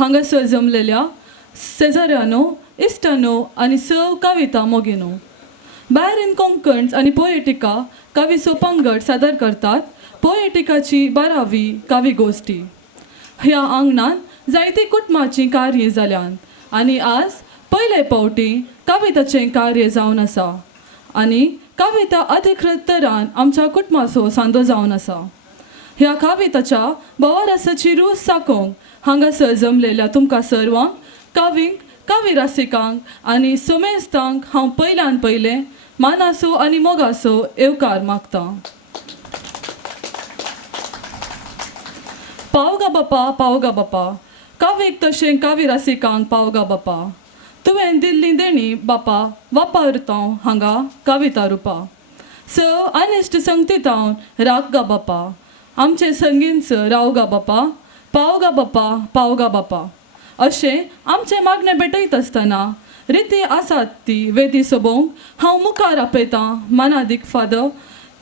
हांगासर जमलेल्या सेझारियानो, इस्टानो आणि सव कविता मोगिनो. भायरीन कोंकण्स आणि पोएटिका कविचो पंगड सादर करतात पोएटिकाची 12वी कवी गोष्टी. ह्या आंगणान जायती कुटुंबाची कार्य जाल्यान आणि आज पयले फावटी कविताचें कार्य जावन आसा आणि कविता अधिकृत तरान आमच्या कुटुंबाचो सांदो जावन आसा. ह्या कविताच्या बोवारसाची रूच साकोंक हांगासर जमलेल्या तुमकां सर्वांक कवींक, कवी रसिकांक आणि सोमेस्तांक हांव पयल्यान पयलें मानासो आणि मोगासो येवकार मागतां. पावगा बापा कवीक तशें कवी रसिकांक पावगा बापा. तुवें दिल्ली देणी बापा वापरतां हांगा कविता रुपा. अनिश्ट संगतीतावन राग गा बापा. आमचे संगीत रावगा बापा. पावगा बापा अशें आमचे मागणें भेटयत आसतना रिती आसात ती वेदी सोबोवंक हांव मुखार आपयतां मानादीक फादर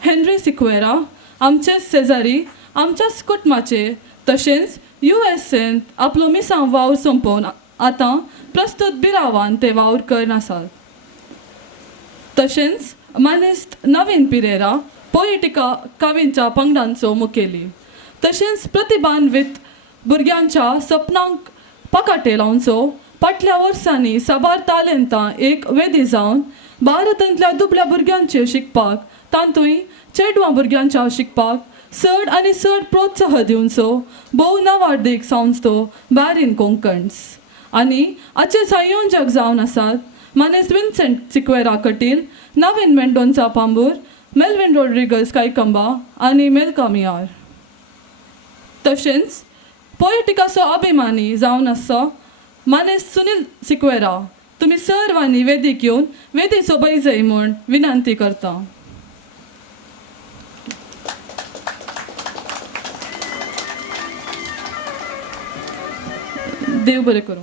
हेनरी सिक्वेरा, आमचे शेजारी, आमच्याच कुटुंबाचे, तशेंच USAंत आपलो मिसांव वावर संपोवन आतां प्रस्तुत बिरावान ते वावर करन आसात. तशेंच मानेस्त नवीन पिरेरा पोएटिका कवींच्या पंगडांचो मुखेली. तशेंच प्रतिभान्वित भुरग्यांच्या सपनांक पकाटे लावनचो फाटल्या वर्सांनी साबार तालेंतां एक वेदी जावन भारतांतल्या दुबळ्या भुरग्यांचेर शिकपाक, तांतूय चेडवां भुरग्यांच्या शिकपाक चड आनी चड प्रोत्साह दिवचो भोव नावाडीक संस्थो भायरीन कोंकण्स. आनी हाचे संयोजक जावन आसात मानेस विन्सेंट सिक्वेरा कटील, नवीन मेंडोन्सा पांबूर, मेल्विन रॉड्रिगस कायकंबा आनी मेलकामियार. तशेंच पोएटिकाचो अभिमानी जावन आसा मानेस सुनील सिक्वेरा. तुमी सर्वांनी वेदीक येवन वेदीचो बैजय म्हूण विनंती करता. देव बरें करूं.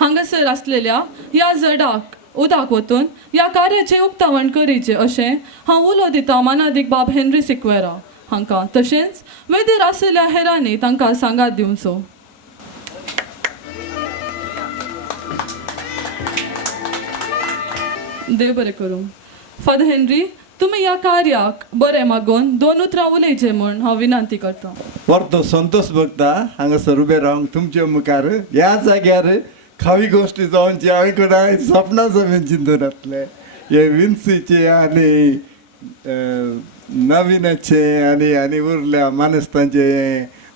हांगासर आसलेल्या ह्या जडाक उदाक वतून ह्या कार्याचें उक्तावण करीचें अशें हांव उलो दितां मानादीक बाब हेनरी सिक्वेरा हांकां. तशेंच वेदीर आसलेल्या हेरांनी तांकां सांगात दिवचो. देव बरें करूं. फादर हेनरी, तुम्ही ह्या कार्याक बरें मागून 2 उतरां उलयचें म्हूण हांव विनंती करतां. परतो संतोष भोगता हांगासर उबे रावंक तुमचे मुखार ह्या जाग्यार खावी गोश्टी जावनची हांवें कोणाय सपना समेत चिंतून आसले. हे विन्सीचे आनी नवीनाचे आनी आनी उरल्या मानेस्तांचे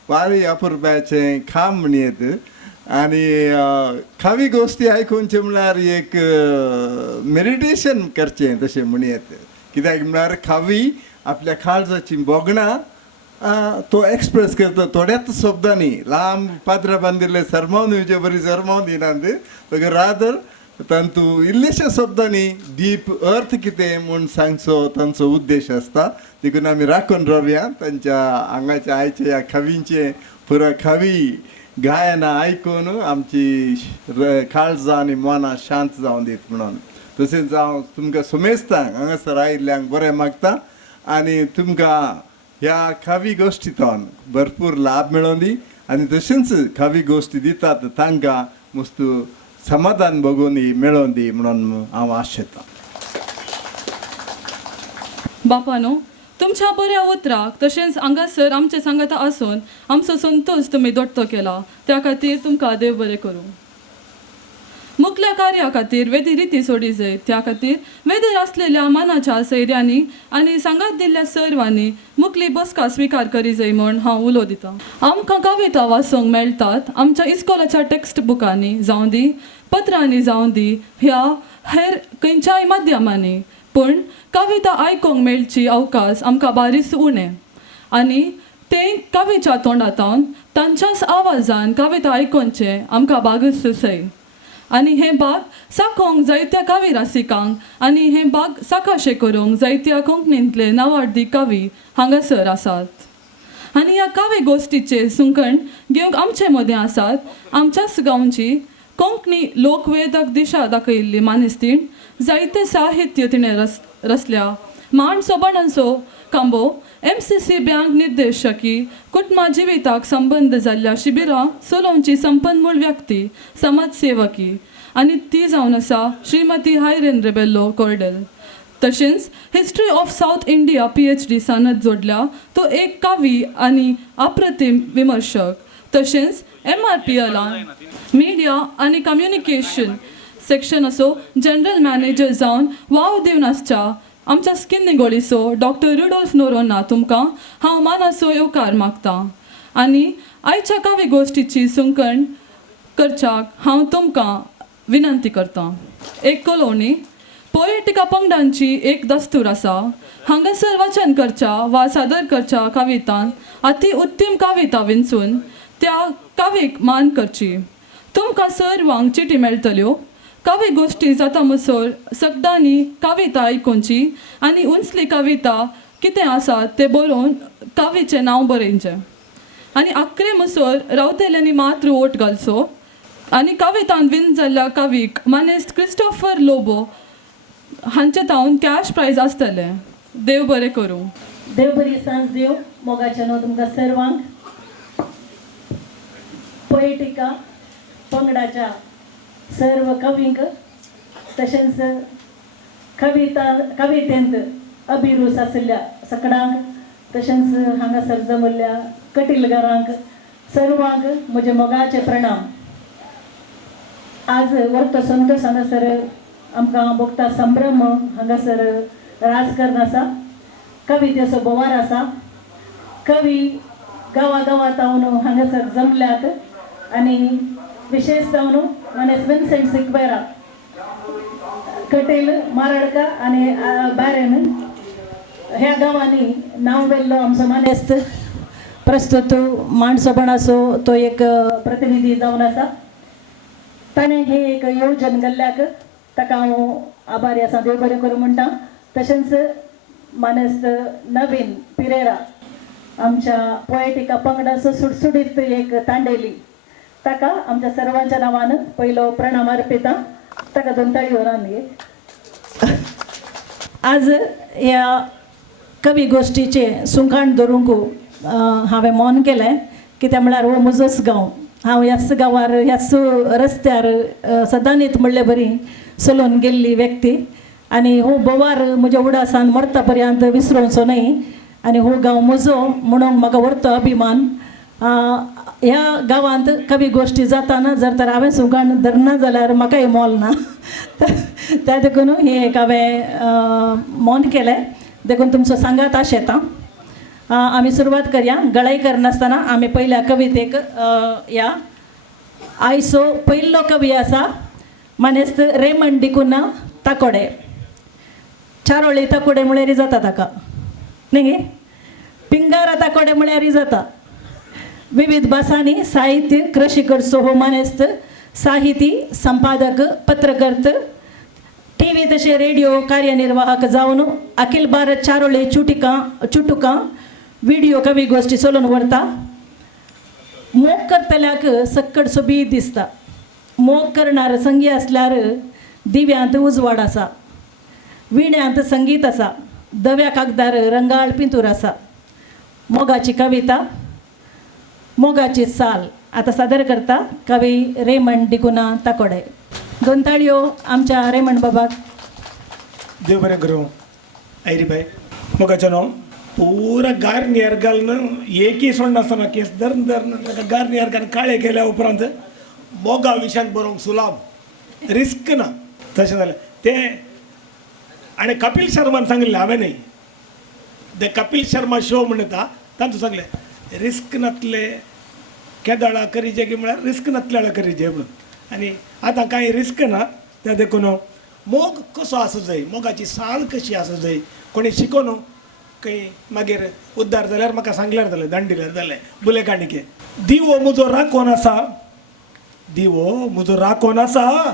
वारी अपुरब्याचे खाम म्हणयेत. आनी खावी गोश्टी आयकूनचे म्हळ्यार एक मेडिटेशन करचें तशें म्हणयेत. कित्याक म्हळ्यार खावी आपल्या काळजाची बोगणां तो एक्सप्रेस करता थोड्याच शब्दांनी. लांब पात्रां बांदिल्ले सरमावन येवचे बरी सरमावन दिनात, बगर रादर तांतू इल्लेशा शब्दांनी डीप अर्थ कितें म्हूण सांगचो तांचो उद्देश आसता. देखून आमी राखून रावया तांच्या हांगाच्या आयच्या ह्या खावींचे पुरो खावी गायनां आयकून आमची काळजां आनी मनां शांत जावन दीत म्हणून. तशेंच हांव तुमकां सोमेस्तांक हांगासर आयिल्ल्यांक बरें मागता आनी तुमकां ह्या खावी गोश्टींतून भरपूर लाभ मेळोवन दी आनी तशेंच खावी गोश्टी दितात तांकां मस्त समाधान बघून मेळोवन दी म्हणून हांव आशेतां. बापानो, तुमच्या बऱ्या उतराक तशेंच हांगासर आमचे सांगाता आसून आमचो संतोष तुमी दोट्टो केला त्या खातीर तुमकां देव बरें करूं. मुखल्या कार्या खातीर वेदी रिती सोडी जाय त्या खातीर वेदीर आसलेल्या मानाच्या सैर्यांनी आनी सांगात दिल्ल्या सर्वांनी मुखली बसका स्विकार करी जाय म्हूण हांव उलो दितां. आमकां कविता वाचूंक मेळटात आमच्या इस्कॉलाच्या टेक्स्ट बुकांनी जावं दी, पत्रांनी जावं दी, ह्या हेर खंयच्याय माध्यमांनी. पूण कविता आयकूंक मेळची अवकाश आमकां बारीच उणें आनी ते कवीच्या तोंडांतल्यान तांच्याच आवाजान कविता आयकूनचें आमकां बागूच सय. आनी हे बाग साकोंक जायत्या कवी रसिकांक आनी हे बाग साकाशे करूंक जायत्या कोंकणींतले नावाडी कवी हांगासर आसात. आनी ह्या कवी गोश्टीचे सुंकण घेवंक आमचे मदें आसात आमच्याच गांवची कोंकणी लोकवेदाक दिशा दाखयिल्ली मानेस्तीण. जायते साहित्य तिणें रचल्या. मांड सोबणांचो कांबो MCC बँक निर्देशकी कुटुंबा जिविताक संबंध जाल्ल्या शिबिरां सोलोवची संपन्मूळ व्यक्ती समाजसेवकी आनी ती जावन आसा श्रीमती हायरेन रेबेल्लो कॉर्डेल. तशेंच history of south India PhD सानत जोडल्या तो एक कवी आनी अप्रतिम विमर्शक. तशेंच MRPL मिडिया आनी कम्युनिकेशन सेक्शन असो जनरल मॅनेजर जावन वाव दिवन आसच्या आमच्या स्किन निगोळीचो डॉक्टर रुडोल्फ नोरोना तुमकां हांव मानाचो येवकार मागतां. आनी आयच्या कवी गोश्टीची सुंकण करच्याक हांव तुमकां विनंती करतां. एक कॉलोनी पोएटिका पंगडांची एक दस्तूर आसा. हांगासर वचन करच्या वा सादर करच्या कवितान अति उत्तम कविता विंचून त्या कवीक मान करची. तुमकां सर्वांक चिटी मेळटल्यो. कवी गोश्टी जाता मुसोर सगळ्यांनी कविता आयकुची आनी उंचली कविता कितें आसा तें बरोवन कवीचें नांव बरयचें आनी आखरे मुसोर रावतेल्यांनी मात्र वोट घालचो. आनी कवितान विन जाल्ल्या कवीक मनेस्त क्रिस्टोफर लोबो हांचे तावन कॅश प्रायज आसतले. देव बरें करूं. देव बरी सांज देव मोगाच्या न्हू तुमकां सर्वांक. पोएटिका पंगडाच्या सर्व कवींक तशेंच कवितेंत अभिरूच आशिल्ल्या सगळ्यांक तशेंच हांगासर जमल्ल्या कटिलगरांक सर्वांक म्हजे मोगाचे प्रणाम. आज वर्त संतोष हांगासर आमकां भोगता संभ्रम हांगासर राजकारण आसा. कवितेचो बोवार आसा. कवी गांवांत हांगासर जमल्यात आनी विशेश जावन मनेस विन्सेंट सिक्वेरा कटेल मारडका आनी बारेन ह्या गांवांनी नांव वेल्लो आमचो मनेस्त प्रस्तुत माणसोपणाचो तो एक प्रतिनिधी जावन आसा. ताणें हे एक येवजण घाल्ल्याक ताका हांव आभारी आसा. देव बरें करूं म्हणटा. तशेंच मानेस्त नवीन पिरेरा आमच्या पोएटिका पंगडाचो सुटसुटीत एक तांडेली ताका आमच्या सर्वांच्या नांवान पयलो प्रणाम अर्पिता. ताका दोन ताळयो रांदये. आज ह्या कवी गोश्टीचे सुंकाण धरूंक हांवें मोन केलें कित्याक म्हळ्यार हो म्हजोच गांव. हांव ह्याच गांवार ह्याच रस्त्यार सदां न्हीत म्हणले बरी चलोवन गेल्ली व्यक्ती आनी हो बोवार म्हज्या उडासान मरता पर्यंत विसरोवचो न्ही. आनी हो गांव म्हजो म्हणून म्हाका व्हरतो अभिमान. ह्या गांवांत कवी गोश्टी जाताना जर तर हांवें सुगाण धरना जाल्यार म्हाकाय मोल ना. त्या देखून हे एक हांवें मोन केलें. देखून तुमचो सांगात आशेता. आमी सुरवात करया. गळाई करनासतना आमी पयल्या कवितेक या. आयचो पयलो कवी आसा मनेस्त रेमंड डिकुना ताकोडे. चारोळी ताकोडे म्हळ्यार जाता ताका न्ही. पिंगारा ताकोडे म्हळ्यार जाता. विविध भासांनी साहित्य कृषी करचो हो मनेस्त साहिती संपादक पत्रकर्त TV तशें रेडिओ कार्यनिर्वाहक जावन अखिल भारत चारोळे चुटुकां व्हिडिओ कवी गोश्टी चलोवन व्हरता. मोग करतल्याक सक्कड सोबीत दिसता. मोग करणार संगी आसल्यार दिव्यांत उजवाड आसा. विण्यांत संगीत आसा. दव्या कागदार रंगाळ पिंतूर आसा. मोगाची कविता मोगाची साल आता सादर करता कवी रेमंड डिकुना ताकोडे. दोन ताळयो आमच्या रेमंड बाबाक. देव बरें करूं. आयरी बाय मोगाचें न्हू पुरा गार्नियर घालून एकय सोडनासतना केस धरून ताका गार्नियर घालून काळे केल्या उपरांत मोगा विशयाक बरोवंक सुलाभ रिस्क ना. तशें जालें तें आनी कपिल शर्मान सांगलें हांवेंनय द कपिल शर्मा शो म्हणटा तातूंत सांगलें रिस्क नातले केदळा करीजे की म्हळ्यार रिस्क नातले करीजे म्हणून. आनी आतां कांय रिस्क ना. त्या देखून मोग कसो आसूं जाय मोगाची साल कशी आसूं जाय कोणी शिकोवन खंय मागीर उद्धार जाल्यार म्हाका सांगल्यार जालें दांडिल्यार जालें बुले काणिके. दिवो म्हजो राखोन आसा. दिवो म्हजो राखोन आसा.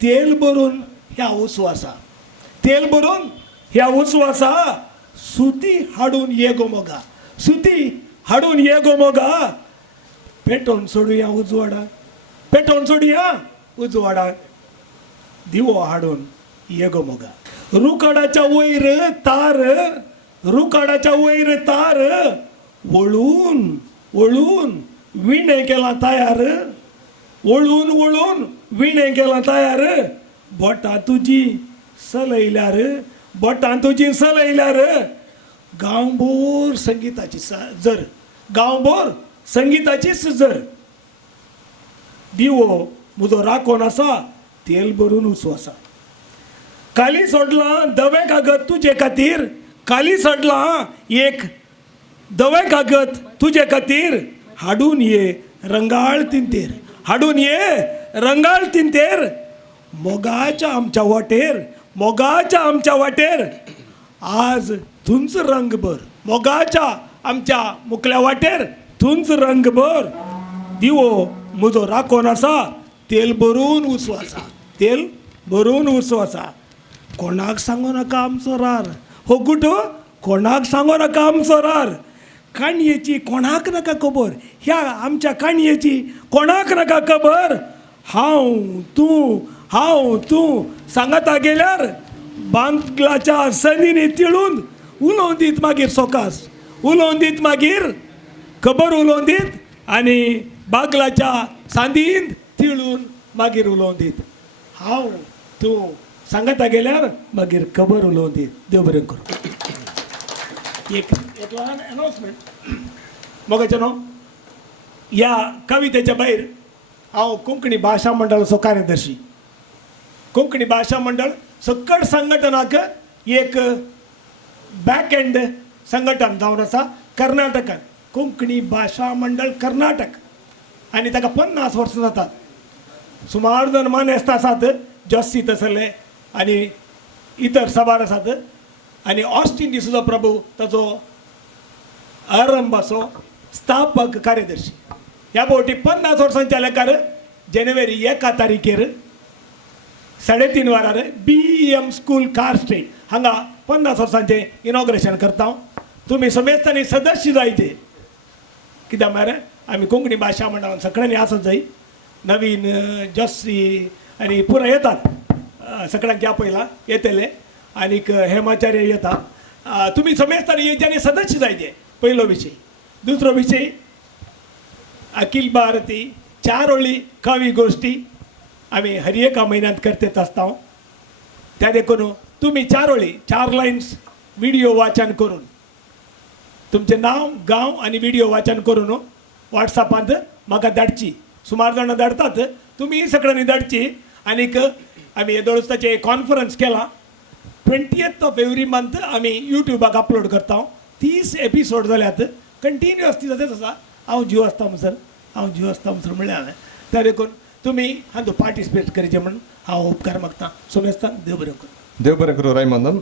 तेल भरून ह्या उसू आसा. तेल भरून ह्या उसू आसा. सुती हाडून ये गो मोगा. सुती हाडून ये गो मोगा. पेटोवन सोडुया उजवाडाक. पेटोवन सोडुया उजवाडाक. दिवो हाडून ये गो मोगा. रुखडाच्या वयर तार रुखाडाच्या वैर तार वळून वळून विणे केला तयार वळून वळून विणे केला तयार बोटा तुझी सलयल्यार बोटा तुझी सलयल्यार गांवभर संगीताची जर गांवभर संगीताचीच जर दिवो म्हजो राखोन आसा तेल भरून उसवासा काली सोडला दवे कागद तुजे खातीर काली सोडला एक दवे कागद तुजे खातीर हाडून ये रंगाळ तिंतेर हाडून ये रंगाळ तिंतेर मोगाच्या आमच्या वाटेर मोगाच्या आमच्या वाटेर आज थुंच रंगभर मोगाच्या आमच्या मुकल्या वाटेर थुंच रंगभर दिवो म्हजो राखोन आसा तेल भरून उसवासा तेल भरून उसवासा कोणाक सांगू नाका आमचो रार हो गुटो कोणाक सांगू नाका आमचो रार काणयेची कोणाक नाका खबर ह्या आमच्या काणयेची कोणाक नाका खबर हांव तूं सांगता गेल्यार बांगलाच्या संदीनी तिळून उलोवन दीत मागीर सोकास उलोवन दीत मागीर खबर उलोवन दीत आनी बागलाच्या सांदीन तिळून मागीर उलोवन दीत हांव तूं सांगता गेल्यार मागीर खबर उलोवन दीत देव बरें करूं एक ल्हान अनाउन्समेंट मोगाचें न्हू ह्या कवितेच्या भायर हांव कोंकणी भाशा मंडळाचो कार्यदर्शी कोंकणी भाशा मंडळ सकट संघटनाक एक बॅक एंड संघटन जावन आसा कर्नाटकान कोंकणी भाशा मंडळ कर्नाटक आनी ताका 50 वर्सां जातात सुमार जण मानेस्त आसात जस्सी तसले आनी इतर सभार आसात आनी ऑस्टीन डिसुजा प्रभू ताचो आरंभाचो स्थापक कार्यदर्शी ह्या भोवटी 50 वर्सांच्या लेखार जानेवारी 1 तारीखेर 3:30 वरार BEM स्कूल कार स्ट्रीट हांगा 50 वर्सांचें इनॉग्रेशन करता तुमी समेस्तांनी सदस्य जायचे कित्याक म्हळ्यार आमी कोंकणी भाशा मंडळान सगळ्यांनी आसत जाय नवीन जस्सी आनी पुराय येतात सगळ्यांक या पयला येतले आनीक हेमाचार्य येता तुमी समेस्तांनी येवचे आनी सदस्य जायचे पयलो विशय दुसरो विशय अखिल भारती 4 ओळी कवी गोष्टी आमी हर एका म्हयन्यांत करतेच आसता त्या देखून तुमी 4 ओळी 4 लायन्स व्हिडिओ वाचन करून तुमचें नांव गांव आनी व्हिडिओ वाचन करून वॉट्सॅपांत म्हाका धाडची सुमार जाणां धाडटात तुमी सगळ्यांनी धाडची आनीक आमी येदोळुस्ताचे कॉन्फरन्स केला 20th ऑफ एवरी मंथ आमी यूट्यूबाक अपलोड करता 30 एपिसोड जाल्यात कंटिन्युअस ती जातच आसा हांव जीव आसता म्हणसर म्हणलें हांवें त्या देखून तुमी हातूंत पार्टिसिपेट करचें म्हणून हांव उपकार मागता सोमेस्तान देव बरें करूं देव बरें करूं रायमंदम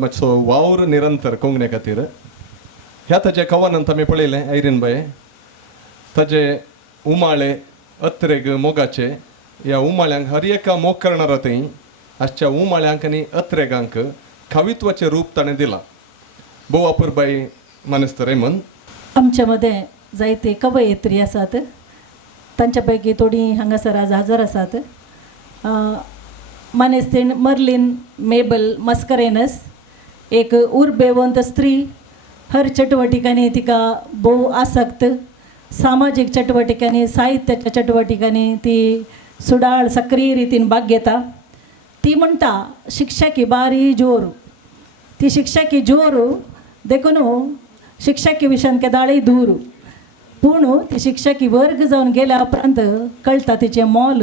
मातसो वावर निरंतर कोंकणी खातीर ह्या ताचे कवानंत आमी पळयलें ऐरीनबाये ताजे उमाळे अत्रेग मोगाचे ह्या उमाळ्यांक हर एका मोग करणारा थंय आजच्या उमाळ्यांक आनी अत्रेगांक कवित्वाचें रूप ताणें दिलां भोव अपुरबाई मानेस्त रेमन आमच्या मध्ये जायते कवयित्री आसात तांच्या पैकी थोडी हांगासर आज हजर आसात मानेस्तीन मर्लिन मेबल मस्करेनस एक उर्बेवंत स्त्री हर चटवटिकांनी तिका भोव आसक्त सामाजीक चटवटिकांनी साहित्याच्या चटवटिकांनी ती सुडाळ सक्रीय रितीन भाग घेता ती म्हणटा शिक्षा की बारी जोर ती शिक्षा की जोर देखून शिक्षा की विशान केदाळी दूर पूण ती शिक्षा की वर्ग जावन गेल्या उपरांत कळटा तिचें मोल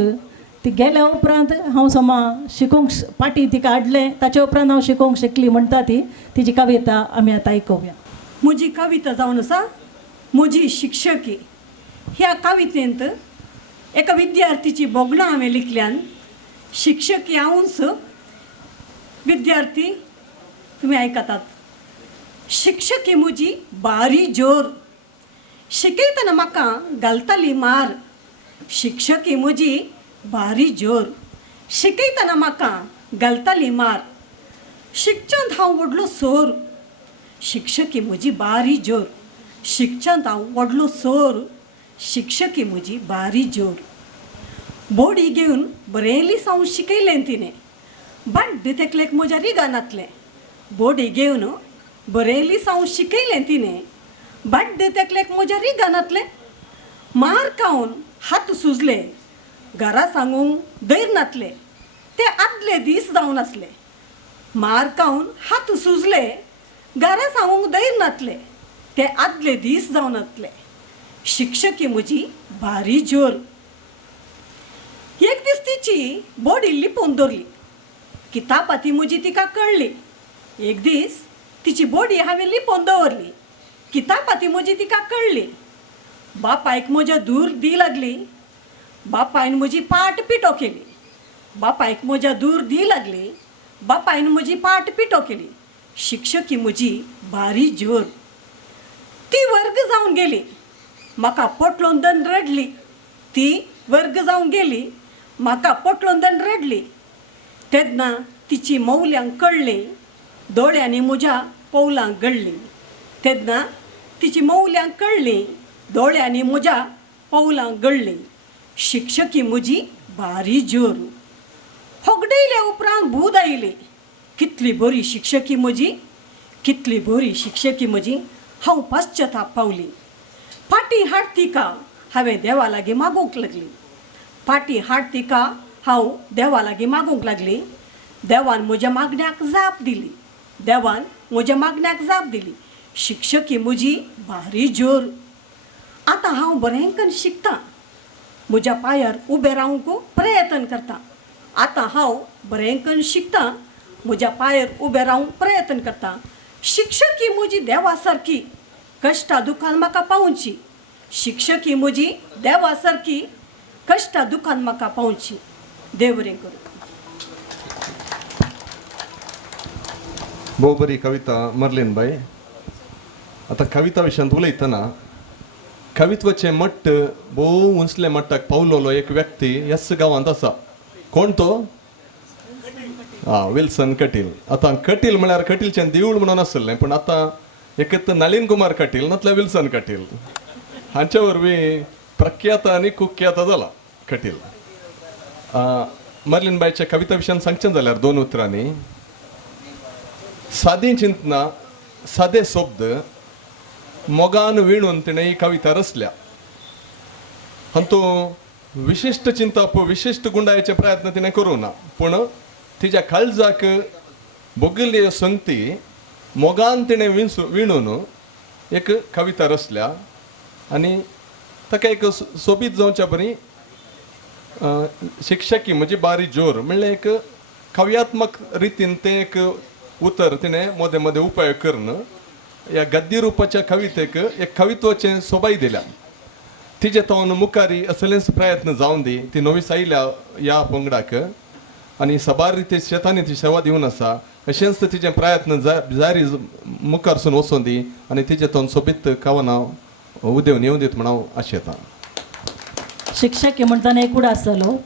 ती गेल्या उपरांत हांव सोमा शिकोवंक पाटी तिका हाडलें ताचे उपरांत हांव शिकोवंक शिकली म्हणटा ती तिची कविता आमी आतां आयकुया म्हजी कविता जावन आसा म्हजी शिक्षकी ह्या कवितेंत एका विद्यार्थीची बोगणां हांवें लिखल्यान शिक्षकी हांवूच विद्यार्थी तुमी आयकतात शिक्षकी म्हजी बारी जोर शिकयतना म्हाका घालताली मार शिक्षकी म्हजी बारी जोर शिकयतना म्हाका घालताली मार शिक्षणांत हांव व्हडलो सोर शिक्षकी म्हजी बारी जोर शिक्षणांत हांव व्हडलो सोर शिक्षकी म्हजी बारी जोर बोडी घेवन बरें लिसांव शिकयलें तिणें बड्ड तेकलेक म्हज्या रिगानातले बोडी घेवन बरेली सावन शिकयलें तिणें बड्ड तेकलेक म्हज्या रिगानातले मार खावन हात सुजले घरा सांगूंक धैर्य नातले ते आदले दीस जावन आसले मार खावन हात सुजले घरा सांगूंक धैर्य नातले ते आदले दीस जावन आसले शिक्षकी म्हजी भारी जोर एक दीस तिची बॉडी लिपोवन दवरली किताबाती म्हजी तिका कळली एक दीस तिची बॉडी हांवें लिपोवन दवरली किताबाती म्हजी तिका कळली बापायक म्हज्या दूर दी लागली बापायन म्हजी पाट पिटो केली बापायक म्हज्या दूर दी लागली बापायन म्हजी पाट पिटो केली शिक्षकी म्हजी भारी जोर ती वर्ग जावन गेली म्हाका पोटलोन दन रडली ती वर्ग जावन गेली म्हाका पोटलोन दन रडली तेन्ना तिची मौल्यांक कळली दोळ्यांनी म्हज्या पौलांक गळली तेन्ना तिची मौल्यांक कळली दोळ्यांनी म्हज्या पौलांक गळली शिक्षकी म्हजी भारी जोर होगडयले उपरांत भूत आयली कितली बरी शिक्षकी म्हजी कितली बरी शिक्षकी म्हजी हांव पाश्चाताप पावली फाटी हाड तिका हांवें देवा लागीं मागूंक लागली फाटी हाड तिका हांव देवा लागीं मागूंक लागली देवान म्हज्या मागण्याक जाप दिली देवान म्हज्या मागण्याक जाप दिली शिक्षकी म्हजी भारी जोर आतां हांव बरेंकन शिकतां म्हज्या पांयार उबें रावंक प्रयत्न करतां आतां हांव बरेंकन शिकतां म्हज्या पांयार उबें रावंक प्रयत्न करतां शिक्षकी म्हजी देवा सारकी कश्टा दुखान म्हाका पावची शिक्षकी म्हजी देवा सारकी कश्टा दुखान म्हाका पावची देव बरें करूं भोव बरी कविता मर्लीन बाई आता कविता विशयांत उलयतना कवित्वाचे मट्ट भोव उंचले मट्टाक पावलोलो एक व्यक्ती ह्याच गांवांत आसा कोण तो विल्सन कटील आता कटील म्हळ्यार कटीलचें देवूळ म्हणून आसलें पण आता एकत नळीन कुमार कटील नातल्या विल्सन कटील हांच्या वरवीं प्रख्यात आनी कुख्यात जाला कटील मर्लीन बायच्या कविता विशयान सांगचें जाल्यार 2 उतरांनी सादी चिंतना सादे शब्द मोगान विणून तिणें ही कविता रचल्या हातूंत विशिश्ट चिंतप विशिश्ट गुंडायचे प्रयत्न तिणें करूं ना पूण तिच्या काळजाक भोगिल्ल्यो संगती मोगान तिणें विणून एक कविता रचल्या आनी ताका एक सोबीत जावच्या बरी शिक्षकी म्हणजे बारी जोर म्हणल्यार एक काव्यात्मक रितीन तें एक उतर तिणें मदें मदें उपयोग करून ह्या गद्य रुपाच्या कवितेक एक कवित्वाचें सोबाय दिल्या तिचे तावन मुखारी असलेच प्रयत्न जावन दी ती नवीस आयल्या ह्या पंगडाक आनी सबार रिती शेतांनी ती सेवा दिवन आसा अशेंच तिचे प्रयत्न जारी मुखारसून वचून दी आनी तिचे तावन सोबीत कवनां उदेवन येवन दीत म्हण हांव आशेतां शिक्षकी म्हणटना एक उडो आसलो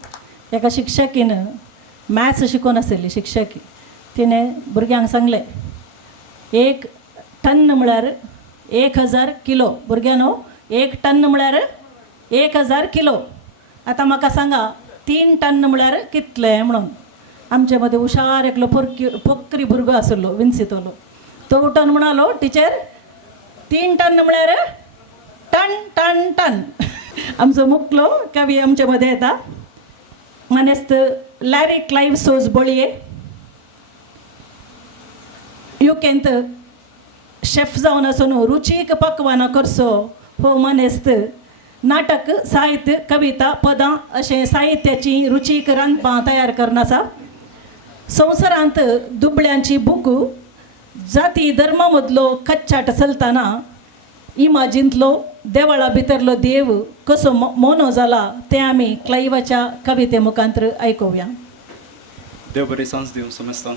एका शिक्षकीन मॅथ्स शिकोवन आसली शिक्षकी तिणें भुरग्यांक सांगलें 1 टन म्हळ्यार 1000 किलो भुरग्यानो 1 टन म्हळ्यार 1000 किलो आतां म्हाका सांगा 3 टन म्हळ्यार कितले म्हणून आमचे मदें हुशार एकलो फक्री भुरगो आसलो विंसितलो तो उठोन म्हणालो टिचर 3 टन म्हळ्यार टन टन टन आमचो मुखलो कवी आमचे मदें येता मनेस्त लॅरी क्लाइव सोज बोळये योकेंत शेफ जावन आसून रुचीक पक्वाना करचो हो मनेस्त नाटक साहित्य कविता पदां अशें साहित्याची रुचीक रांदपां तयार करन आसा संवसारांत दुबळ्यांची भूक जाती धर्मा मदलो कच्चाट चलतना इमाजिंतलो देवळा भितरलो देव कसो मोनो जाला तें आमी क्लाइवाच्या कविते मुखांतर आयकुया देव बरी सांज दिवं समजता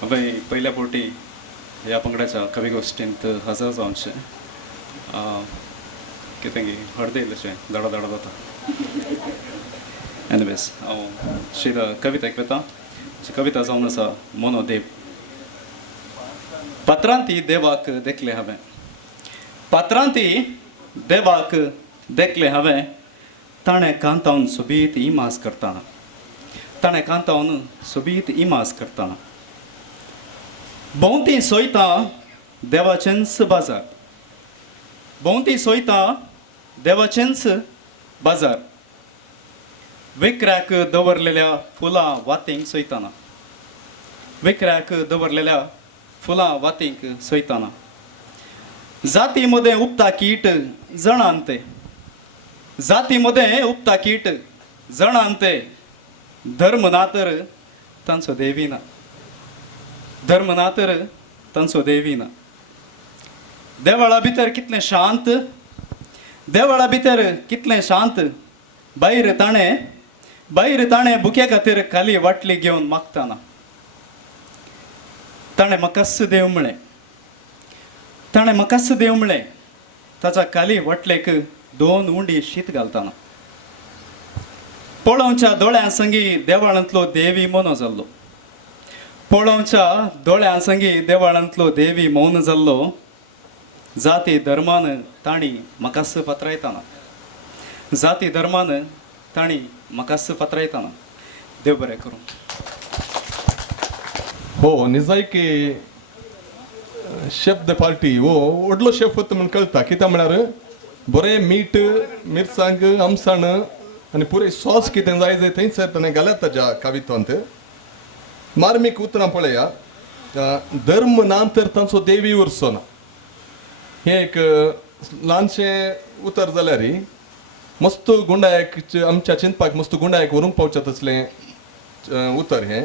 हांवें पयल्या फावटी ह्या पंगडाच्या कवी गोश्टींत हजर जावचें कितें गी हळद येयलेशें धडा धडा जाता एनिवेज हांव कवितेक वेता कविता जावन आसा मोनो देव पात्रांती देवाक देखलें हांवें पात्रांती देवाक देखलें हांवें ताणें कांतावन सोबीत इमाज करता ताणें कांतावन सोबीत इमास करताना भोंवती सोयता देवाचेंच बाजार भोंवती सोयता देवाचेंच बाजार विकऱ्याक दवरलेल्या फुलां वातींक सोयताना विकऱ्याक दवरलेल्या फुलां वातींक सोयताना जाती मदें उपता कीट जणांते जाती मदें उपता कीट जणांते धर्म ना तर तांचो देवी ना धर्म ना तर तांचो देवी ना देवळा भितर कितलें शांत देवळा भितर कितलें शांत भायर ताणें बुके खातीर खाली वाटली घेवन मागताना ताणें म्हाकाच देव म्हळें ताणें म्हाकाच देव म्हळें ताच्या खाली वाटलेक 2 उंडी शीत घालताना पळोवच्या दोळ्यां संगी देवळांतलो देवी मौन जाल्लो पळोवच्या दोळ्यां संगी देवळांतलो देवी मौन जाल्लो जाती धर्मान ताणी म्हाकाच पात्रायताना जाती धर्मान ताणी म्हाकाच पात्रायताना देव बरें करूं. हो निजायकी शेफ द पार्टी हो व्हडलो शेफ वता म्हण कळटा कित्याक म्हळ्यार बरें मीठ मिरसांग आमसाण आनी पुरे सॉस कितें जाय थंयसर ताणें घाल्यात ताच्या कावित्वांत. मार्मीक उतरां पळया धर्म ना तर तांचो देवी उरचो ना हें एक ल्हानशें उतर जाल्यार मस्त गुंडायक आमच्या चिंतपाक मस्त गुंडायक व्हरूंक पावचें तसलें उतर हें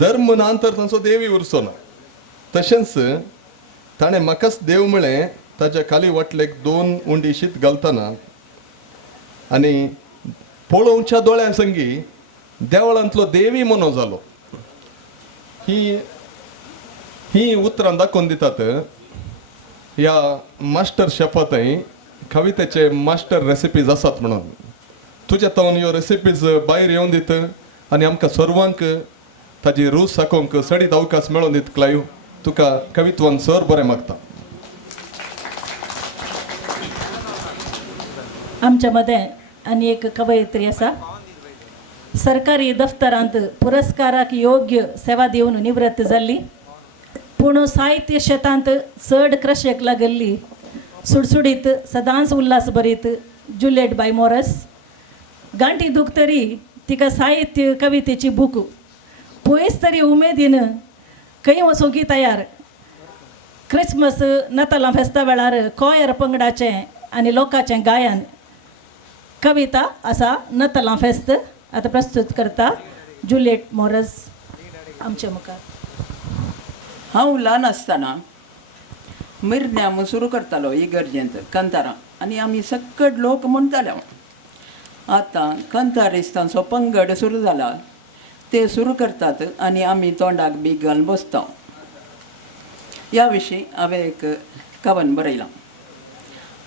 धर्म ना तर तांचो देवी उरचो ना. तशेंच ताणें म्हाकाच देव म्हळें ताच्या खाली वाटलेक 2 उंडी शीत घालतना आनी पळोवच्या दोळ्यां संगी देवळांतलो देवी मनो जालो. ही उतरां दाखोवन दितात ह्या मास्टर शेफांतय कवितेचे मास्टर रेसिपीज आसात म्हणून तुज्या तावन ह्यो रेसिपीज भायर येवन दित आनी आमकां सर्वांक ताजी रूच साकोवंक सडीत अवकाश मेळोवन दित क्लायव तुका कवित्वान सर बरें मागता. आमच्या मदें आनी एक कवयित्री आसा सरकारी दफ्तरांत पुरस्काराक योग्य सेवा दिवन निवृत्त जाल्ली पूण साहित्य शेतांत चड क्रशेक लागल्ली सुडसुडीत सदांच उल्हास भरीत जुलियट बाय मोरस. गांठी दुखतरी तिका साहित्य कवितेची बूक पयस तरी उमेदीन खंय वचूंकी तयार. क्रिसमस नतालां फेस्ता वेळार कॉयर पंगडाचें आनी लोकांचें गायन कविता आसा नतालां फेस्त आतां प्रस्तूत करता जुलियट मोरस आमचे मुखार. हांव ल्हान आसतना मिरण्या सुरू करतालो इगर्जेंत कांतारां आनी आमी सकट लोक म्हणटाले. आतां कांतारिस्तांचो पंगड सुरू जाला ते सुरू करतात आनी आमी तोंडाक बीग घालून बसता. ह्या विशीं हांवें एक कवन बरयलां.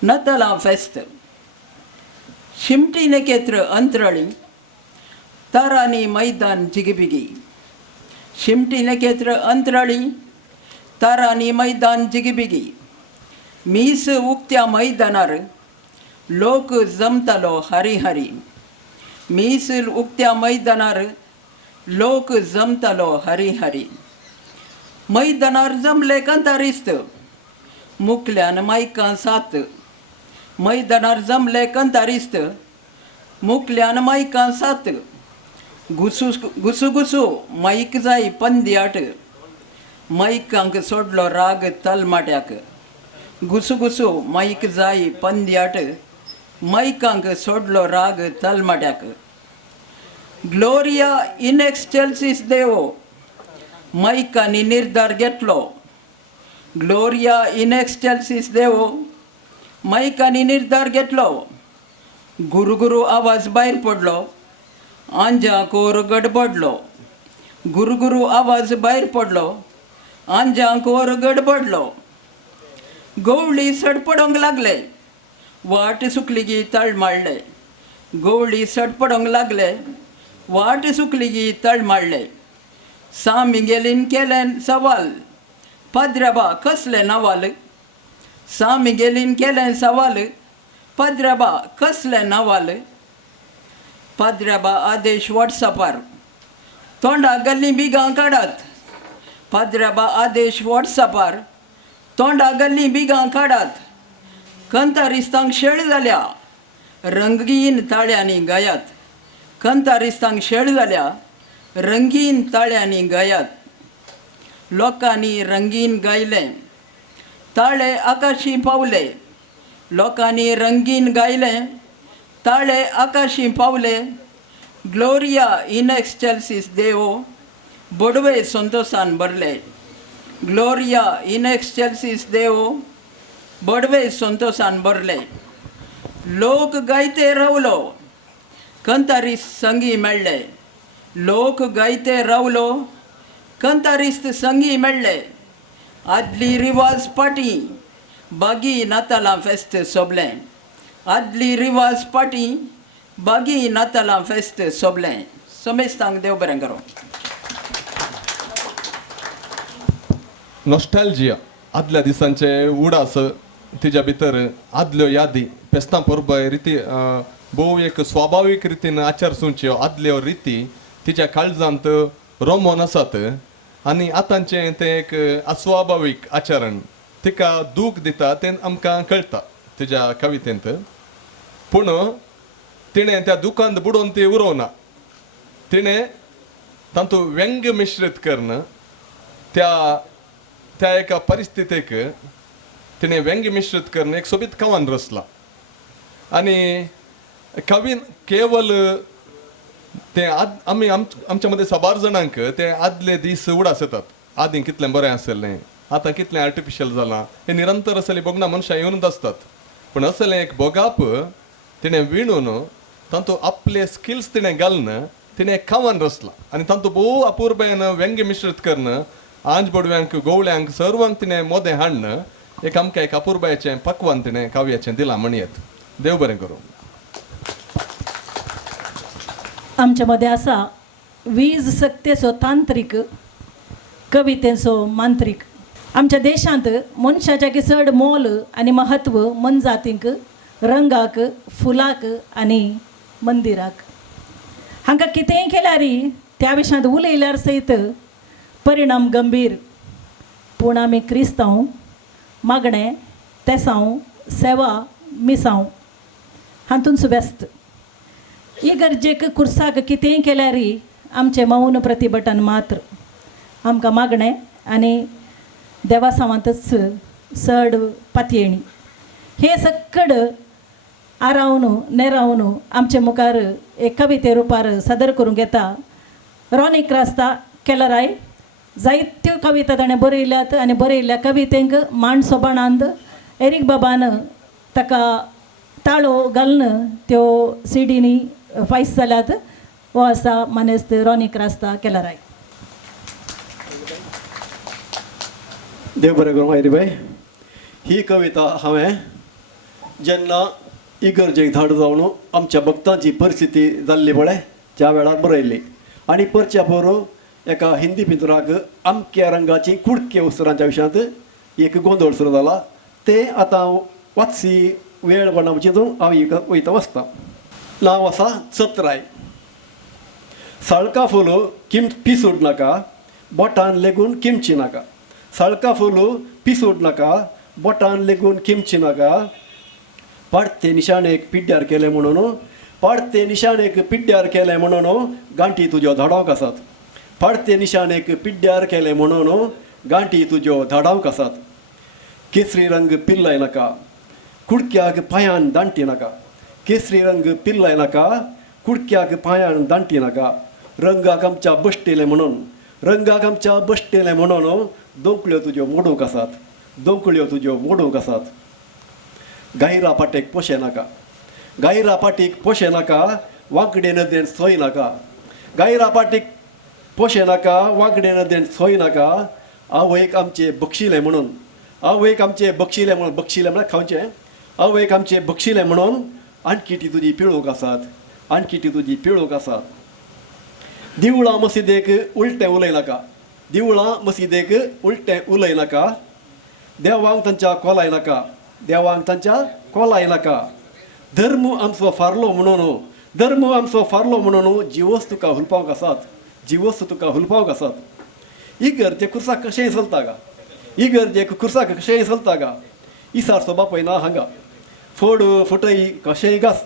नतालां फेस्त शिमटी नकेत्र अंतरळी तारांनी मैदान जिगबिगी शिमटी नकेत्र अंतरळी तारांनी मैदान जिगबिगी मीस उक्त्या मैदानार लोक जमतालो हरी हरी मीस उक्त्या मैदानार लोक जमतालो हरी हरी. मैदानार जमले कांतारिस्त मुखल्यान मायकां सात मैदानार जमले कांतारिस्त मुखल्यान मायकां सात घुसू घुसू घुसू माईक जाय पंद्याट मायकांक सोडलो राग तलमाट्याक घुसू घुसू माईक जाय पंद्याट मायकांक सोडलो राग तलमाट्याक. ग्लोरिया इन एक्सटेल्सिस देवो मायकांनी निर्धार घेतलो ग्लोरिया इन एक्सटेल्सिस देवो मायकांनी निर्धार घेतलो. गुरुगुरू आवाज भायर पडलो आंजा कोर गडबडलो गुरुगुरू आवाज भायर पडलो आंजा कोर गडबडलो. गवळी सडपडोंक लागले वाट सुकली गी तळमाळ्ळे गवळी सडपडोंक लागले वाट सुकली गी तळमाळ्ळे. सामिगेलीन केलें सवाल पद्रबा कसले नवाल सामिगेलीन केलें सवाल पद्रबा कसले नवाल. पद्रबा आदेश वॉट्सॅपार तोंडा गल्ली बिगां काडात. पाद्र्याबा आदेश वॉट्सॅपार तोंडा गल्ली बिगां काडात. कंतारिस्तांक शेळ जाल्या रंगीन ताळ्यांनी गायात. कंतारिस्तांक शेळ जाल्या रंगीन ताळ्यांनी गायात. लोकांनी रंगीन गायले ताळे आकाशी पावले. लोकांनी रंगीन गायले ताळे आकाशी पावले. ग्लोरिया इन एक्सचेल्सिस देवो बडवे संतोषान भरले. ग्लोरिया इन एक्सचेल्सिस देवो बडवे संतोषान भरले. लोक गायते रावलो कंतारिस्त संगी मेळ्ळे. लोक गायते रावलो कंतारिस्त संगी मेळ्ळे. आदली रिवाज पाटी बागी नातालां फेस्त सोबलें. आदली रिवाज पाटी बागी नातालां फेस्त सोबलें. समेस्तांक देव बरें करूं. नॉस्टॅल्जिया आदल्या दिसांचे उडास तिच्या भितर आदल्यो यादी पेस्तां परबय रिती भोव एक स्वाभावीक रितीन आचारसूंच्यो आदल्यो रिती तिच्या काळजांत रोमोन आसात. आनी आतांचें तें एक अस्वाभावीक आचरण तिका दूख दिता तें आमकां कळटा तिच्या कवितेंत. पूण तिणें त्या दुखांत बुडोवन ती उरोवना. तिणें तातूंत व्यंग मिश्रीत करून त्या एका परिस्थितीक तिणें व्यंग मिश्रीत करून एक सोबीत कवन रचला. आनी कवीन केवल ते आमी आमच्या मदें साबार जाणांक ते आदले दीस उडास येतात. आदीं कितलें बरें आसलें आतां कितलें आर्टिफिशियल जालां हें निरंतर असलें बोगना मनशां येवनूच आसतात. पूण असलें एक बोगाप तिणें विणून तातूंत आपले स्किल्स तिणें घालून तिणें एक कवन रचलां. आनी तातूंत भोव अपुर्बायेन व्यंग मिश्रीत करून आंज बडव्यांक गवळ्यांक सर्वांक तिणें मोदें हाडून एक आमकां एक अपुर्बायेचें पक्वान तिणें काव्याचें दिलां म्हणयेत. देव बरें करूं. आमच्या मध्ये आसा वीज सक्तेचो तांत्रीक कवितेचो मांत्रीक. आमच्या देशांत मनशाच्या चड मोल आनी महत्व मनजातींक रंगाक फुलाक आनी मंदिराक. हांकां कितेंय केल्यारय त्या विशयांत उलयल्यार सयत परिणाम गंभीर. पूण आमी क्रिस्तांव मागणें तेसांव सेवा मिसांव हातूंत व्यस्त. इगर्जेक कुर्साक कितेंय केल्यारय आमचें मौन प्रतिभटन मात्र. आमकां मागणें आनी देवा सावांतच चड पातयेणी हे सक्कड आरावन नेरावन आमचे मुखार एक कविते रुपार सादर करूंक येता रॉनी क्रास्ता केलराय. जायत्यो कविता ताणें बरयल्यात आनी बरयल्ल्या कवितेंक मांड सोबाणांत एरिक बाबान ताका ताळो घालून त्यो सिडीनी फायस जाल्यात. हो आसा मानेस्त रॉनी क्रास्ता केलराय. देव बरें करूं हरिभाई. ही कविता हांवें जेन्ना इगर्जेक धाड जावन आमच्या भक्तांची परिस्थिती जाल्ली पळय त्या वेळार बरयल्ली. आनी परच्या पोरू एका हिंदी पितराक अमक्या रंगाची कुडके उस्तरांच्या विशयांत एक गोंदळ सुरू जाला. ते आतां वाचसी वेळ पडना चिंतून हांव वयता वाचतां. नांव आसा चत्राय. सळका फुलो पिसूड नाका बोटान लेगून किमची नाका. सळका फुलो पिसूड नाका बोटान लेगून किमची नाका. पाडते निशाणेक पिड्ड्यार केले म्हणून पाडते निशाणेक पिड्ड्यार केले म्हणून गांठी तुज्यो धाडोंक आसात. पाडते निशाणेक पिड्ड्यार केले म्हणून गांठी तुज्यो धाडोंक आसात. केसरी रंग पिल्लाय नाका कुडक्याक पांयान दांटी नाका. केसरी रंग पिल्लाय नाका कुडक्याक पांयान दांटी नाका. रंगाक आमच्या बसटेले म्हणून रंगाक आमच्या बसटेले म्हणून दोंकळ्यो तुज्यो मोडूंक आसात. दोंकळ्यो तुज्यो मोडूंक आसात. गायरा पाटेक पोशे नाका. गायरा पाटीक पोशे नाका वांकडे नदरेन सोय नाका. गायरा पाटीक पोशे नाका वांकडे नदरेन सोय नाका. आवयक आमचे बक्षिले म्हणून आवयक आमचे बक्षिले म्हणून बक्षिले म्हळ्यार खावचें. आवयक आमचे बक्षिले म्हणून आणकी ती तुजी पिळूंक आसात. आणकी ती तुजी पिळूंक आसात. दिवळां मसिदेक उलटें उलय नाका. दिवळां मसिदेक उलटें उलय नाका. देवांक तांच्या कोलाय नाका. देवांक तांच्या कोलाय नाका. धर्म आमचो फारलो म्हणून धर्म आमचो फारलो म्हणून जिवोस तुका हुलपावंक आसात. जी वस्तू तुका हुलपावक आसात इगर्जे कुर्साक कशेंय चलता गा इगर्जेक कुर्साक कशेंय चलता गा इसारचो बापय ना हांगा फोड फुटय कशेंय घास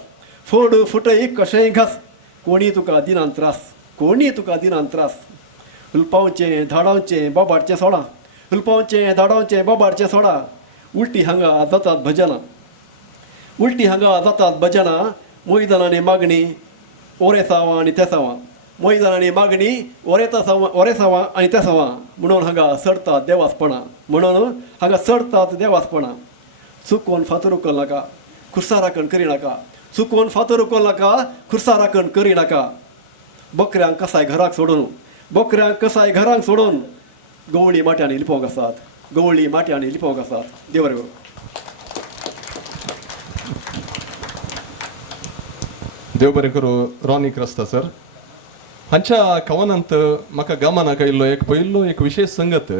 फोड फुटय कशेंय घास कोणी तुका दिनान त्रास कोणी तुका दिनान त्रास हुलपावचें धाडावचें बोबाडचें सोडा हुलपावचें धाडावचें बोबाडचें सोडा उलटी हांगा जातात भजनां उलटी हांगा जातात भजनां मैदानांनी मागणी ओरेसावां आनी तेसावां मैदानांनी मागणी ओरेसावां आनी तेसावां म्हणून हांगा सडतात देवासपणां म्हणून हांगा सडतात देवासपणां चुकोवन फातर उखल नाका खुर्सा राखण करिनाका चुकोवन फातर उखल नाका खुर्सा राखण करिनाका बकऱ्यांक कसाय घराक सोडून बकऱ्यांक कसाय घरांक सोडून गवळी माट्यांनी लिपोवंक आसात गवळी माट्यांनी लिपोवंक आसात देव बरें करूं. देव बरें करूं. रॉनी क्रिस्ता सर हांच्या कवनांत म्हाका गमनाक आयिल्लो एक पयलो एक विशेश संगत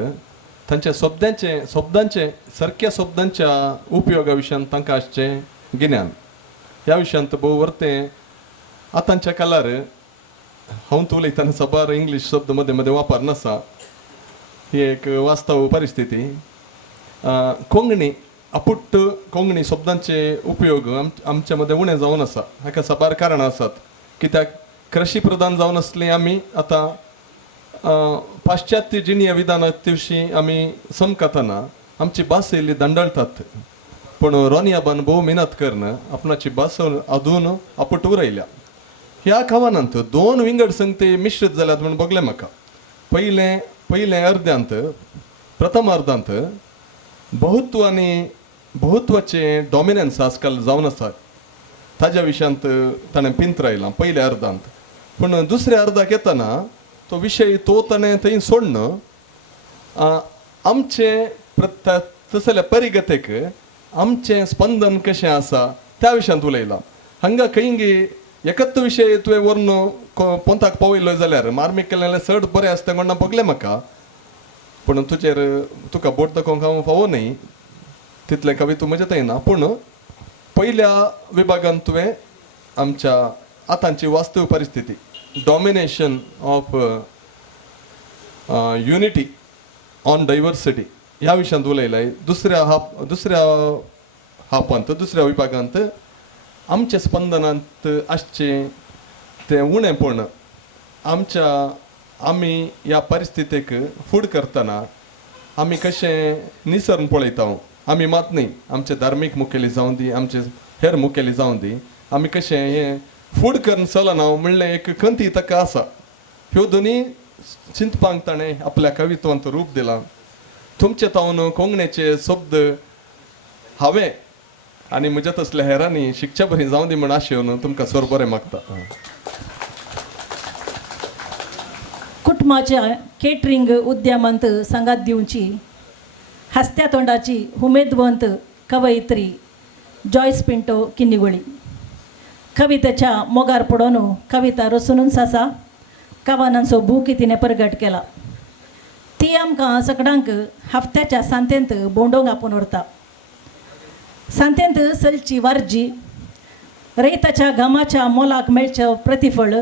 तांच्या शब्दांचे सारक्या शब्दांच्या उपयोगा विशयान तांकां आसचें गिन्यान ह्या विशयांत भोव वर्तें आतांच्या काळार हांव उलयतना सबार इंग्लीश शब्द मदें मदें वापर नासा ही एक वास्तव परिस्थिती. कोंकणी अपुट्ट कोंकणी शब्दांचे उपयोग आमच्या मदें उणें जावन आसा हाका सबार कारणां आसात कित्याक कृशी प्रधान जावन आसली आमी आतां पाश्चात्य जिणीय विधानां दिवशी आमी समकतना आमची भास येयली दंडळतात पूण रॉनियाबान भोव मेहनत करन आपणाची भास अजून अपुट उरयल्या. ह्या कवनांत दोन विंगड संगती मिश्रीत जाल्यात म्हूण बगलें म्हाका. पयले अर्द्यांत प्रथम अर्धांत बहुत्व आनी बहुत्वाचे डॉमिनन्स आजकाल जावन आसा ताज्या विशयांत ताणें पिंत रायलां पयल्या अर्धांत. पूण दुसऱ्या अर्धाक येतना तो विशय तो ताणें थंय सोडन आमचे तसल्या परिगतेक आमचें स्पंदन कशें आसा त्या विशयांत उलयलां. हांगा खंयी एकच विशय तुवें व्हरून पोंताक पावयलो जाल्यार मार्मीक केलें जाल्यार चड बरें आसता कोणा बगलें म्हाका पूण तुका बोट दाखोवंक हांव फावो न्ही तितलें कवी तूं म्हजें थंय ना. पूण पयल्या विभागांत तुवें आमच्या आतांची वास्तव परिस्थिती domination of unity on diversity ह्या विशयांत उलयलाय. दुसऱ्या हापांत दुसऱ्या विभागांत आमच्या स्पंदनांत आसचें तें उणेंपण आमी ह्या परिस्थितीक फूड करतना आमी कशें निसर्न पळयता आमी मात न्ही आमचे धार्मीक मुखेली जावं दी आमचे हेर मुखेली जावं दी आमी कशें हें फूड करून चलना म्हणलें एक खंती ताका आसा. ह्यो दोनी चिंतपाक ताणें आपल्या कवित्वांत रूप दिलां. तुमचे तावन कोंकणीचे शब्द हांवें आनी म्हज्या तसल्या हेरांनी शिक्षा बरी जावं दी म्हण आशेवन तुमकां सोर बरें मागता. कुटुंबाच्या केटरिंग उद्यमांत सांगात दिवची हस्त्या तोंडाची उमेदवंत कवयित्री जॉयस पिंटो किन्निगोळी. कवितेच्या मोगार पडोन कविता रचूनच आसा कवनांचो भूक तिणें प्रगट केला. ती आमकां सगळ्यांक हफ्त्याच्या सांतेंत बोंडोंक आपून व्हरता. सांतेंत सलची वारजी रैताच्या घामाच्या मोलाक मेळचें प्रतिफळ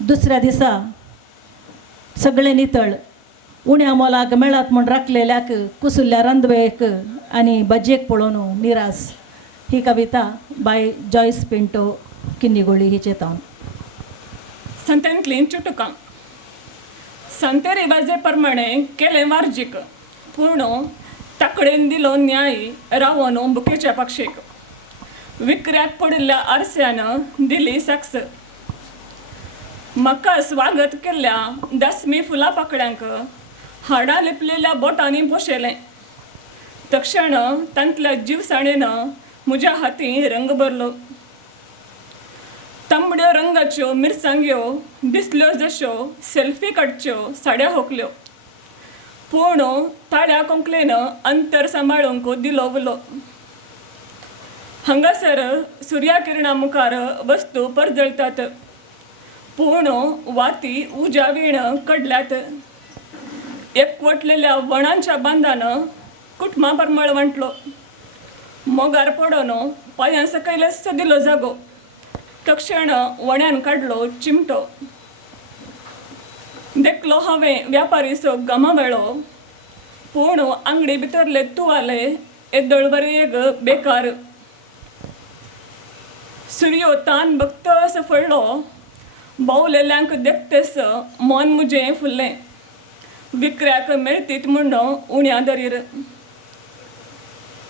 दुसऱ्या दिसा सगळें नितळ उण्या मोलाक मेळत म्हूण राखलेल्याक कुसुल्ल्या रांदवेक आनी बजेक पळोवन निरास. ही कविता बाय जॉयस पिंटो किन्निगोळी हिचे तावन. संत्यांतलीं चुटुकां संते रिवाजे प्रमाणे केलें वारजीक पूण ताकडेन दिलो न्याय रावोन बुकेच्या पक्षेक. विकऱ्याक पडिल्ल्या आरस्यान दिली सक्स. म्हाका स्वागत केल्ल्या दसमी फुलां पाकड्यांक हाडां लिपलेल्या बोटांनी भोशेलें. तक्षण तांतल्या जीवसाणेन म्हज्या हातीं रंग भरलो. तांबड्यो रंगाच्यो मिरसांग्यो दिसल्यो जश्यो सेल्फी काडच्यो साड्या होकल्यो. पूण ताळ्या कोंकलेन अंतर सांबाळूंक दिलो उलो. हांगासर सुर्या किरणा मुखार वस्तू परजळटात पूण वाती उज्यावीण कडल्यात. एकवटलेल्या वणांच्या बांदान कुटुंबा परमळ वांटलो. मोगार पडोन पांयां सकयलेच दिलो जागो. तक्षण वण्यान काडलो चिमटो. देखलो हांवें व्यापारीचो गमावेळो पूण अंगडी भितरले तुवाले येदळ बरेग बेकार. सूर्यो तान बघतस फळलो भोवलेल्यांक देखतेस मन मुजें फुल्लें. विकऱ्याक मेळटीत म्हणून उण्या दरीर.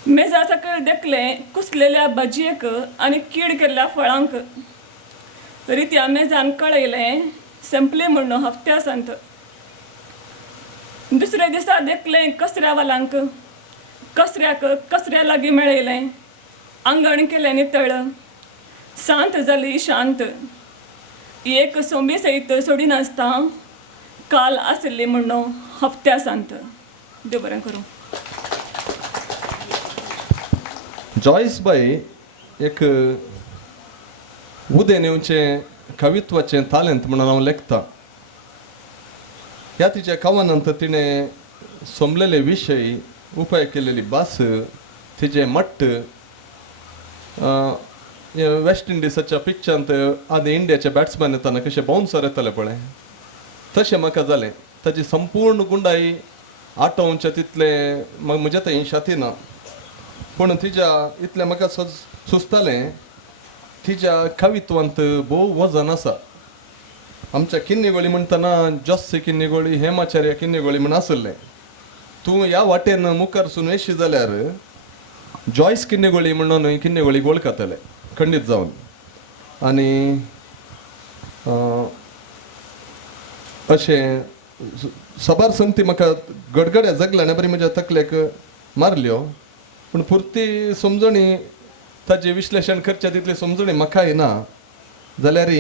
मेजा सकयल देखलें कुसलेल्या भजयेक आनी कीड केल्ल्या फळांक. रित्या मेजान कळयलें संपले म्हणून हफ्त्या सांत. दुसरे दिसा देखलें कसऱ्यावालांक. कसऱ्याक कसऱ्या लागीं मेळयलें. आंगण केलें नितळ. सांत जाली शांत. एक सोंबी सयत सोडी नासता काल आसली म्हणून हफ्त्या सांत. देव बरें करूं. जॉयस बाई एक उदें नेवचें कवित्वाचें तालंत म्हणून हांव लेखतां. ह्या तिच्या कवनांत तिणें सोमलेले विशय, उपाय केलेली भास, तिचे मट्ट वेस्ट इंडिसाच्या पिच्चांत आदी इंडियाचे बॅट्समॅन येताना कशे बाउन्सर येताले पळय तशें म्हाका जालें. ताची संपूर्ण गुंडाई आटोवचें तितलें म्हज्या थंय शाती ना. पूण तिच्या इतलें म्हाका सुचतालें तिच्या कवित्वांत भोव वजन आसा. आमच्या किन्नेगोळी म्हणटना जस्सी किन्नेगोळी, हेमाचार्य किन्नेगोळी म्हण आसले. तूं ह्या वाटेन मुखारसून येशी जाल्यार जॉयस किन्नेगोळी म्हणून किन्नेगोळी वळखतले खंडीत जावन. आनी अशें सबार संगती म्हाका गडगड्या जगल्या बरी म्हज्या तकलेक मारल्यो. पूण पुर्ती समजणी ताजें विश्लेशण करचें तितली समजणी म्हाका येना जाल्यार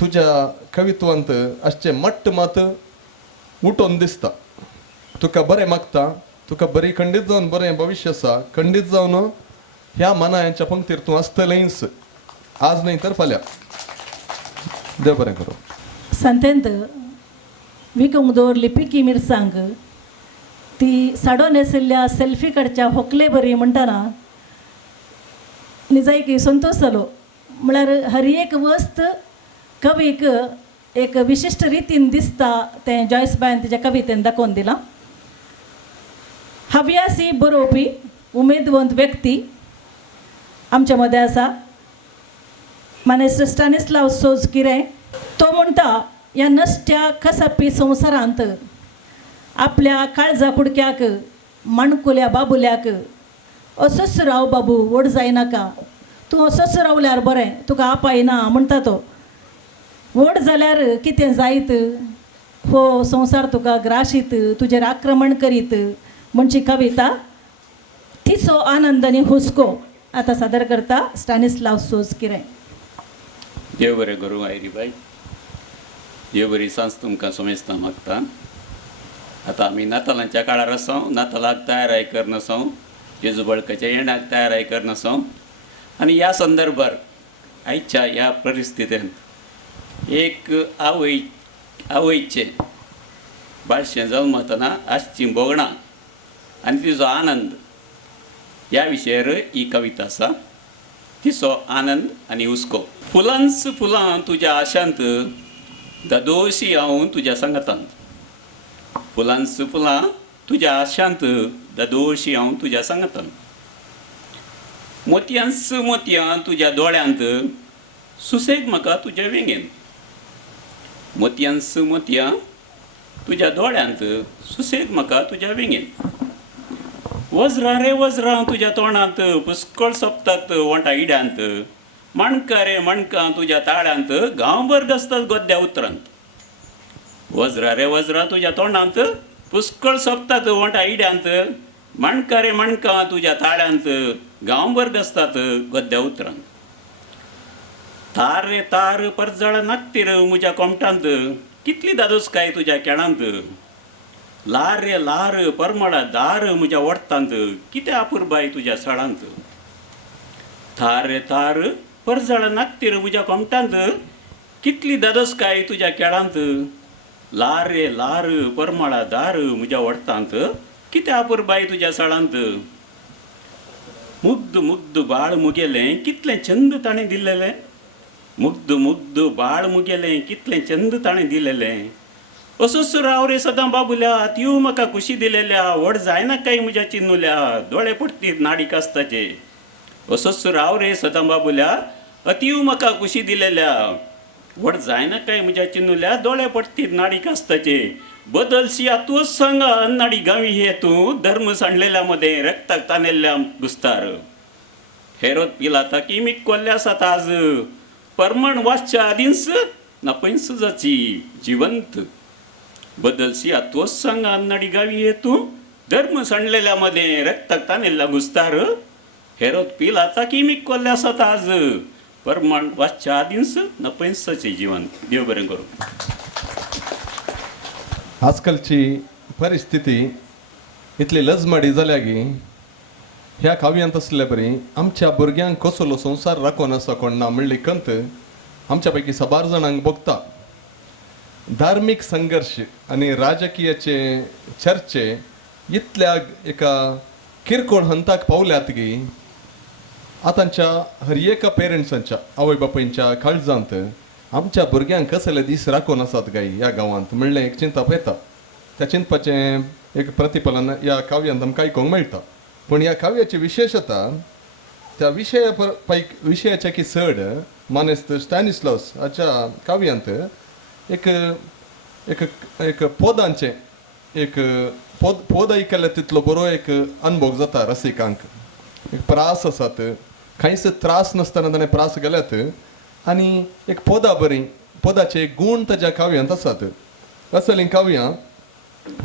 तुज्या कवित्वांत आसचें मट्ट मात उठोवन दिसता. तुका बरें मागता, तुका बरी खंडीत जावन बरें भविश्य आसा. खंडीत जावन ह्या मानायांच्या पंक्तीर तूं आसतलेंच, आज न्ही तर फाल्यां. देव बरें करूं. संतेंत विकूंक दवरली पिकी मिरसांग ती साडो नेसिल्ल्या सेल्फी काडच्या होकले बरी म्हणटाना निजायकी संतोश जालो. म्हळ्यार हर एक वस्त कवीक एक विशिश्ट रितीन दिसता तें जॉयस बायन तिच्या कवितेन दाखोवन दिलां. हव्यासी बरोवपी उमेदवंत व्यक्ती आमच्या मदें आसा. मानेस्टर स्टानिस्लाव सोजकिरे. तो म्हणटा ह्या नश्ट्या खसापी संवसारांत आपल्या काळजा कुडक्याक माणकुल्या बाबुल्याक असोच राव बाबू व्हड जायनाका. तूं असोच रावल्यार बरें, तुका आपायना म्हणटा तो. व्हड जाल्यार कितें जायत, हो संवसार तुका ग्राशीत, तुजेर आक्रमण करीत म्हणची कविता. तिचो आनंद आनी हुस्को आतां सादर करता स्टानिस्लाव सोजकिरे. देव बरें करूं आयरीबाई. देव बरी सांज तुमकां सोमेस्तां मागता. आतां आमी नातालांच्या काळार आसा. नातालाक तयाराय करन आसा. जेजू बळकाच्या येण्याक तयाराय करन आसा. आनी ह्या संदर्भार आयच्या ह्या परिस्थितींत एक आवयचे बाळशें जल्मतना आसचीं बोगणां आनी तिचो आनंद ह्या विशयार ही कविता आसा. तिचो आनंद आनी हुस्को. फुलांच फुलां तुज्या आशांत ददोशी हांव तुज्या संगतांत. फुलांच फुलां तुज्या आशांत ददोशी हांव तुज्या संगतांत. मोतयांच मोतयां तुज्या दोळ्यांत सुसेग म्हाका तुज्या वेंगेन. मोतयांच मोतयां तुज्या दोळ्यांत सुसेग म्हाका तुज्या वेंगेन. वज्रां रे वज्रां तुज्या तोंडांत पुस्कळ सोंपतात वोंटा इड्यांत. मणकां रे मणकां तुज्या ताळ्यांत गांवभर दसतात गोद्या उतरांत. वज्रां रे वज्रां तुज्या तोंडांत पुस्कळ सोंपतात वोंटा इड्यांत. मणकां रे मणकां तुज्या ताळ्यांत गांवभर दसतात गोद्या उतरांत. तार रे तार परजळ नाकतीर म्हज्या कोमटांत कितली दादोसकाय तुज्या केणांत. लार रे लार परमळा दार म्हज्या वडतांत कितें आपुरबाय तुज्या सळांत. थार रे थार परजळ नाकतीर म्हज्या कोमटांत कितली दादोसकाय तुज्या केळांत. लार रे लार परमळा दार म्हज्या वडतांत कितें आपुरबाय तुज्या सळांत. मुग्ध मुग्ध बाळ मुगेलें कितलें छंद ताणें दिलेलें. मुग्ध मुग्ध बाळ मुगेलें कितलें छंद ताणें दिलेलें. असोच राव रे सदां बाबुल्या त्यो म्हाका खुशी दिलेल्या व्हड जायना काय म्हज्या चिन्नुल्या दोळे पडटीत नाडी कास्ताचे असोच राव रे सदां बाबुल्या अतिव म्हाका खुशी दिलेल्या व्हड जायना काय म्हज्या चिन्नुल्या दोळे पडटीत नाडी कास्ताचे बदलशी तूच सांगा नाडी गावी हे तूं धर्म सांडलेल्या मध्ये रक्ताक तानेल्ल्या गुस्तार हेरोत पिला ताकी मी कोल्ल्या सात आज परमण वाचच्या आदींस ना पैंस जाची जिवंत बदलशी तूच सांगा नाडी गावी हे तूं धर्म सांडलेल्या मध्ये रक्ताक तानेल्ल्या गुस्तार हेरोत पिला ताकी मी कोल्ल्या सात आज परमण वाचच्या आदींस ना पैंसाचे जिवंत देव बरें करूं. आजकालची परिस्थिती इतली लजमाडी जाल्या की ह्या काव्यांत असले बरी आमच्या भुरग्यांक कसलो संसार राखून आसा कोण ना म्हणली कंत आमच्या पैकी 6 जाणांक बघता. धार्मीक संघर्ष आणि राजकीयाचे चर्चे इतल्या एका किरकोळ हंताक पावल्यात की आतांच्या हर एका पेरेंट्सांच्या आवय बापायंच्या काळजांत आमच्या भुरग्यांक कसले दीस राखून आसात काय ह्या गांवांत म्हणलें एक चिंतप येता. त्या चिंतपाचें एक प्रतिफलन ह्या काव्यांत आमकां आयकूंक मेळटा. पण ह्या काव्याची विशेषता त्या विशयाच्या की चड मानेस्त स्टॅनिस्लॉस हाच्या काव्यांत एक एक एक पोदांचे एक पोद ऐकले तितलो बरो एक अनुभव जाता रसिकांक. एक प्रास आसात कांयच त्रास नासतना ताणें प्रास गेल्यात आनी एक पोदा बरी पोदाचे गूण ताच्या काव्यांत आसात. असलीं काव्यां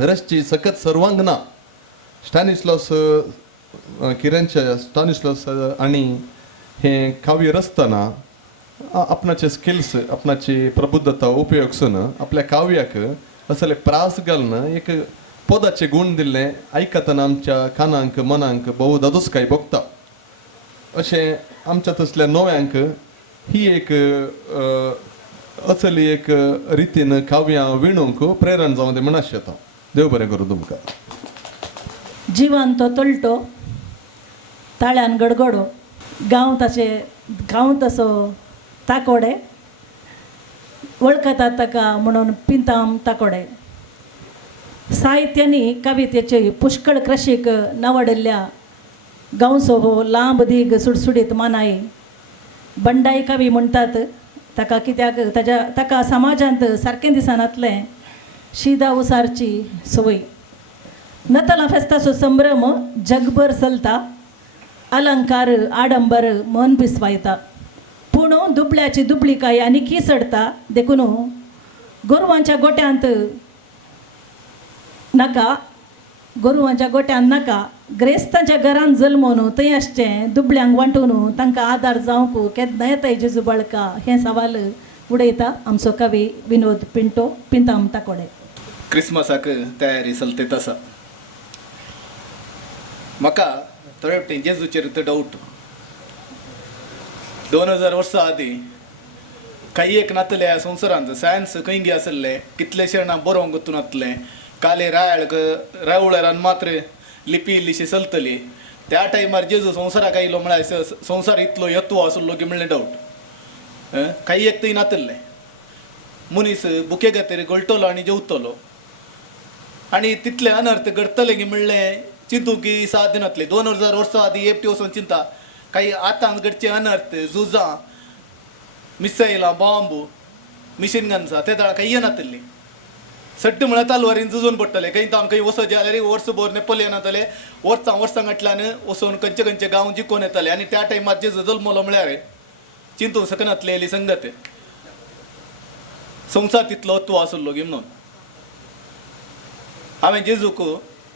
रसची सकत सर्वांगना स्टॅनिस्लॉस किरणच्या स्टॅनिस्लॉस आनी हें काव्य रचतना आपणाचे स्किल्स आपणाची प्रबुद्धता उपयोग करून आपल्या काव्याक असले प्रास घालून एक पोदाचे गूण दिल्ले आयकतना आमच्या कानांक मनांक भोव दादोसकाय भोगता. अशें आमच्या तसल्या नव्यांक ही एक असली एक रितीन काव्यां विणूंक प्रेरण जावं म्हण आशेता. देव बरें करूं तुमकां. जिवान तो तळटो ताळ्यान गडगडो गांव तसो ताकोडे वळखतात ताका म्हणून पिंताम ताकोडे. साहित्यानी कवितेचे पुष्कळ क्रशीक नावडल्या गांवचो हो लांब दीग सुडसुडीत मानाई बंडाई कवी म्हणटात ताका कित्याक ताका समाजांत सारकें दिसनातलें शिदा उसारची सवय. नतला फेस्ताचो संभ्रम जगभर चलता अलंकार आडंबर मन पिसवायता पूण दुबळ्याची दुबळीकाय आनी सडता देखून गोरवांच्या गोट्यांत नाका ग्रेस्तांच्या घरांत जल्मून थंय आसचें दुबळ्यांक वांटून तांकां आदार जावंक केन्ना येता जेजू बाळका हे सवाल उडयता आमचो कवी विनोद पिंटो पिंताम ताकोडे. क्रिसमसाक तयारी चलते आसा. म्हाका थोडे वटेन जेजूचेर तो डावट. 2000 वर्सां आदीं काही एक नातल्या संवसारांत सायन्स खंय आसले कितले शेणां बरोवंक गुंतून नातले काले रावळारान मात्र लिपी इल्लीशी चलतली. त्या टायमार जेजू संवसाराक आयलो म्हळ्यार संवसार इतलो यत्व आसलो की म्हणलें डावट. काही एक थंय नातल्ले मनीस बुके खातीर गळटलो आनी जेवतलो आनी तितले अनर्थ घडतले की म्हणलें चिंतू की साध्य नातले. 2000 वर्सां आदीं एकटी वचून चिंता काही आतां घडचे अनर्थ झुजां मिसायलां बॉम्ब मिशीन गन्सां ते दाळ काही नातली. सट्ट म्हळ्यार तालवारीन झुजून पडटले. खंय तो आमकां वचत जाल्यार वर्सभर नेपोलियन येताले वर्सां घातल्यान वचून खंयचे गांव जिखून येताले आनी त्या टायमार जेजू जल्मलो म्हळ्यार चिंतूंक सकनातलेली संगत. संवसार तितलो अत्व आसलो गी म्हणून हांवें जेजूक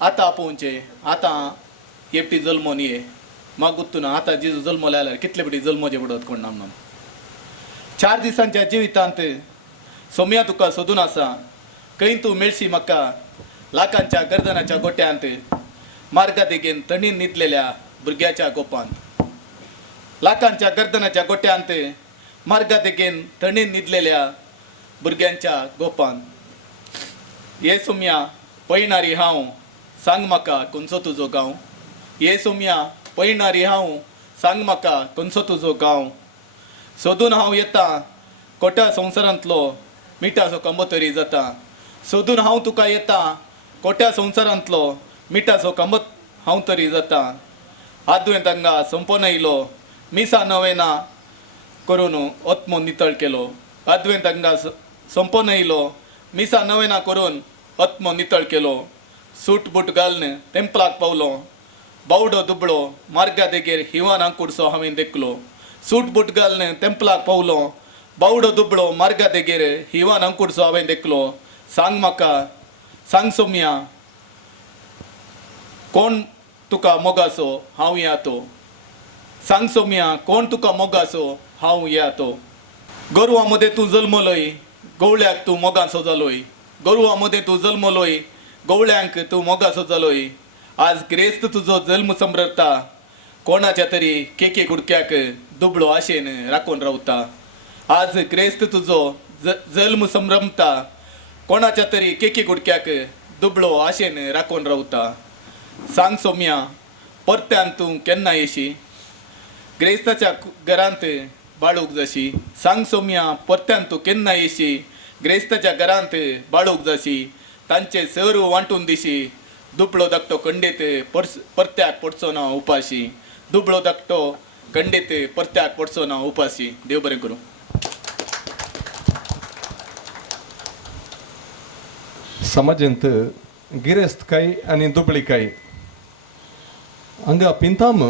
आतां आपोवचें आतां एकटी जल्मोन ये म्हाका गुर्तू ना आतां जेजू जल्मले जाल्यार कितले फावटी जल्मोचे पडत कोण ना म्हणून. 4 दिसांच्या जिवितांत सोम्या तुका सोदून आसा खंय तूं मेळशी म्हाका लाखांच्या गर्दनाच्या गोट्यांत मार्गा देगेन तणीन न्हिदलेल्या भुरग्याच्या गोपांत. लाखांच्या गर्दनाच्या गोट्यांत मार्गा देगेन तणीन न्हिदलेल्या भुरग्यांच्या गोपांत. ये सोम्या पळयणारी हांव सांग म्हाका खंयचो तुजो गांव. ये सोम्या पळयणारी हांव सांग म्हाका खंयचो तुजो गांव. सोदून हांव येता कोट्या संवसारांतलो मिठाचो कंबो तरी जाता सोदून हांव तुका येता कोट्या संवसारांतलो मिठाचो कंबत हांव तरी जाता आदुवें तांगा संपोन येयलो मिसा नवेना करून ओत्मो नितळ केलो आदुवें तांगा संपोन येयलो मिसा नवेना करून ओत्मो नितळ केलो सूट बूट घालन टेंपलाक पावलो बावडो दुबळो मार्गा देगेर हिवान अंकुडसो हांवें देखलो सूट बूट घालन टेंपलाक पावलो बावडो दुबळो मार्गा देगेर हिवान अंकुडसो हांवें देखलो सांग म्हाका सांग सोम्या कोण तुका मोगासो हांव येतो सांग सोम्या कोण तुका मोगासो हांव येतो गोरवां मदें तूं जल्मलोय गवळ्याक तूं मोगाचो जालोय गोरवां मदें तूं जल्मलोय गवळ्यांक तूं मोगाचो जालोय आज क्रेस्त तुजो जल्म संभ्रता कोणाच्या तरी केके कुडक्याक दुबळो आशेन राखून रावता आज क्रेस्त तुजो जल्म संभ्रमता कोणाच्या तरी केके कुडक्याक दुबळो आशेन राखून रावता सांग सोम्या परत्यान तूं केन्ना येशी ग्रेस्ताच्या घरांत बाळूक जशी सांग सोम्या परत्यान तूं केन्ना येशी ग्रेस्ताच्या घरांत बाळूक जशी तांचे सर्व वांटून दिशी दुबळो धाकटो खंडीत परत्याक पडचो ना उपाशी दुबळो धाकटो खंडीत परत्याक पडचो ना उपाशी देव बरें करूं समाजांत गिरेस्तकाय आनी दुबळीकाय हांगा पिंताम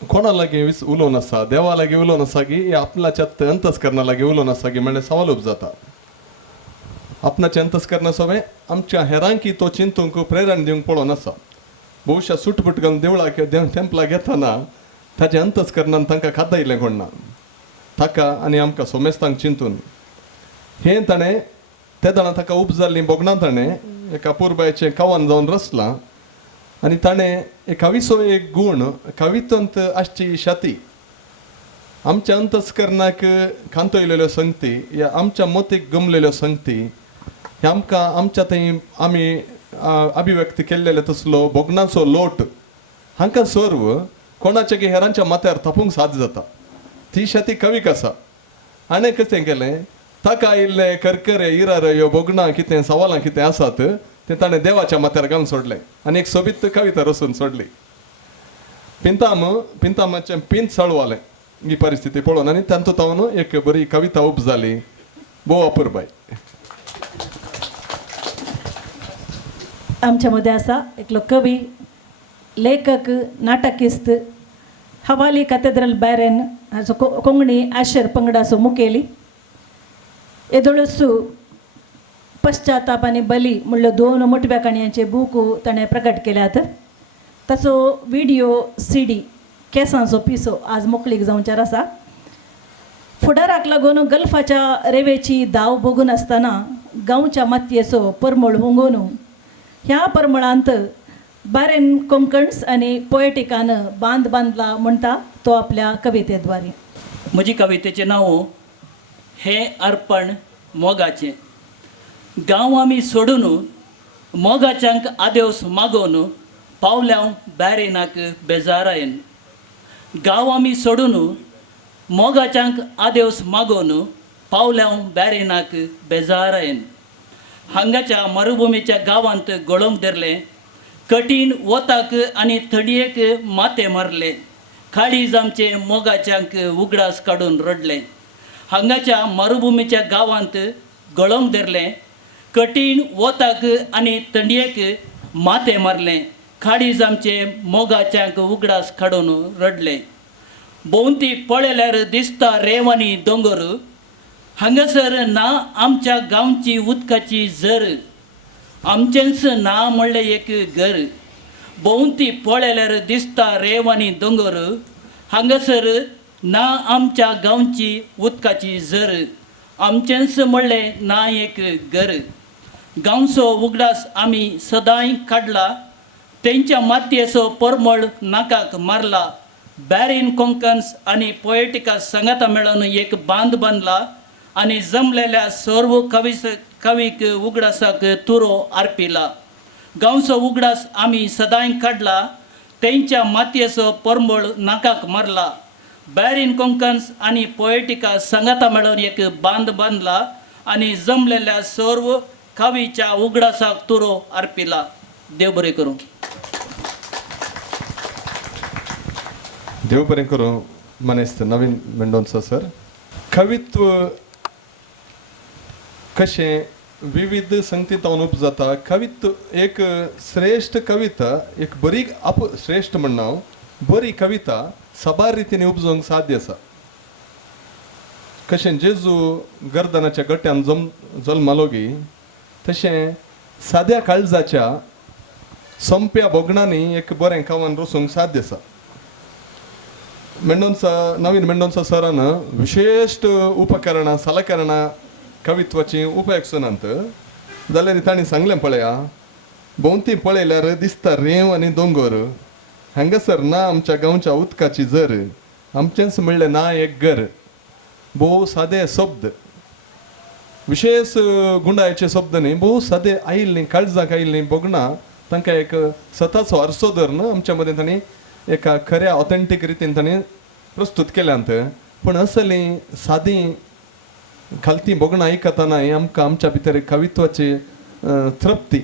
कोणा लागीं उलोवन आसा देवा लागीं उलोवन आसा की आपणाच्या अंतस्करणा लागीं उलोवन आसा की म्हणल्यार सवाल जाता आपणाचें अंतस्करण सगळें आमच्या हेरांकी तो चिंतूंक प्रेरण दिवंक पळोवन आसा भोवशा सुटबुट घालून देवळाक टेंपलाक येताना ताच्या अंतस्करणान तांकां खादायलें कोण ना ताका आनी आमकां सोमेस्तांक चिंतून हें ताणें त्या दाणा ताका उब जाल्लीं बोगना ताणें एका पुरबायचें कावान जावन रचलां आनी ताणें एकाविसो एक गूण कवितंत आसची शाती आमच्या अंतस्करणाक खांतयलेल्यो संगती या आमच्या मतीक गमलेल्यो संगती हे आमकां आमच्या थंय आमी अभिव्यक्त केल्लेले तसलो बोगनाचो लोट हांकां सर्व कोणाच्या की हेरांच्या माथ्यार थापूंक साद जाता ती शाती कवीक आसा आनी कितें केलें ताका आयिल्ले करकरे इरार ह्यो बोगना कितें सवालां कितें आसात तें ताणें देवाच्या माथ्यार घालून सोडलें आनी एक सोबीत कविता रचून सोडली पिंतामाचें पिंत साळवालें ही परिस्थिती पळोवन आनी तातूंत एक बरी कविता उब जाली बोवा पुरबाय आमच्या मध्ये असा एकलो कवी लेखक नाटकिस्त हवाली कॅथेड्रल बॅरेन हाचो कोंकणी आशेर पंगडाचो मुखेली येदोळसू पश्चाताप आनी बली म्हणल्यो 2 मोठव्या काणयांचे बूक ताणें प्रकट केल्यात ताचो व्हिडिओ CD केसांचो पिसो आज मोकळीक जावंचार आसा फुडाराक लागून गल्फाच्या रेवेची धाव बघून आसतना गांवच्या मातयेचो परमळ हुंगोवन ह्या परमळांत बारेन कोंकण्स आनी पोएटिकान बांद बांदला म्हणटा तो आपल्या कवितेद्वारे म्हजी कवितेचें नांव हे अर्पण मोगाचें गांव आमी सोडून मोगाच्यांक आदेवस मागोवन पावल्याव बॅरेनाक बेजारायन गांव आमी सोडून मोगाच्यांक आदेवस मागोवन पावल्याव बॅरेनाक बेजारायन हांगाच्या मरुभुमीच्या गांवांत गळोवंक धरलें कठीण वताक आनी थडयेक माते मारले काळीज आमचे मोगाच्यांक उगडास काडून रडलें हांगाच्या मरुभुमीच्या गांवांत गळोवंक धरलें कठीण वताक आनी थंडयेक माते मारलें काळीज आमचे मोगाच्यांक उगडास काडून रडलें भोंवती पळयल्यार दिसता रेवानी दोंगर हांगासर ना आमच्या गांवची उदकाची झर आमचेंच ना म्हणलें एक घर भोंवती पळयल्यार दिसता रेवानी दोंगर हांगासर ना आमच्या गांवची उदकाची झर आमचेंच म्हणलें ना एक घर गांवचो उगडास आमी सदांय काडला तेंच्या मातयेचो परमळ नाकाक मारला बॅरीन कोंकण्स आनी पोएटिका संगता मेळून एक बांद बांदला आनी जमलेल्या सर्व कवीक उगडासाक तुरो आर्पिला गांवचो उगडास आमी सदांय काडला तेंच्या मातयेचो परमळ नाकाक मारला बॅरीन कोंकण्स आनी पोएटिका संगता मेळून एक बांद बांदला आनी जमलेल्या सर्व कावीच्या उगडासाक तुरो अर्पिला. देव बरें करूं. देव बरें करूं. मनेस्त नवीन मेंडोन्सा सर. कवित्व कशें विविध संगतीतावन उपजाता. कवित्व एक श्रेष्ठ कविता एक बरी श्रेष्ठ म्हणना हांव बरी कविता सबार रितीने उपजोवंक साध्य आसा. कशें जेजू गर्दनाच्या गट्यान जल्मालो गी तशें साद्या काळजाच्या सोंप्या बोगणांनी एक बरें कावन रचूंक साध्य आसा. नवीन मेंडोन्सा सरान विशेश्ट उपकरणां सलकरणां कवित्वाची उपयोगसनांत जाल्यार ताणें सांगलें पळया भोंवती पळयल्यार दिसता रेंव आनी दोंगर हांगासर ना आमच्या गांवच्या उदकाची झर आमचेंच म्हणलें ना एक घर. भोव सादे शब्द विशेष गुणायचे शब्द न्ही भोव सादे आयिल्लीं काळजाक आयिल्लीं बोगणां तांकां एक स्वताचो आरसो धरून आमच्या मदें तांणी एका खऱ्या ऑथेंटीक रितीन तांणी प्रस्तूत केल्यांत. पूण असलीं सादीं खालती बोगणां आयकतानाय आमकां आमच्या भितर कवित्वाची तृप्ती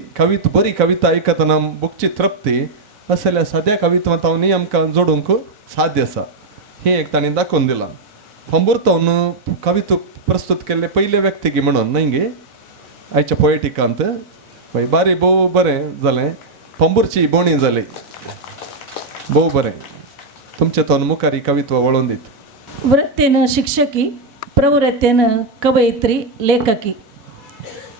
बरी कविता आयकतना भोगची तृप्ती असल्या साद्या कवित्वांतावनी आमकां जोडूंक साध्य आसा. हें एक तांणी दाखोवन दिलां. पंबुर्तावन कवित्व प्रस्तूत केल्ले पयले व्यक्ती गी म्हणून न्हय गे आयच्या पोएटिकांत बारी भोव बरें जालें. पंबुरची बोणी जाली भोव बरें. तुमचे तोन मुखारी कवित्व वळोवन दीत. वृत्तीनं शिक्षकी प्रवृत्तीनं कवयित्री लेखकी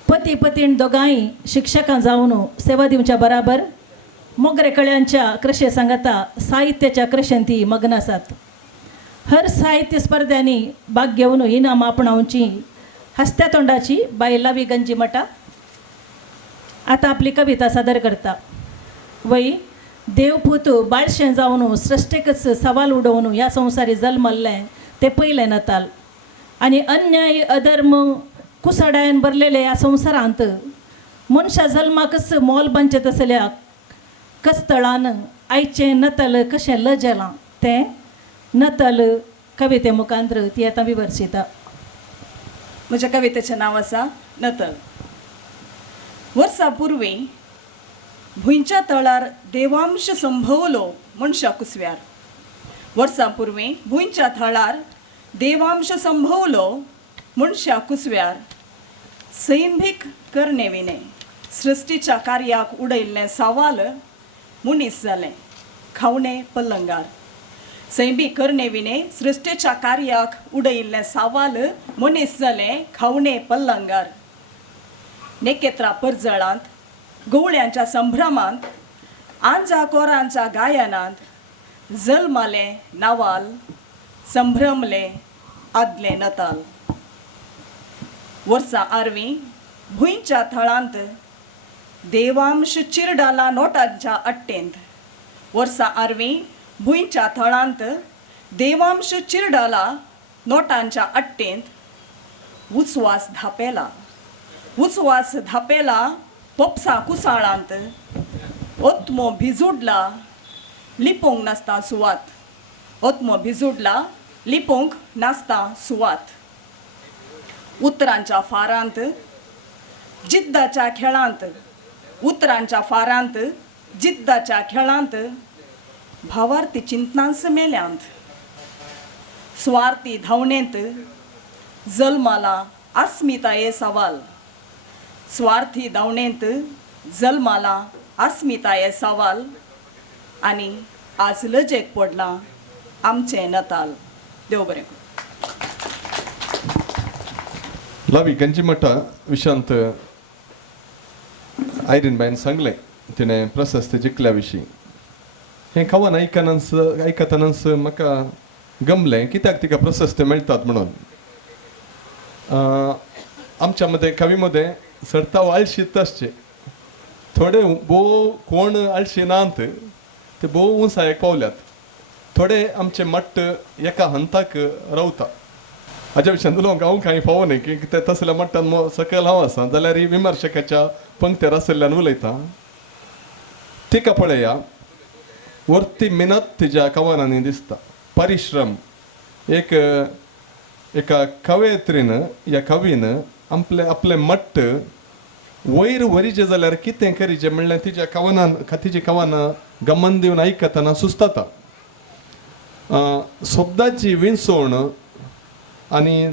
पती पतीन दोगांय शिक्षकां जावन सेवा दिवच्या बराबर मोगरे कळ्यांच्या कृशे सांगता साहित्याच्या कृशेन ती मग्न आसात. हर साहित्य स्पर्धांनी भाग घेवन इनाम आपणावची हस्त्या तोंडाची बायलावी गंजी मटा आता आपली कविता सादर करता. वय देवपूत बाळशें जावन सृश्टेकच सवाल उडोवन ह्या संवसारी जल्मल्लें ते पयलें नताल आनी अन्याय अधर्म कुसडायन भरलेले ह्या संवसारांत मनशा जल्माकच मोल बांदचें तसल्या कस्तळान आयचें नतल कशें लजलां तें नतल कविते मुखांत्र ती आतां विवर्शिता. म्हज्या कवितेचें नांव आसा नतल. वर्सां पूर्वी भुंयच्या तळार देवांश संभवलो मनशा कुसव्यार. वर्सां पूर्वी भुंयच्या थळार देवांश संभवलो मनशा कुसव्यार. सैंभीक करनेविने सृश्टीच्या कार्याक उडयल्लें सावाल मुनीस जालें खावणे पल्लंगार. सैंभीक करनेविने सृश्टीच्या कार्याक उडयल्लें सावाल मनीस जालें खावणे पल्लंगार. नेकेत्रा परजळांत गवळ्यांच्या संभ्रमांत आंजा कोरांच्या गायनांत जल्माले नावाल संभ्रमले आदले नताल. वर्सां आरवीं भुंयच्या थळांत देवांश चिरडाला नोटांच्या अट्टेंत. वर्सां आरवीं भुंयच्या थळांत देवांश चिरडाला नोटांच्या अट्टेंत उचवास धापेला पोपसा कुसाळांत ओत्मो भिजुडला लिपोंक नासता सुवात. ओत्मो भिजुडला लिपोंक नासता सुवात. उतरांच्या फारांत जिद्दाच्या खेळांत उतरांच्या फारांत जिद्दाच्या खेळांत भावार्थी चिंतनांस मेल्यांत. स्वार्थी धावणेंत जल्माला अस्मिताये सवाल. स्वार्थी धावणेंत जल्माला अस्मिताये सवाल आनी आज लजेक पडलां आमचें नताल. देव बरें करूं. लावी गंजीमठा विशांत आयरीन बायन सांगलें तिणें प्रशस्ती जिखल्या विशीं. हें कवन आयकतानाच म्हाका गमलें कित्याक तिका प्रशस्ती मेळटात म्हणून. आमच्या मदें कवी मदें सरता आळशीत आसचे थोडे भोव कोण आळशी नात ते भोव उंचायेक पावल्यात. थोडे आमचे मट्ट एका हंताक रावता. हाज्या विशयान उलोवंक हांव कांय फावो न्ही की ते तसल्या मट्टान सकयल हांव आसा जाल्यार ही विमर्शकाच्या पंक्तेर आसल्यान उलयता. तिका पळया वर्ती मेहनत तिच्या कवनांनी दिसता. परिश्रम एका कवयित्रीन या कवीन आपले मट्ट वयर वरीचे जाल्यार कितें करीचें म्हणल्यार तिच्या कवनान तिची कवनां गमन दिवन आयकतना सुस्ताता. शब्दाची विणसोण आनी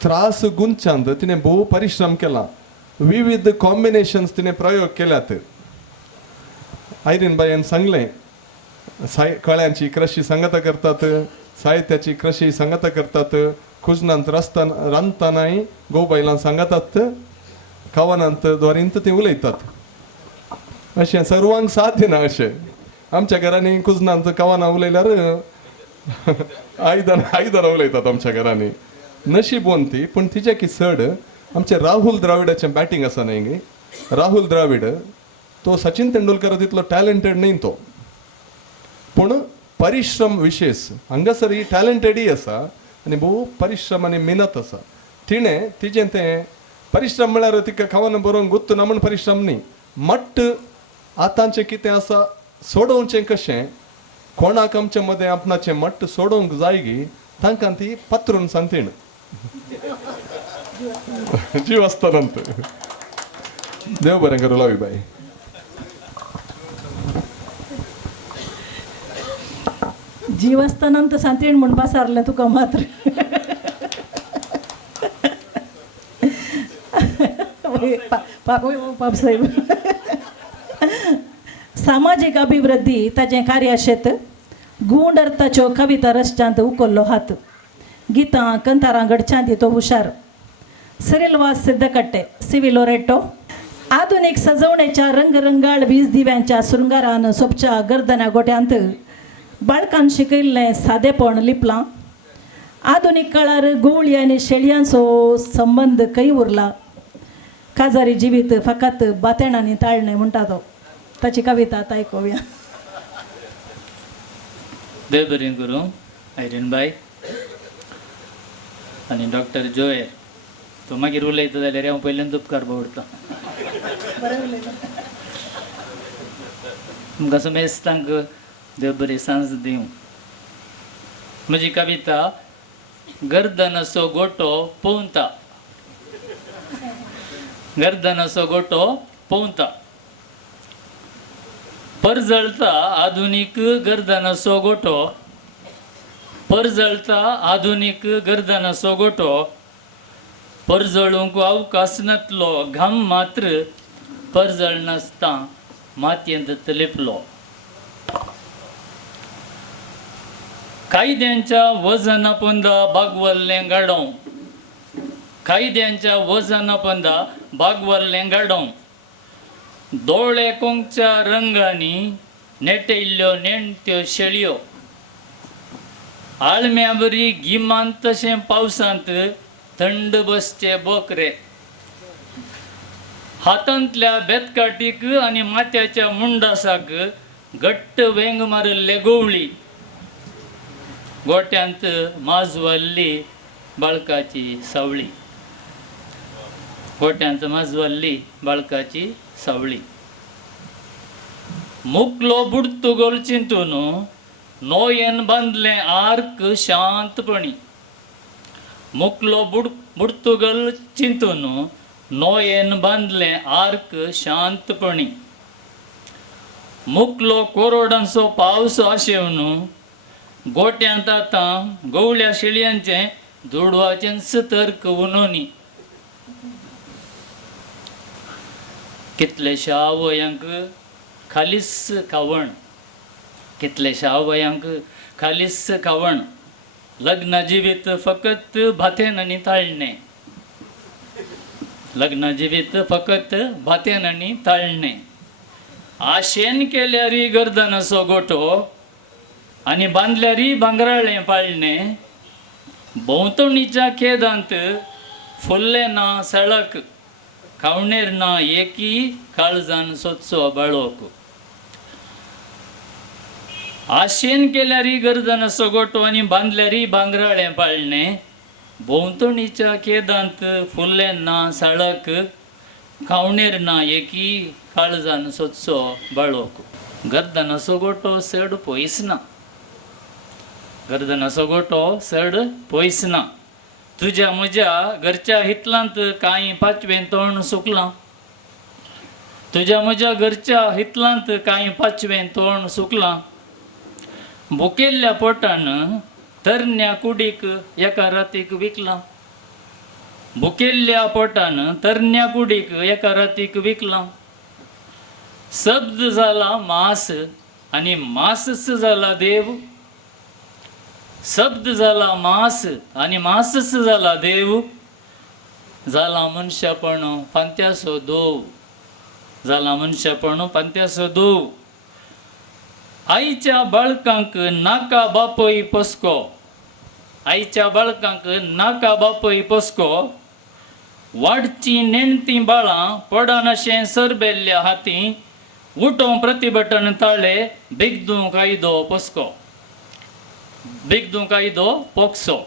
त्रास गुंचांत तिणें भोव परिश्रम केला. विविध कॉम्बिनेशन्स तिणें प्रयोग केल्यात. आयरीन बायन सांगलें कळ्यांची कृषी संगता करतात, साहित्याची कृषी संगता करतात, खुजनांत रांदतानाय घोव बायलां सांगतात, कवनांत द्वारींत ते उलयतात. अशें सर्वांक साथ दिना. अशें आमच्या घरांनी कुजनांत कवनां उलयल्यार आयदनां उलयतात आमच्या घरांनी. नशीबोन ती. पूण तिच्या की चड आमचे राहुल द्राविडाचें बॅटींग आसा न्ही गे. राहुल द्राविड तो सचिन तेंडुलकर तितलो टॅलंटेड न्ही तो, पूण परिश्रम विशेष हांगासर ही टॅलंटेडय आसा आनी भोव परिश्रम आनी मेहनत आसा. तिणें तिचें तें परिश्रम म्हळ्यार तिका कवनां बरोवंक गुत्त ना म्हण परिश्रम न्ही. मट्ट आतांचें कितें आसा सोडोवचें कशें, कोणाक आमचे मदें आपणाचें मट्ट सोडोवंक जाय गी, तांकां ती पत्रून सांतीण जीव आसतनांत. देव बरें करूं लावी बाई. जीव आसतनांत सांतीण म्हूण पासारलें तुका मात्र. पाप साहेब. सामाजीक अभिवृद्धी ताचें कार्य आशेत गूंड अर्थाच्यो कविता रश्चांत उखल्लो हात. गितां कंतारां घडच्यांत तो हुशार. सिरिलवास सिद्धकट्टे सिवी लोरेटो. आधुनिक सजवणेच्या रंगरंगाळ वीज दिव्यांच्या शृंगारान सोबच्या गर्दना गोट्यांत बाळकान शिकयल्लें सादेपण लिपलां. आधुनिक काळार गोवळी आनी शेळयांचो संबंध खंय उरला. काजारी जिवीत फकत बातेणांनी ताळणें म्हणटा तो. ताची कविता आतां आयकुया. देव बरें करूं आयरीन बाय आनी डॉक्टर जोयर. तो मागीर उलयता जाल्यार हांव पयल्यान उपकार भोवडटा. तुमकां समेस्तांक देव बरी सांज दिवं. म्हजी कविता गर्दनाचो गोटो पोवता. गर्दनाचो गोटो पोवता. परजळता आधुनीक गर्दनाचो गोटो. परजळता आधुनीक गर्दनाचो गोटो. परजळूंक अवकाश नातलो घाम मात्र परजळ नासता मातयेंत लिपलो. कायद्यांच्या वजना पंदा बागवल्लें गाडों. कायद्यांच्या वजना पंदा बागवल्लें गाडों. दोळे कोंकच्या रंगांनी नेटयल्ल्यो नेणट्यो शेळयो. आळम्या बरी गिमांत तशें पावसांत थंड बसचे बोकरे. हातांतल्या बेतकाटीक आनी माथ्याच्या मुंडासाक घट्ट वेंग मारल्ले गोवळी. गोट्यांत माजवल्ली बाळकाची सावळी. गोट्यांत माजवल्ली बाळकाची सावळी. मुकलो बुडतुगोल चिंतून नोयेन बांदलें आर्क शांतपणी. मुकलो बुडतुगोल चिंतून नोयेन बांदलें आर्क शांतपणी. मुकलो कोरोडांचो पावस आशेवन गोट्यांत आतां गवळ्या शेळयांचें दुडवाचें सतर्क उनोनी. कितलेशा आवयांक खालीस खावण. कितलेशा आवयांक खालीस खावण. लग्न जिवीत फकत भातेन आनी ताळणें. लग्न जिवीत फकत भातेन आनी ताळणें. आशेन केल्यारी गर्दनाचो गोटो आनी बांदल्यारी भांगराळें पाळणें. भोंवतणीच्या खेदांत फुल्लें ना सळक. खावणेर ना एकी काळजान सोदचो बाळोक. आशेन केल्यारी गर्दनाचो गोटो आनी बांदल्यारी भांगराळें पाळणें. भोंवतणीच्या खेदांत फुल्लें ना सळक. खावणेर ना एकी काळजान सोदचो बाळोक. गर्दनाचो गोटो चड पयस ना. गर्दनाचो गोटो चड पयस ना. तुज्या म्हज्या घरच्या हितलांत कांय पाचवें तोंड सुकलां. तुझ्या म्हज्या घरच्या हितलांत कांय पाचवें तोंड सुकलां. भुकेल्ल्या पोटान तरण्या कुडीक एका रातीक विकलां. भुकेल्ल्या पोटान तरण्या कुडीक एका रातीक विकलां. शब्द जाला मास आणि मासच झाला देव. शब्द झाला मास आणि मासच झाला देव. झाला मनशापण पांत्यासो दोव. झाला मनशापण पांत्यासो दोव. आईच्या बाळकांक नाका बापय पस्को. आईच्या बाळकांक नाका बापय पस्को. वाडची नेणती बाळां पडनशें सरबेल्ल्या हाती. उठो प्रतिभटन ताळे बिगदू कायदो पस्को. बिगदू कायदो पोक्सो.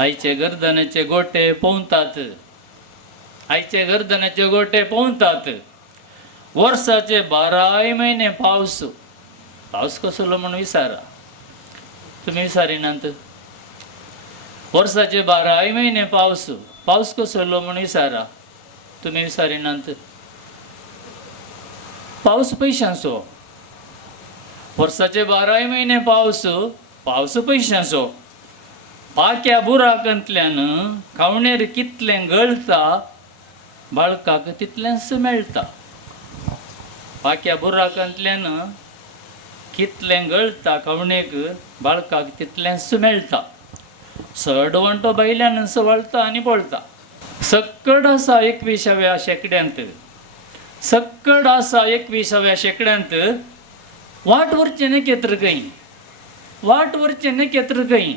आईचे गर्दनाचे गोटे पोवतात. आईचे गर्दनाचे गोटे पोवतात. वर्साचे 12 महिने पावस. पावस कसलो म्हणून विचारा. तुम्ही विचारिनात. वर्साचे 12 महिने पावस. पावस कसलो म्हणून विचारा. तुम्ही विचारिनात. पाऊस पयशांचो. वर्साचे 12 महिने पावस. पावस पयशांचो. पाक्या बुराकांतल्यान खावणेर कितलें गळटा बाळकाक तितलेंच मेळटा. पाक्या बुराकांतल्यान कितलें गळटा खावणेक बाळकाक तितलेंच मेळटा. सडवंटो बैल्यान सवळता आनी पळता. सक्कड आसा 21व्या शेंकड्यांत. सक्कड आसा 21व्या शेंकड्यांत. वाट वरचें न्ही केत्र खंय. वाट वरचें न्ही केत्र खंय.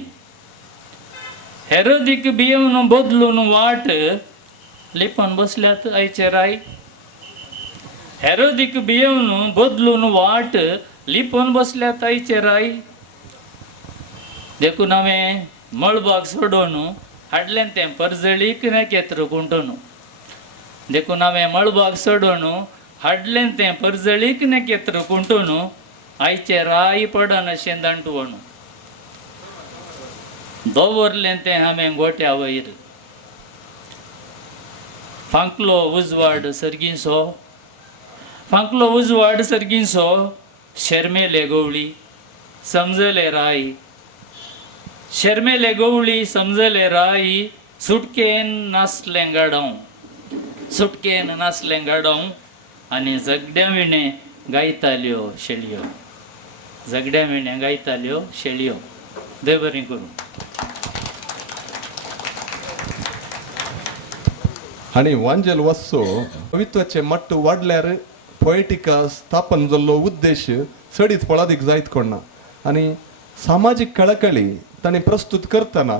हेरोदीक भियेवन बदलून वाट लिपोन बसल्यात आईचे राय. हेरोदीक भियेवन बदलून वाट लिपोन बसल्यात आईचे राय. देखून हांवें मळबाग सोडून हाडलें तें परजळीक नेकेत्र कुंटून. देखून हांवें मळबाग सोडून हाडलें तें परजळीक नेकेत्र कुंटून. आईचे राय पडन अशें दांटवण. दवरलें तें हांवें गोट्या वयर. फांकलो उजवाड सर्गींचो. फांकलो उजवाड सर्गींचो. शर्मेले गवळी समजले राय. शर्मेले गवळी समजले राय. सुटकेन नासलें गाडव. सुटकेन नासलें गाडव. आनी झगड्या विणे गायताल्यो शेळयो. झगड्या विणे गायताल्यो शेळयो. देव बरें करूं. आणि वांजेल वस्सो कवित्वाचे मट्ट वाडल्यार पोएटिका स्थापन जाल्लो उद्देश चडीत पळादीक जायत कोणना. आनी सामाजीक कळकळी ताणें प्रस्तुत करतना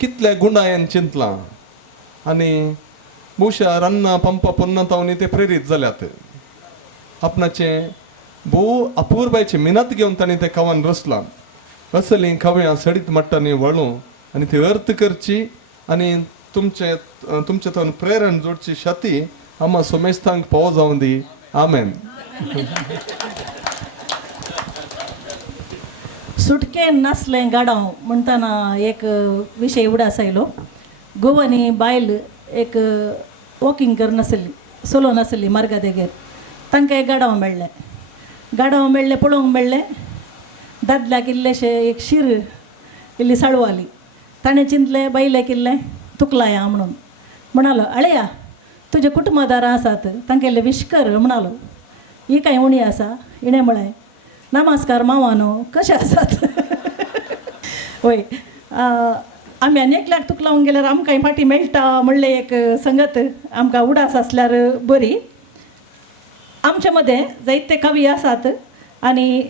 कितल्या गुणायन चिंतलां. आनी भोवशा रन्ना पंपा पुन्ना तावनी ते प्रेरीत जाल्यात. आपणाचे भोव अपूर्वायचे मिनत घेवन ताणें ते कवान रचलां. असलीं कव्यां सडीत मट्टांनी वळूं आनी ती अर्थ करची आनी तुमचे थंय प्रेरण जोडची शती आम्हा सोमेस्तांक पाव जावं दी. आमेन. सुटकेन नासलें गाडव म्हणटाना एक विशय उडास आयलो. गोवानी बायल एक वॉकिंग करनासली. चलोवन आसली मार्गा देगेर. तांकां एक गाडव मेळ्ळें. गाडव मेळ्ळें पळोवंक मेळ्ळें. दादल्याक इल्लेशें एक शीर इल्ली साळवाली. ताणें चिंतलें बायलेक इल्लें तुकलाया म्हणून. म्हणालो आळया तुजे कुटुंबदारां आसात तांकां इल्लें विश कर म्हणालो. ही कांय उणी आसा. इणें म्हळें नमस्कार मांवानो कशें आसात. वय आमी आनी एकल्याक तुकलावंक गेल्यार आमकांय फाटी मेळटा म्हणलें एक संगत आमकां उडास आसल्यार बरी. आमचे मदें जायते कवी आसात आनी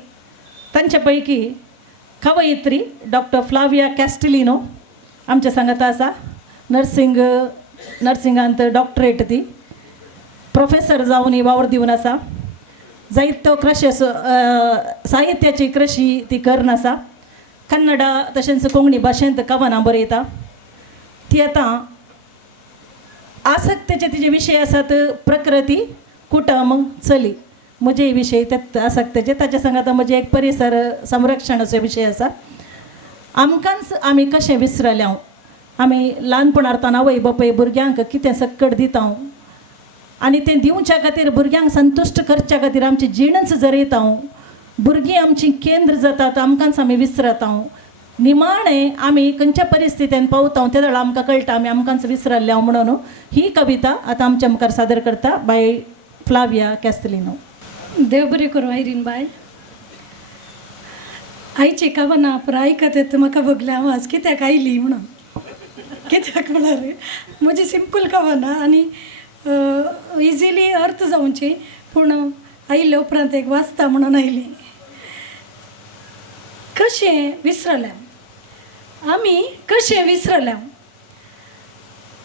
तांचे पैकी कवयित्री डॉक्टर फ्लाविया कॅस्टिलिनो आमच्या सांगात आसा. नर्सिंगांत डॉक्टरेट ती. प्रोफेसर जावन ही वावर दिवन आसा. जायत्यो क्रशी साहित्याची क्रशी ती करून आसा. कन्नडा तशेंच कोंकणी भाशेंत कवनां बरयता. ती आतां आसक्तेचे तिचे विशय आसात प्रकृती कुटुंब चली. म्हजे विशय ते आसक्तेचे. ताच्या सांगात म्हजे एक परिसर संरक्षणाचो विशय आसा. आमकांच आमी कशें विसरल्या. आमी ल्हानपणांतना आवय बापूय भुरग्यांक कितें सक्कड दिता आनी तें दिवच्या खातीर भुरग्यांक संतुश्ट करच्या खातीर आमची जिणच जरयता भुरगीं आमची केंद्र जातात आमकांच आमी विसरता निमाणे आमी खंयच्या परिस्थितीन पावता ते वेळा आमकां कळटा आमी आमकांच विसरल्ल्या म्हणून ही कविता आतां आमच्या मुखार सादर करता बाय फ्लाविया कॅस्टेलिनो. देव बरें करूं आयरीन बाय. आयचे कवना पूण आयकत येता म्हाका बगले आवाज कित्याक आयली म्हणून. कित्याक म्हळ्यार म्हजी सिंपल कवना आनी इजिली अर्थ जावची पूण आयले उपरांत एक वाचता म्हणून आयली. कशें विसरल्या आमी कशें विसरल्या.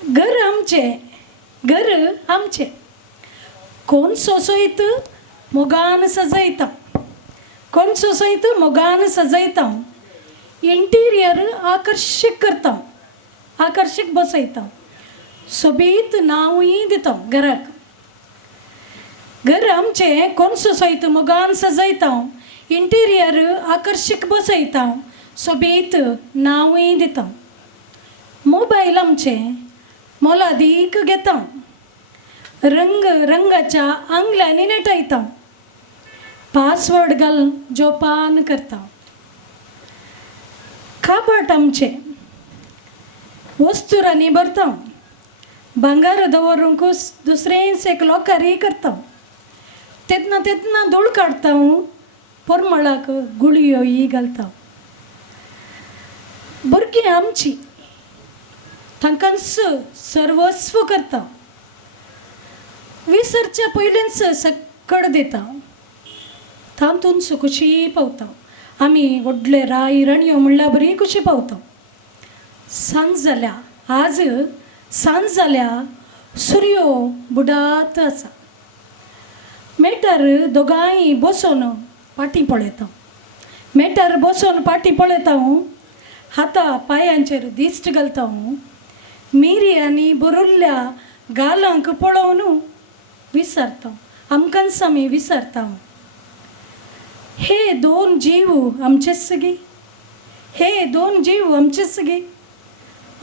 घर आमचें कोण सोसयत मोगान सजयता. कोण सोसयत मोगान सजयता. इंटिरियर आकर्षक करता आकर्षक बसयता. सोबीत नांवूय दिता घराक. घर आमचें कोण सोसयत मोगान सजयता. इंटिरियर आकर्षक बसयता. सोबीत नांवूय दिता. मोबायल आमचें मोलादीक घेता. रंगाच्या आंगल्यांनी नेटयता. पासवर्ड घाल जोपान करता. काबाट आमचें वस्तुरांनी भरता. भांगार दवरूंक दुसरेंच एक लॉकरी करता. तेन्ना धूळ काडटा परमळाक गुळयोय घालता. भुरगीं आमची तांकां सर्वस्व करता. विसरच्या पयलींच सक्कड दिता. तातूंच खुशी पावता. आमी व्हडले राय राणयो म्हणल्यार बरी खुशी पावता. सांज जाल्या आज सांज जाल्या सूर्यो बुडात आसा. मेटार दोगांय बसून पाटी पळयता. मेटार बसून पाटी पळयता. हाता पांयांचेर दिश्ट घालता. मिरी आनी बरुल्ल्या गालांक पळोवन विसरता. आमकांच आमी विसरता. हे दोन जीव आमचेच गे. हे दोन जीव आमचेच गे.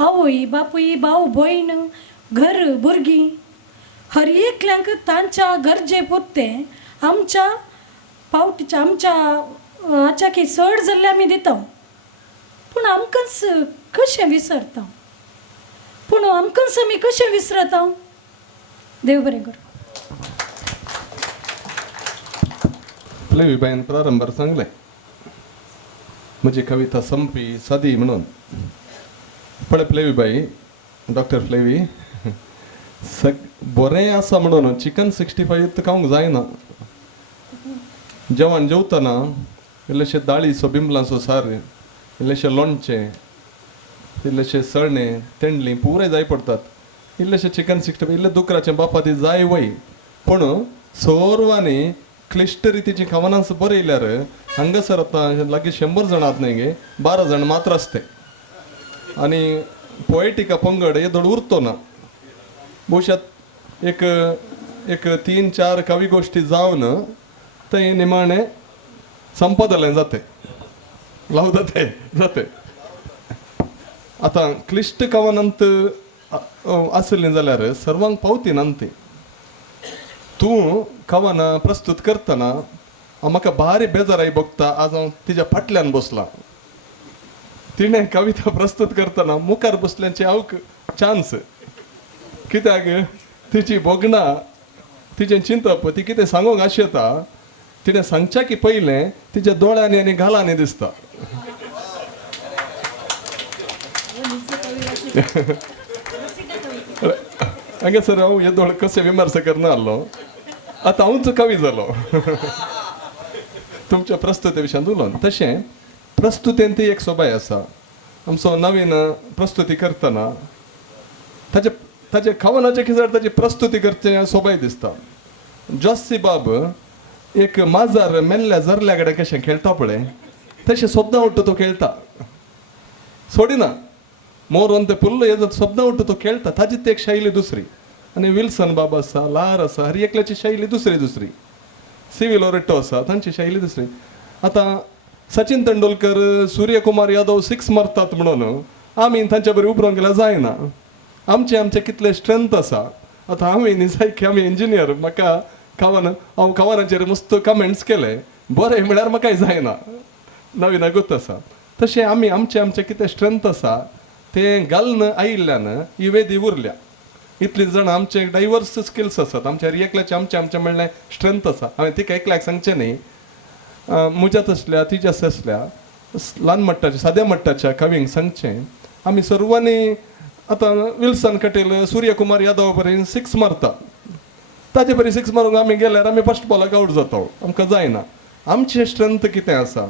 आवय बापूय भाव भयण घर भुरगीं हर एकल्यांक तांच्या गरजे पुरते आमच्या पावटीच्या आमच्या हाच्याकी चड जाल्ले आमी दिता. पूण आमकांच कशें विसरता. पूण आमकांच आमी कशें विसरता. देव बरें करूं. फ्लेवीबाईन प्रारंभार सांगलें म्हजी कविता संपी सादी म्हणून. पळय फ्लेवीबाई डॉक्टर फ्लेवी बरें आसा म्हणून चिकन 65 खावंक जायना. जेवण जेवतना इल्लेशे दाळीचो बिमलांचो सार इल्लेशें लोणचें इल्लेशे सळणे तेंडली पुराय जाय पडटात. इल्लेशें चिकन 65 इल्लें दुकराचें बापाती जाय वय. पूण सर्वांनी क्लिश्ट रितीची खावनांच बरयल्यार हांगासर आतां लागीं 100 जाण आत न्ही गे 12 जाण मात्र आसते. आनी पोएटिका पंगड येदोळ उरतो ना. भविष्यात एक 3-4 कवी गोश्टी जावन थंय निमाणें संपदलें जाते लाव जाते. आतां क्लिश्ट कवनांत आसलीं जाल्यार सर्वांक पावती नांती. तूं कवनां प्रस्तुत करतना म्हाका भारी बेजाराय भोगता. आज हांव तिच्या फाटल्यान बसलां. तिणें कविता प्रस्तुत करतना मुखार बसल्याचे हांव चान्स. कित्याक तिची भोगणां तिचें चिंतप ती कितें सांगूंक आशेता तिणें सांगच्या की पयलें तिच्या दोळ्यांनी आनी गालांनी दिसता. हांगासर हांव येदोळ कशें विमर्शक ना आसलो. आतां हांवूच कवी जालो तुमच्या प्रस्तुते विशयान उलोवन. तशें प्रस्तुतेन ती एक सोबाय आसा. आमचो नवीन प्रस्तुती करतना ताचे खावनाचे खिजार ताची प्रस्तुती करचे सोबाय दिसता. जॉसी बाब एक माजार मेल्ल्या जरल्या कडेन कशें खेळटा पळय तशें सोबदां उट्ट तो खेळटा. सोडिना मोरून ते पुल्ल येता सोबदां उट्ट तो खेळटा. ताजीच एक शैली दुसरी. आनी विल्सन बाब आसा लार आसा हर एकल्याची शैली दुसरी. सिवील ओरेटो आसा तांची शैली दुसरी. आतां सचिन तेंडुलकर सूर्यकुमार यादव 6 मारतात म्हणून आमी तांच्या बरें उबरोवंक गेल्यार जायना. आमचे कितले स्ट्रेंथ आसा आतां हांवें न्ही सारकें आमी इंजिनियर, म्हाका हांव कावानाचेर मस्त कमेंट्स केले, बरें म्हळ्यार म्हाकाय जायना, नवीनगूच आसा. तशें आमी आमचें कितें स्ट्रेंथ आसा तें घालन आयिल्ल्यान ही वेदी उरल्या. इतली जाणां आमचे डायवर्स स्किल्स आसात, आमच्या एकल्याचें आमचें म्हणलें स्ट्रेंथ आसा. हांवें तिका एकल्याक सांगचें न्ही, म्हज्यात असल्या तिच्याच असल्या ल्हान मट्टाच्या साद्या मट्टाच्या कवींक सांगचें, आमी सर्वांनी आतां विल्सन कटेल सूर्यकुमार यादव पर्यंत 6 मारता, ताचे परी 6 मारूंक आमी गेल्यार आमी फर्स्ट बॉलाक आउट जाता, आमकां जायना. आमचें स्ट्रेंथ कितें आसा,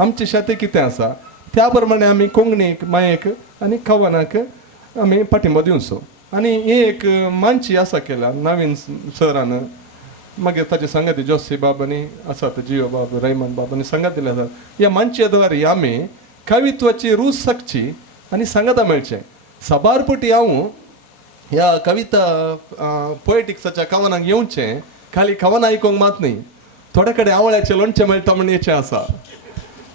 आमचें शेतें कितें आसा, त्या प्रमाणे आमी कोंकणीक मायेक आनी कवनाक आमी पाठिंबो दिवचो. आनी ही एक मांची आसा केल्या नवीन सरान, मागीर ताचे सांगाती जोशी बाब आनी आसात जियो बाब, रैमान बाब आनी सांगात दिले आसात. ह्या मांचे द्वारे आमी कवित्वाची रूच सागची आनी सांगाता मेळचें. सबारपटी हांव ह्या कविता पोएटिक्साच्या कवनाक येवचें, खाली कवन आयकोंक मात न्ही, थोडे कडेन आवळ्याचें लोणचें मेळटा म्हण हेचें आसा,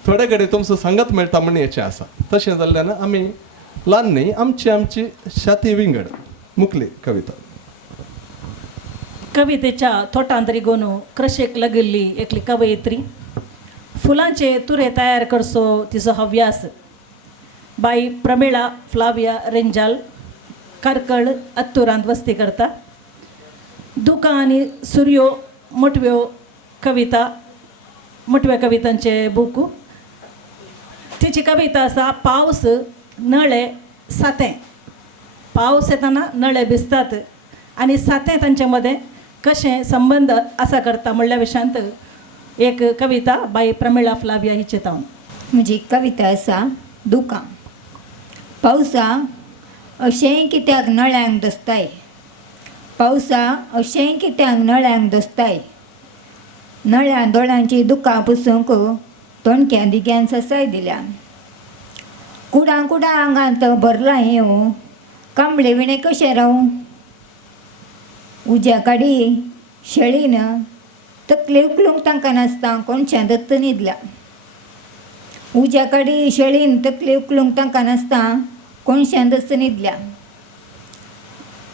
थोडे कडेन तुमचो सांगात मेळटा म्हण हेचें आसा. तशें जाल्ल्यान आमी ल्हान न्ही, आमची शाती विंगड मुखली कविता. कवितेच्या तोटांत रिगोनू क्रशेक लागिल्ली एकली कवयित्री, फुलांचे तुरे तयार करचो तिचो हव्यास. बाई प्रमिळा फ्लाविया रेंजाल कारकळ अत्तुरांत वस्ती करता. दुकां आनी सुर्यो मोटव्यो कवितांचे बुकू. तिची कविता आसा पावस, नळे, सातें. पावस येताना नळे भिजतात आनी सातें तांचे मदें कशें संबंध आसा करता म्हणल्या विशयांत एक कविता बाई प्रमिळा फ्लाविया हिचे तावन. म्हजी कविता आसा दुकां. पावसा अशेंय कित्याक नळ्यांक दसताय, पावसा अशेंय कित्याक नळ्यांक दसताय. नळ्या दोळ्यांची दुकां पुसूंक तोणक्या दिग्यान ससाय दिल्या. कुडां कुडां आंगांत भरला येवं, कांबळे विणे कशें रावूं. उज्या काडी शेळीन तकले उखलूंक तांकां नासता कोणशा दत्त न्हिदल्या. उज्या काडी शेळीन तकले उखलूंक तांकां नासता कोणशा दत्त न्हिदल्या.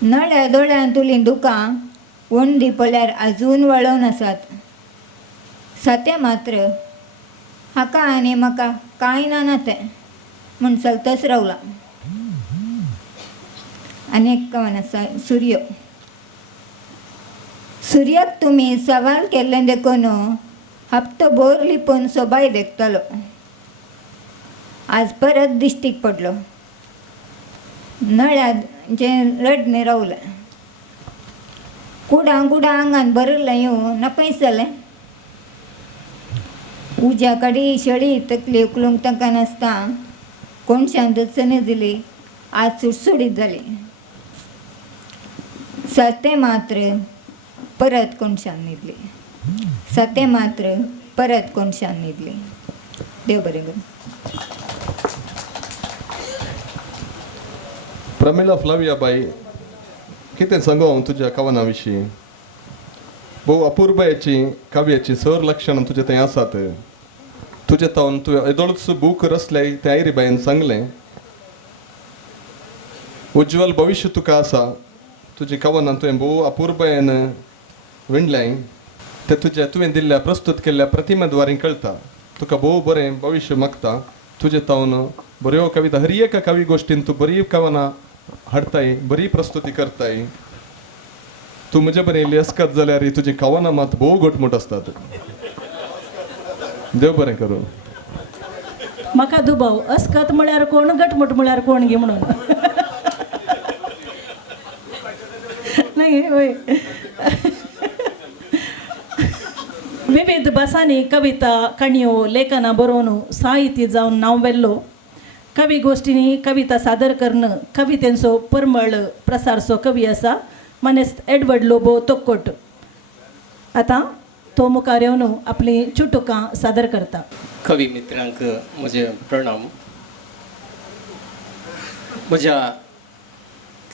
नळ्या दोळ्यान तुली दुकां वंडी पळल्यार आजून वळोवन आसात. सातें मात्र हाका आनी म्हाका कांय ना तें म्हूण चलतच रावला. आनी एक कवन आसा सूर्य. सूर्याक तुमी सवाल केल्लें देखून हप्तो भर लिपून सोबाय देखतलो. आज परत दिश्टीक पडलो. नळ्याचें रडणें रावलें. कुडां कुडां आंगान भरलें येवं नपयस जालें. उज्या काडी शेळी तकली उखलूंक तांकां नासता कोणशान दचणी दिली आज सुटसुडीत जाली. सातें मात्र परत कोणशान न्हिदली. सातें मात्र परत कोणशान न्हिदली. देव बरें करूं. प्रमिला फ्लाविया बाई, कितें सांगू हांव तुज्या कवना विशीं. भोव अपुर्बायेची काव्याची सर लक्षणां तुजे थंय आसात. तुजे तावन तुवें येदोळूच बूक रचलें तें आयरी बाईन सांगलें. उज्वल भविश्य तुका आसा. तुजी कवनां तुवें भोव अपुर्बायेन विणलें. तें तुवें दिल्ल्या प्रस्तूत केल्ल्या प्रतिमे द्वारे कळटा. तुका भोव बरें भविश्य मागता. तुजे तावन बऱ्यो कविता हर एका कवी गोश्टीन तूं बरी कवनां हाडताय, बरी प्रस्तुती करताय. तूं म्हजे बरें लेस्कत जाल्यार तुजी कवनां मात भोव घटमूट आसतात. देव बरें करूं. म्हाका दुबाव अस्कत म्हळ्यार कोण, घटमूट म्हळ्यार कोण गे म्हणून. नाही होय. विविध भासांनी कविता काणयो लेखनां बरोवन साहित्य जावन नांव वेल्लो. कवी गोष्टींनी कविता सादर करणं कवितेंचो परमळ प्रसारचो कवी आसा मनेस्त एडवर्ड लोबो तोक्कोट. आतां तो मुखार येवन आपली चुटुकां सादर करता. कवी मित्रांक म्हजे प्रणाम. म्हज्या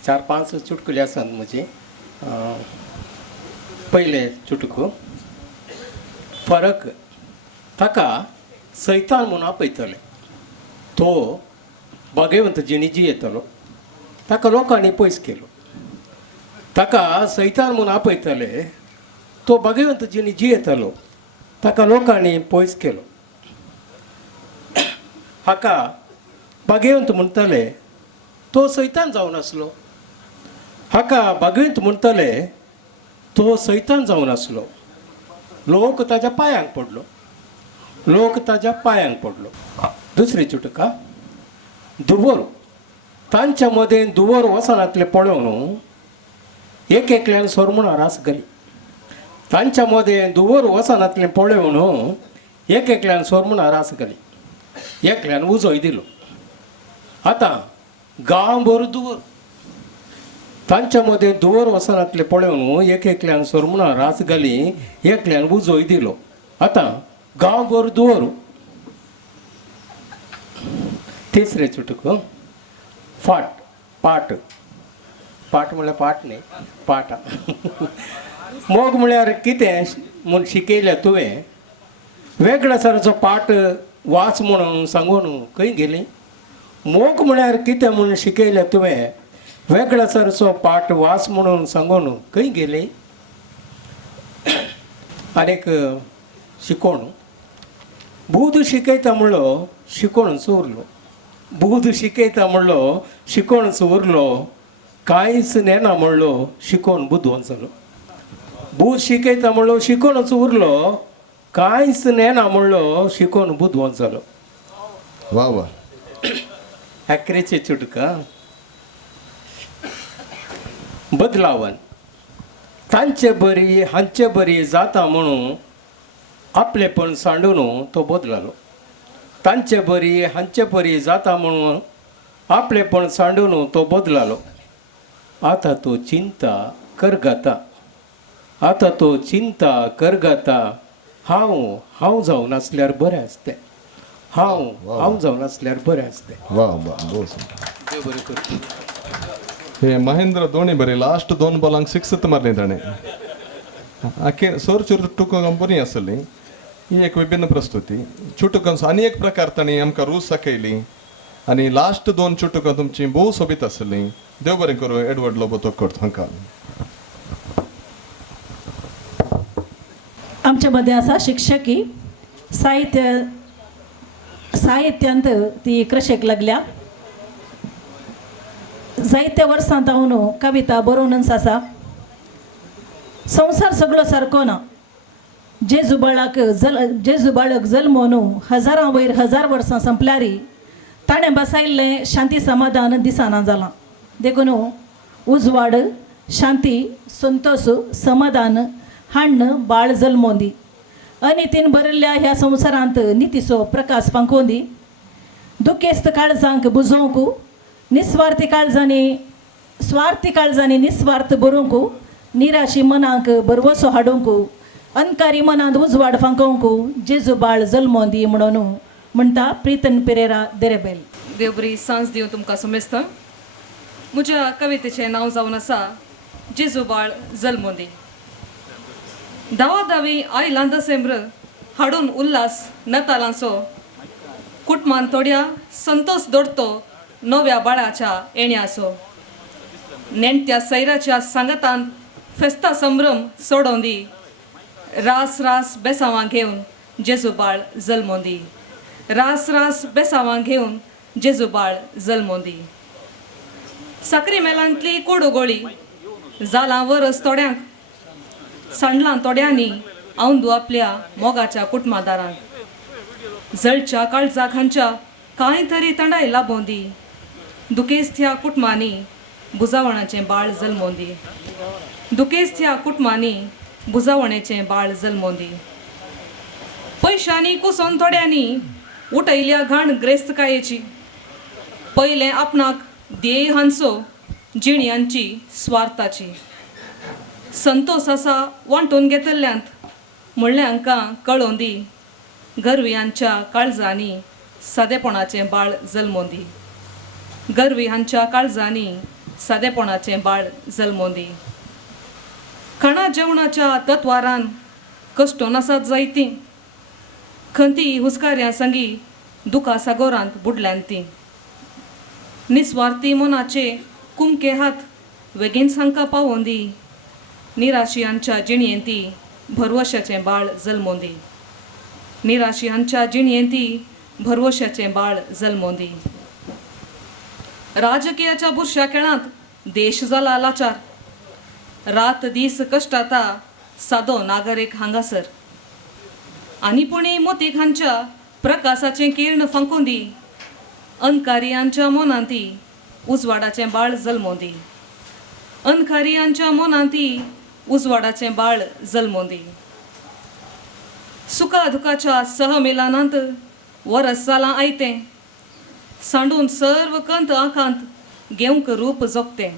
4-5 चुटकुले आसात म्हजे. पयले चुटकू. फरक ताका सैतान म्हणून आपयतले. तो भाग्यवंत जिणी येतलो. ताका लोकांनी पयस केलो. ताका सैतान म्हणून आपयताले तो भगवंतजीनी जियेतालो ताका लोकांनी पयस केलो. हाका भगवंत म्हणटाले तो सैतान जावन आसलो. हाका भगवंत म्हणटाले तो सैतान जावन आसलो. लोक ताच्या पांयांक पडलो. लोक ताच्या पांयांक पडलो. दुसरी चुटका दुवर तांच्या मदें दुवर वसनातले पळोवन एक एकल्यान सोरमणा रास घाली. तांच्या मदें दुवर वसनातलें पळोवन एक एकल्यान सोरमणा रास घाली. एकल्यान उजोय दिलो. आतां गांवभर दुवर तांच्या मदें दुवर वसनातले पळोवन एक एकल्यान सोरमणा रास घाली. एकल्यान उजोय दिलो. आतां गांवभर दुवर. तिसरे चुटक फाट पाट. पाट म्हळ्यार पाट न्ही पाटा. मोग म्हळ्यार कितें म्हूण शिकयल्या तुवें. वेगळ्या तरेचो पाट वाच म्हणून सांगून खंय गेली. मोग म्हळ्यार कितें म्हूण शिकयल्या तुवें. वेगळ्या तरेचो पाट वाच म्हणून सांगून खंय गेली. आनीक शिकोण बूद शिकयता म्हणलो शिकोण चोरलो. बूद शिकयता म्हणलो शिकोण चोरलो. कांयच नेना म्हणलो शिकोण बुद्वंत जालो. बूद शिकयता म्हणलो शिकोण चोरलो. कांयच नेना म्हणलो शिकोण बुद्वंत जालो. वा वा. अकरेचे चुटका बदलावन तांचे बरी हांचे बरी जाता म्हणून आपलेपण सांडून तो बदलालो. तांचे बरी हांचे बरी जाता म्हणून आपलेपण सांडून तो बदलालो. आतां तो चिंता करगाता. आतां तो चिंता करगाता. हांव जावन आसल्यार बरें आसतें. हांव जावन आसल्यार बरें आसतें. वा वा. देव बरें करता. हे महेंद्र धोनी बरे लास्ट 2 बॉलांक 6 मारली ताणें. आखे सर चुटुकां बरी आसली. ही एक विभिन्न प्रस्तुती. चुटुकांचो आनी एक प्रकार तांणी आमकां रूच दाखयली. आनी लास्ट 2 चुटुकां तुमची भोव सोबीत आसली. देव बरें करूं. एडवर्ड लोबो तो करता हांकां. आमच्या मध्ये आसा शिक्षकी साहित्यांत ती क्रशेक लागल्या. जायत्या वर्सां जावन कविता बरोवनच आसा. संवसार सगळो सारको ना. जेजुबाळाक जल्मोवन हजारां वयर 1000 वर्सां संपल्यारी ताणें बसयल्लें शांती समाधान दिसाना जालां. देखून उजवाड शांती संतोष समाधान हाडून बाळ जल्मोंदी. अनितीन बरयल्ल्या ह्या संवसारांत नितीचो प्रकाश फांकोंदी. दुखेस्त काळजांक बुजोवंक निस्वार्थी काळजांनी निस्वार्थ बरोवंक. निराशी मनांक बरवसो हाडोवंक. अनकारी मनांत उजवाड फांकोवंक जेजू बाळ जल्मोंदी म्हणून म्हणटा प्रीतन पेरेरा देरेबेल. देव बरी सांज दिवं तुमकां सुमेस्त. म्हज्या कवितेचें नांव जावन आसा जेजू बाळ जल्मोंदी. दावी आयलां दसेंब्र हाडून उल्हास नतालांचो. कुटुंबान थोड्या संतोष दडतो नव्या बाळाच्या येण्याचो. नेणत्या सैराच्या सांगातांत फेस्ता संभ्रम सोडोंदी. रास रास बेसांवां घेवन जेजू बाळ जल्मोंदी. रास रास बेसांवां घेवन जेजू बाळ जल्मोंदी. साकरी मेलांतली कोडोगोळी जालां वरस थोड्यांक. सांडलां थोड्यांनी औंदू आपल्या मोगाच्या कुटुंबादारांक. जळच्या काळजाक हांच्या कांय तरी तंडाय लाबोंदी. दुखेस्त्या कुटुंबांनी बुजावणाचें बाळ जल्मोंदी. दुखेस्त्या कुटुंबांनी बुजावणेचें बाळ जल्मोंदी. पयशांनी कुसोन थोड्यांनी उठयल्या घाण ग्रेस्तकायेची. पयलें आपणाक ध्येय हांचो जिणयांची स्वार्थाची. संतोष आसा वांटून घेतल्ल्यांत म्हणलें हांकां कळोंदी. गर्वियांच्या काळजांनी सादेपणाचें बाळ जल्मोंदी. गर्वी हांच्या काळजांनी सादेपणाचें बाळ जल्मोंदी. खाणा जेवणाच्या तत्वारान कश्टोन आसात जायतीं. खंती हुस्काऱ्यां संगी दुखा सागोरांत बुडल्यांत तीं. निस्वार्थी मनाचे कुमके हात बेगीन सांगका पावोवन दी निराशियांच्या जिणयेंती भरवशाचें बाळ जल्मोवन दी निराशियांच्या जिणयेंती भरवशाचें बाळ जल्मोवन दी राजकीयाच्या बुरश्या खेळांत देश जाला लाचार रात दीस कश्टाता सादो नागरीक हांगासर आनी पुणी मोतीक हांच्या प्रकाशाचें किर्ण फांकून दी अनकारियांच्या मोनांती उजवाडाचें बाळ जल्मोवन दी अनकारियांच्या मोनांती उजवाडाचें बाळ जल्मोवन दी सुखा दुखाच्या सहमिलानांत वरस जालां आयतें सांडून सर्व कंत आखांत घेवंक रूप जोगतें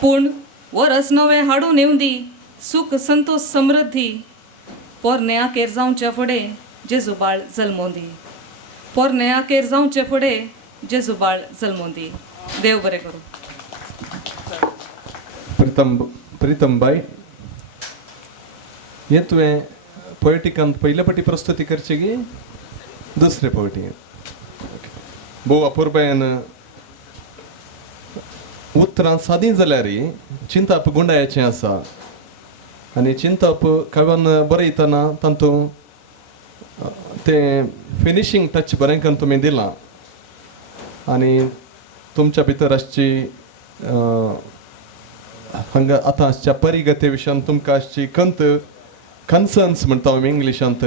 पूण वरस नवें हाडून येवन दी सुख संतोष समृद्धी पोरन्याकेर जावचे फुडें जेजू बाळ जल्मोवन दी पोरन्याकेर जावचे फुडें जेजू बाळ जल्मोवन दी देव बरें करूं. प्रितमबाई हे तुवें पोयटिकांत पयले फावटी प्रस्तुती करची गी दुसरे फावटी भोव अपुरबायन उतरां सादी जाल्यार चिंतप गुंडायाचें आसा आनी चिंतप काव्यान बरयतना तातूंत तें फिनिशींग टच बरें करून तुमी दिलां आनी तुमच्या भितर आसची हांगा आतां आसच्या परिगते विशयान तुमकां आसची कन्सर्न्स म्हणटा आमी इंग्लिशांत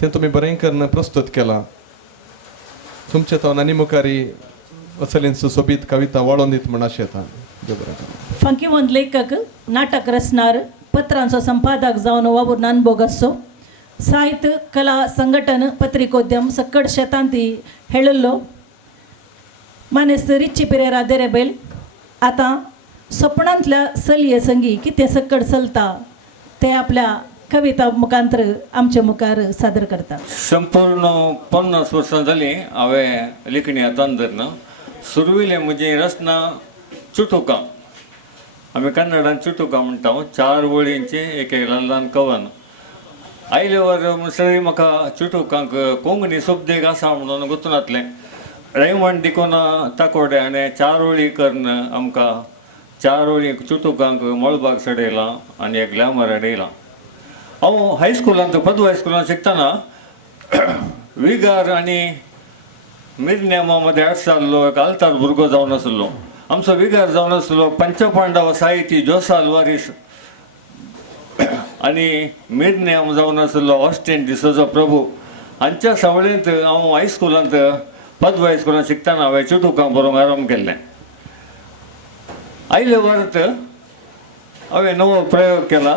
तें तुमी बरें करून प्रस्तूत केलां. तुमचे तो आनी मुखारी वचलीन सुशोबीत कविता वाळोवन दीत म्हण अशें येता. फंकीवंत लेखक नाटक रचणार पत्रांचो संपादक जावन वावूर नानबोगसो साहित्य कला संघटन पत्रिकोद्यम सकड शेतांती हेळिल्लो मानेस्त रिच्ची पेरेरा देरेबेल आतां सपनांतल्या चलये संगी कितें सकड चलता ते आपल्या कविता मुखांतर आमचे मुखार सादर करता. संपूर्ण 50 वर्सां जालीं हांवें लेखणी हातांत धरना. सुरविलें म्हजी रचना चुटुकां आमी कन्नडांत चुटुकां म्हणटा 4 वळींचें एक ल्हान ल्हान कवन. आयले वर सगळीं म्हाका चुटुकांक कोंकणी शब्देक आसा म्हणून गुंतूनातलें रैमंड दिकोना ताकोड्यान 4 वळी करून आमकां 4 वळी चुटुकांक मळबाक सडयलां आनी एक ग्लॅमर हाडयलां. हांव हायस्कुलांत पदवी हायस्कुलांत शिकतना विगार आनी मिरनेमा मदें 8 साल्लो एक आल्तार भुरगो जावन आसलो. आमचो विगार जावन आसलो पंचपांडव साहिती जोसाल वारीस आनी मिरनेम जावन आसलो ऑस्टेन डिसोजा प्रभू. हांच्या सावळेंत हांव हायस्कुलांत पदवी हायस्कुलांत शिकतना हांवें चुटुकां बरोवंक आरंभ केल्लें. आयले वर्त हांवें नवो प्रयोग केला.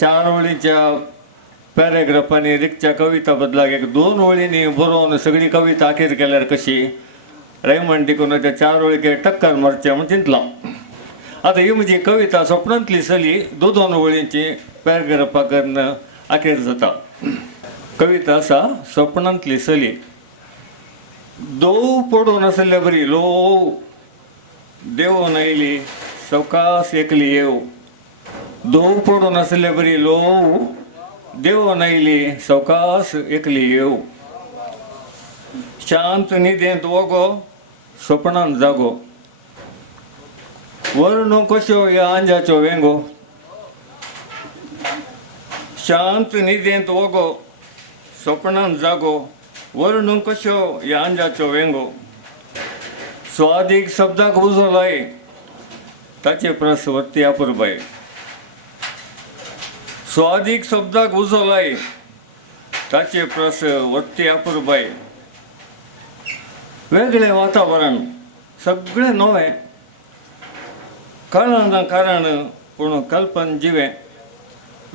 4 वळींच्या पॅरेग्राफांनी रिक्तच्या कविता बदलाक एक 2 वळींनी बरोवन सगळी कविता आखीर केल्यार कशी रैमंड दिकोनाच्या 4 वळीक टक्कर मारचें म्हूण चिंतलां. आतां ही म्हजी कविता स्वप्नांतली चली 2 वळींची पॅरेग्राफा करून आखीर जाता. कविता आसा स्वप्नांतली चली. दोव पडून आसले बरी लो देवून आयली सवकास एकली येव. दोव पडून आसले बरी लो देवून आयली सवकास एकली येव. शांत न्हिदेंत वगो स्वप्नांत जागो वर्णो कश्यो ह्या आंजाच्यो वेंगो. शांत न्हिदेंत वगो स्वप्नांत जागो वर्णो कश्यो ह्या आंजाच्यो वेंगो. स्वादीक शब्दाक उजो लाय ताचे प्रस वत्ती अपुरबाय. स्वादीक शब्दाक उजो लाय ताचे प्रस वत्ती अपुरबाय. वेगळें वातावरण सगळें नवें कळना कारण पूण कल्पन जिवें.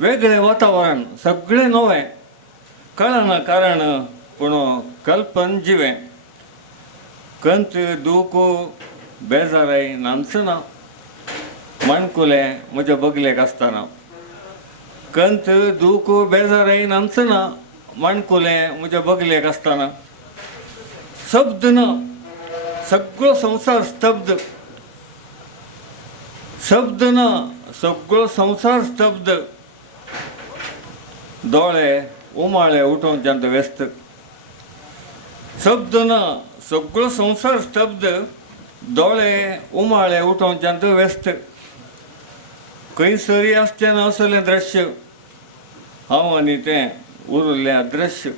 वेगळें वातावरण सगळें नवें कळना कारण पूण कल्पन जिवें. कंत दूख बेजाराय नांचना माणकुलें म्हज्या बगलेक आसतना. कंत दूख बेजाराय नांचना माणकुलें म्हज्या बगलेक आसतना. शब्द ना सगळो संवसार स्तब्ध. शब्द ना सगळो संवसार स्तब्ध. दोळे उमाळे उठोवच्यांत व्यस्त. शब्द ना सगळो संवसार स्तब्ध. दोळे उमाळे उठोवच्यांत व्यस्त खंयसरी आसचें असलें दृश्य हांव आनी तें उरलें दृश्य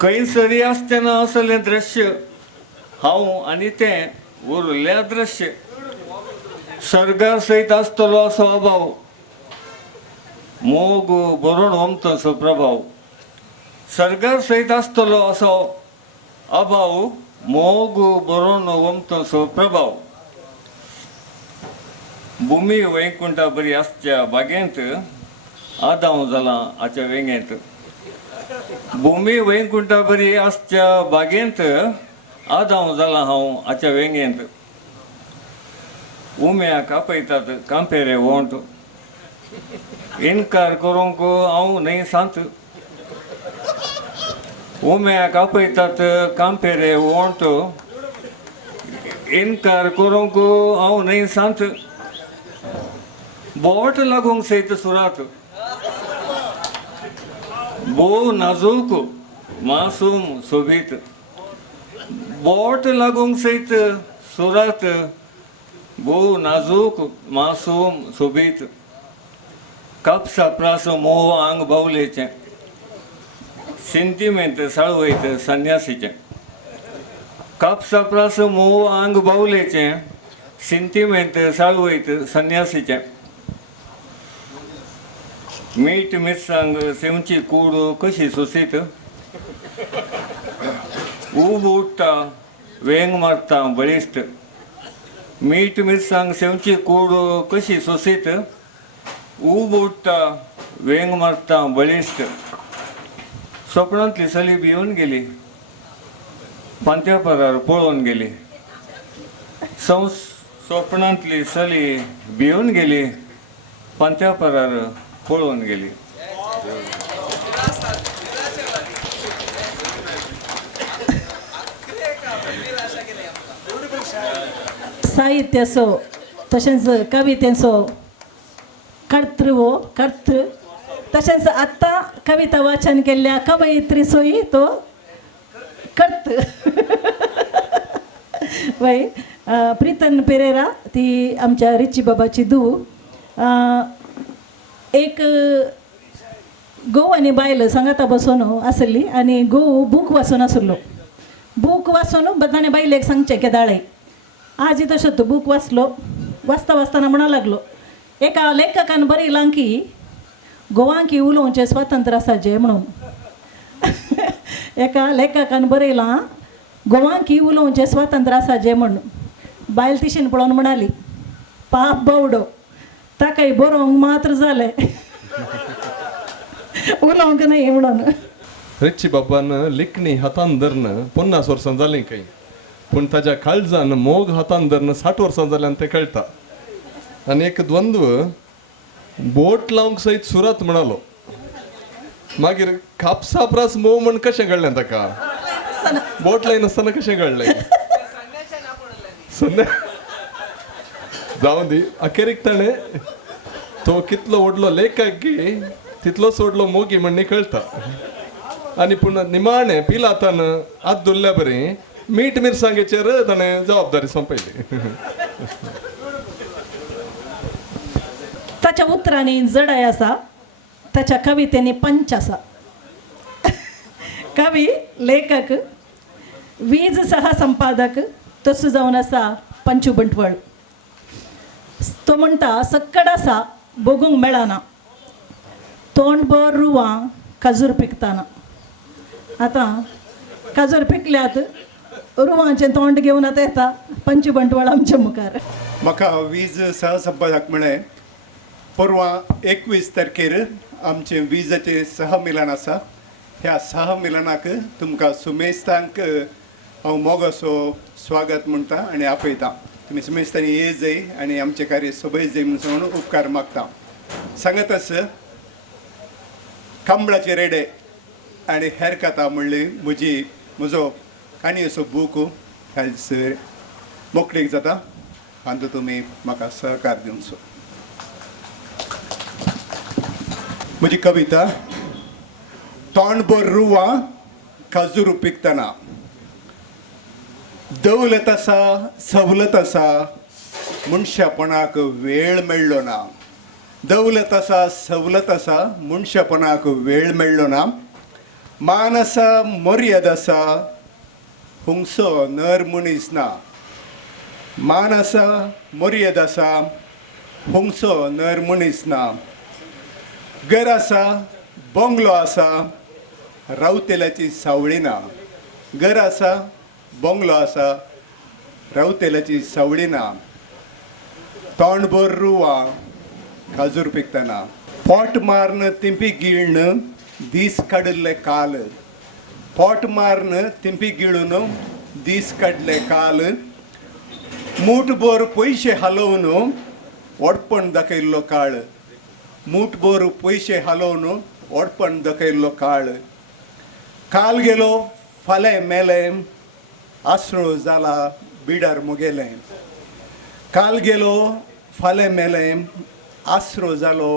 खंयसरी आसचें असलें दृश्य हांव आनी तें उरलें दृश्य सर्गार सयत आसतलो असो अभाव मोग बरोवन वमतसो प्रभाव सर्गार सयत आसतलो असो अभाव मोग बरोवन वमतसो प्रभाव भुमी वैकुंठा बरी आसच्या बागेंत आदाव जालां हाच्या वेंगेंत भुमी वैकुंठा बरी आसच्या बागेंत आदाव जालां हांव हाच्या वेंगेंत उम्याक आपयतात कांपेरे वोंट इन्कार करूंक हांव न्हय सांत उम्याक आपयतात कांपेरे वोंट इन्कार करूंक हांव न्हय सांत बोट लागूंक सयत सुरात भोव नाजूक मासूम सोबीत बोट लागूंक सयत सुरात भोव नाजूक मासूम सोबीत कापसा प्रास मोव आंग बावलेचें सेंटिमेंट साळवयत संन्यासीचें कापसा प्रास मोव आंग बावलेचें सेंटिमेंट साळवयत संन्यासीचें मीठ मिरसांग सेवची कूड कशी सोसीत ऊब उठटा वेंग मारता बळिश्ट मीठ मिरसांग सेवची कूड कशी सोसीत ऊब उठटा वेंग मारता बळिश्ट स्वप्नांतली सली भिवून गेली पांत्या परार पळोवन गेली स्वप्नांतली सली भिवून गेली पांत्या परार पळोवन गेली साहित्य असो तशेंच कवितेचो कर्तृ तशेंच आत्ता कविता वाचन केल्ल्या कवयित्रीचोय तो कर्तृ वय प्रीतन पेरेरा ती आमच्या रिची बाबाची धूव एक घोव आनी बायल सांगाता बसून आसली आनी घोव बूक वाचून आसलो बूक वाचून ताणें बायलेक सांगचें केदाळे आजी तसो तो बूक वाचलो वाचताना म्हणा लागलो एका लेखकान बरयलां की गोवांकी उलोवचें स्वातंत्र्य आसाचें म्हणून एका लेखकान बरयलां गोवांकी उलोवचें स्वातंत्र्य आसाचें म्हणून बायल तिशीन पळोवन म्हणाली पाप बावडो ताकाय बरोवंक मात्र जालें उलोवंक न्हय म्हणून रिची बाबान लिखणी हातान धरन 50 वर्सां जालीं खंय पूण ताच्या काळजान मोग हातान धरन 60 वर्सां जाल्यान तें कळटा आनी एक द्वंद्व बोट लावंक सयत सुरात म्हणालो मागीर कापसा प्रास मोव म्हण कशें कळ्ळें ताका बोट लायनासतना कशें कळ्ळें जावं दी अखेरीक ताणें तो कितलो व्हडलो लेखक की तितलो सोडलो मोगी म्हणणी कळटा आनी पूण निमाणें पिलातान आत धुल्ल्या बरें मीठ मिरसांगेचेर ताणें जबाबदारी सोंपयली ताच्या उतरांनी जडाय आसा ताच्या कवितेनी पंच आसा कवी लेखक वीज सह संपादक तसो जावन आसा पंचू बंटवळ तो म्हणटा सक्कड आसा बगूंक मेळना तोंड भर रुवां काजूर पिकताना आतां काजूर पिकल्यात रुवांचें तोंड घेवन आतां येता पंचू बंटवळ आमच्या मुखार म्हाका वीज सहसंपादक म्हळें परवां 21 तारखेर आमचें विजाचें सहमिलन आसा ह्या सहमिलनाक तुमकां सुमेस्तांक हांव मोगाचो स्वागत म्हणटा आनी आपयतां तुमी सुमेस्तांनी ये जाय आनी आमचें कार्य सोबय जाय म्हणून उपकार मागता सांगत आस कांबळाचे रेडे आनी हेर कथा म्हणली म्हजो काणयेचो बूक हायसर मोकळीक जाता आनी तुमी म्हाका सहकार दिवचो म्हजी कविता तोंड भर रुवां काजूर पिकतना दौलत आसा सवलत आसा मनशापणाक वेळ मेळ्ळो ना. दौलत आसा सवलत आसा मनशापणाक वेळ मेळ्ळो ना. मान आसा मर्याद आसा हुंगसो नर मनीस ना. मान आसा मर्याद आसा हुंगसो नर मनीस ना. घर आसा बंगलो आसा रावतेल्याची सावळी ना. घर आसा बंगलो आसा रावतेल्याची सावळी ना. तोंडभर रुवां खाजूर पिकतना. पोट मारन तिंपी गिळण दीस काडिल्ले काल. पोट मारन तिंपी गिळून दीस काडले काल. मूठभर पयशे हालोवन ओडपण दाखयल्लो काळ. मूठभर पयशे हालोवन ओडपण दाखयल्लो काळ. काल गेलो फाल्यां मेलें आसरो जाला बिडार मुगेलें. काल गेलो फाल्यां मेलें आसरो जालो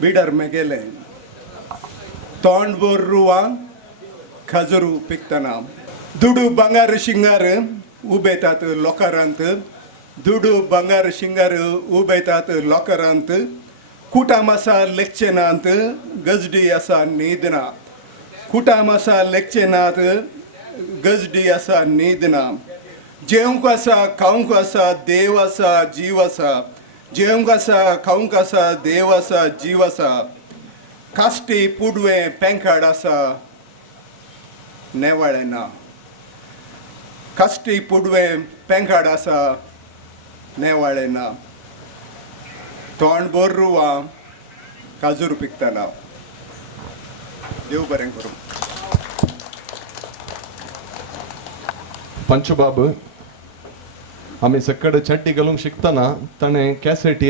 बिडार मुगेलें. तोंडभर रुवां खाजूर पिकतना. दुडू बंगार शिंगार उबयतात लोकारांत. दुडू बंगार शिंगार उबयतात लोकारांत. कुटाम आसा लेक्चेनांत गजडी आसा न्हीद ना. कुटाम आसा लेक्चेनांत गजडी आसा न्हीद ना. जेवंक आसा खावंक आसा देव आसा जीव आसा. जेवंक आसा खावंक आसा देव आसा जीव आसा. कास्टी पुडवें पेंकाड आसा नेवाळें ना. कास्टी पुडवें पेंकाड आसा नेवाळें ना. तोंडभर रुवां काजूर पिकतना. देव बरें करूं. पंचबाब आम्ही सकड चड्डी घालूंक शिकतना ताणें कॅसेटी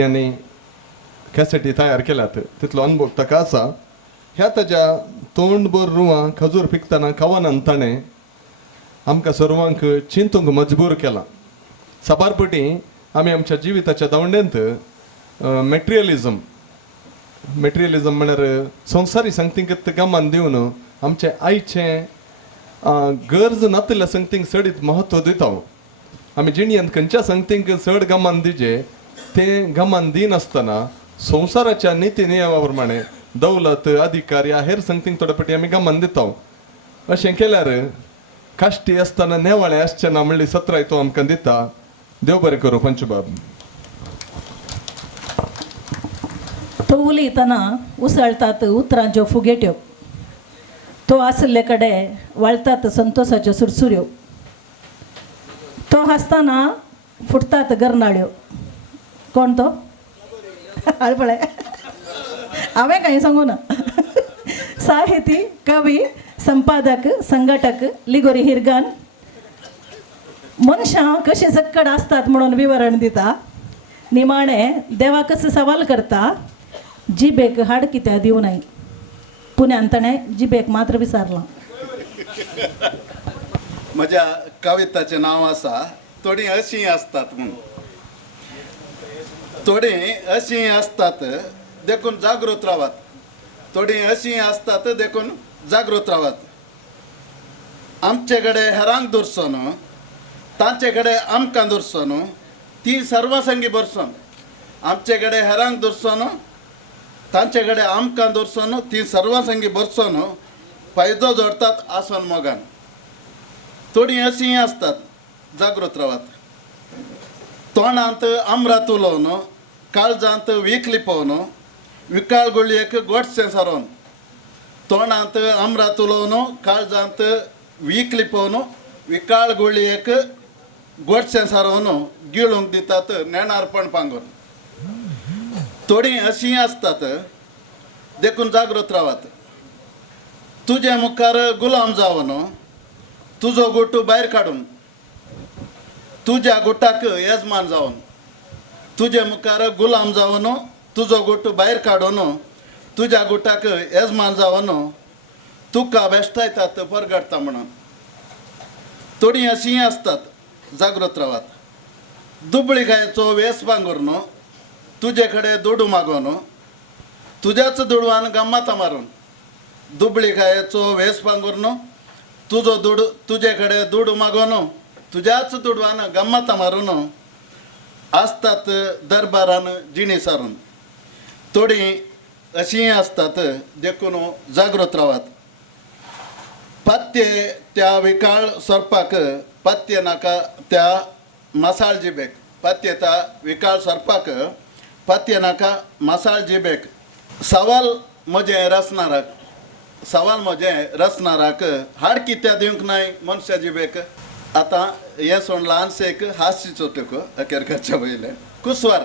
तयार केल्यात. तितलो अनुभव ताका आसा. ह्या ताज्या तोंडभर रुवां खजूर पिकतना कवनान ताणें आमकां सर्वांक चिंतूंक मजबूर केलां. साबारपटी आमी आमच्या जिविताच्या दवंडेंत मॅटेरियलिझम म्हळ्यार संवसारी संगतीक गमान दिवन आमचे आयचे गरज नातल्या संगतीक चडीत म्हत्व दिता. आमी जिणयेंत खंयच्या संगतीक चड गमान दिजे तें गमान दिनासतना संवसाराच्या निती नियमा प्रमाणे दौलत अधिकार ह्या हेर संगतीक थोडे फावटी आमी गमान दिता. अशें केल्यार काश्टी आसतना नेवाळें आसचें ना म्हणली सत्राय तो आमकां दिता. देव बरें करूं पंचबाब. तो उलयतना उसळटात उतरांच्यो फुगेट्यो. तो आसले कडेन वळटात संतोशाच्यो सुरसुऱ्यो. तो हासतना फुटतात गरनाळ्यो. कोण तो? पळय हांवें कांय सांगू ना. साहिती कवी संपादक संघटक लिगोरी हिरगान मनशां कशी सक्कड आसतात म्हणून विवरण दिता. निमाणें देवाक सवाल करता जिबेक हाड कित्याक दिवं नाय. पुण्यान ताणें जिबेक मात्र विचारलां. म्हज्या कविताचें नांव आसा थोडीं अशीं आसतात म्हणून. थोडीं अशीं आसतात देखून जागृत रावात. थोडीं अशीं आसतात देखून जागृत रावात. आमचे कडेन हेरांक दुरसोन तांचे कडेन आमकां दुरसोन ती सर्वसंगी बरसोन. आमचे कडेन हेरांक दुरसोन तांचे कडेन आमकां दुरसोन ती सर्वसंगी बरसोन फायदो जोडटात आसोन मोगान. थोडीं अशीं आसतात जागृत रावात. तोंडांत आमरात उलोवन काळजांत वीख लिपोवन विकाळ गुळयेक गोडशें सारोवन. तोंडांत आमरात उलोवन काळजांत वीख लिपोवन विकाळ गुळयेक गोडशें सारोवन गिळूंक दितात नेणारपण पांगून. थोडीं अशीं आसतात देखून जागृत रावात. तुजे मुखार गुलाम जावन तुजो गोटू भायर काडून तुज्या गोटाक येजमान जावन. तुजे मुखार गुलाम जावन तुजो गोटू भायर काडून तुज्या गोटाक येजमान जावन तुका बेश्टायतात परगडटा म्हणून. थोडीं अशीं आसतात जागृत रावात. दुबळी गायेचो वेस भांगरून तुजे कडेन दुडू मागोन तुज्याच दुडवान गम्माता मारून. दुबळी गायेचो वेस भांगरून तुजे कडेन दुडू मागोन तुझ्याच दुडवान गम्मत मारून असतात दरबारान जिणी सारून थोडी अशी असतात देखून जागृत रावात पत्ते त्या विकाळ स्वरूपाक पत्ते नाका त्या मसाळ जिबेक पत्ते त्या विकाळ स्वरूपाक पत्ते नाका मसाळ जिबेक सवाल म्हजे रचणाराक हाड कित्या दिवंक नाय मनशा जिबेक आतां हे सोड ल्हानशें एक हास्य चोटक अखेरच्या वयले कुसवार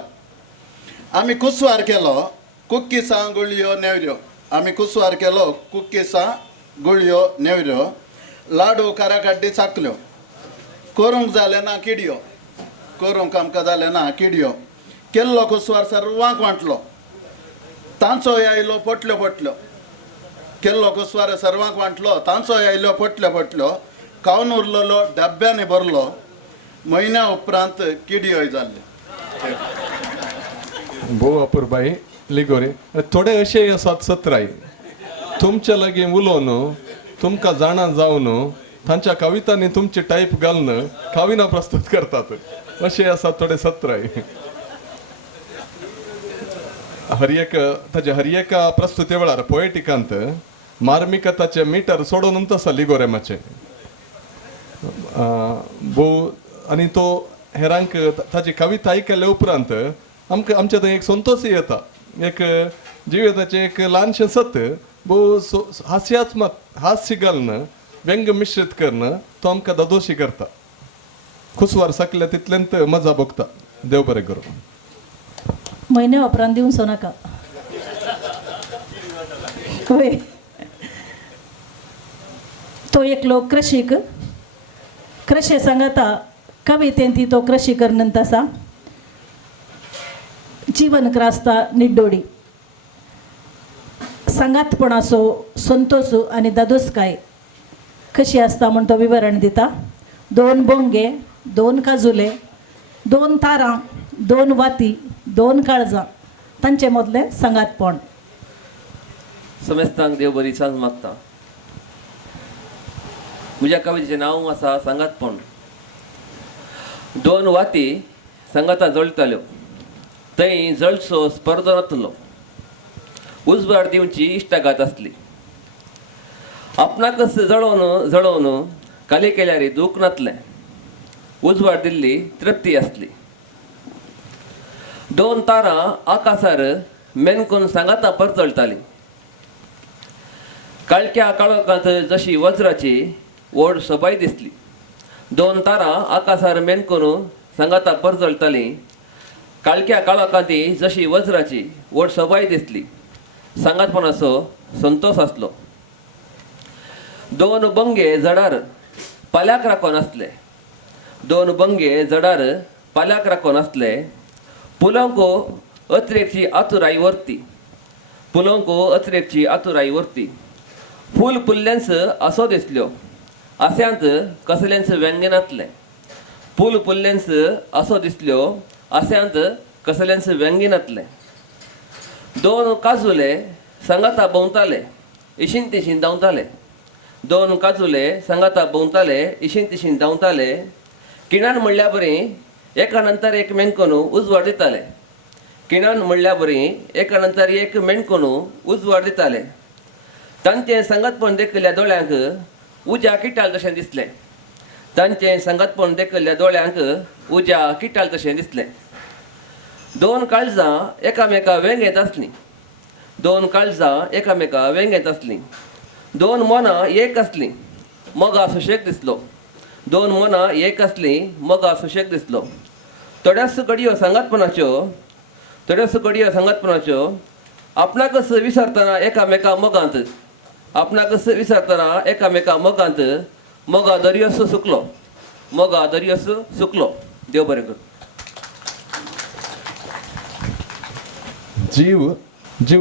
आमी कुसवार केलो कुक्कीसां गुळयो नेवऱ्यो आमी कुसवार केलो कुक्कीसां गुळयो नेवऱ्यो लाडू काराकाड्डी चाकल्यो करूंक जालें ना किडयो करूंक आमकां जालें ना किडयो केल्लो कुसवार सर्वांक वांटलो तांचो आयलो पटल्यो पटल्यो केल्लो कुसवार सर्वांक वांटलो तांचो आयलो पटल्यो पटल्यो खावन उरलेलो डब्यांनी भरलो म्हयन्या उपरांत किडयोय जाल्ले भोव अपुरबाई लिगोरे थोडे अशेय आसात सत्राय तुमच्या लागीं उलोवन तुमकां जाणा जावन तांच्या कवितांनी तुमची टायप घालून कविना प्रस्तुत करतात अशे आसात थोडे सत्राय हर एका प्रस्तुते वेळार पोएटिकांत मार्मिकताचे मिटर सोडून आसा लिगोरेमाचे भोव आनी तो हेरांक ताची कविता आयकले उपरांत आमकां आमच्या थंय एक संतोशय येता एक जिविताचें एक ल्हानशें सत्य भोव हास्य घालून व्यंग मिश्रीत करून तो आमकां दादोशी करता खुसवार सकले तितल्यांत मजा भोगता देव बरें करूं म्हयन्या उपरांत दिवचो नाका होय तो एकलो कृषी सांगता कवितेन ती तो कृषी करनंत आसा जीवन क्रास्ता निड्डोडी सांगातपणाचो संतोष आनी दादोसकाय कशी आसता म्हण तो विवरण दिता 2 बोंगे 2 काजुले 2 तारां 2 वाती 2 काळजां तांचे मदलें सांगातपण समेस्तांक देव बरी सांग मागता म्हज्या कवितेचें नांव आसा सांगातपण 2 वाती सांगाता जळटाल्यो थंय जळसो स्पर्धो नासलो उजवाड दिवची इश्टागात आसली आपणाकच जळोवन काली केल्यार दूख नासलें उजवाड दिल्ली तृप्ती आसली 2 तारां आकाशार मेनकून सांगाता परतळटाली काळक्या काळोखांत जशी वज्राची ओड सोबाय दिसली 2 तारां आकाशार मेनकून सांगाता परतळटाली काळक्या काळोखांती जशी वज्राची ओड सोबाय दिसली सांगातपणाचो संतोष आसलो 2 बंगे जडार पाल्याक राखोन आसले 2 बंगे जडार पाल्याक राखोन आसले पुलंको अत्रेकची आतुराई वर्ती फूल पुल्ल्यांच असो दिसल्यो आस्यांत कसल्यांच व्यंग्य नासलें फूल पुल्ल्यांच असो दिसल्यो आस्यांत कसल्यांच व्यंग्य नासलें 2 काजुले सांगाता भोंवताले इशीन तिशीन धांवताले 2 काजुले सांगाता भोंवताले इशीन तिशीन धांवताले किणान म्हणल्या बरी एका नंतर एक मेणकोन उजवाड दिताले किणान म्हणल्या बरी एका नंतर एक मेणकोन उजवाड दिताले तांचें सांगतपण देखल्या दोळ्यांक उज्या किटाल तशें दिसलें तांचें सांगतपण देखल्या दोळ्यांक उज्या किटाल तशें दिसलें 2 काळजां एकामेका वेंगेत आसलीं 2 काळजां एकामेका वेंगेत आसलीं 2 मनां एक आसलीं मोगा सुशेग दिसलो 2 मनां एक आसलीं मोगा सुशेग दिसलो थोड्याच घडयो सांगतपणाच्यो आपणाकच विसरतना एकामेका मोगांत मोगा दर्योस सुकलो देव बरें कर जीव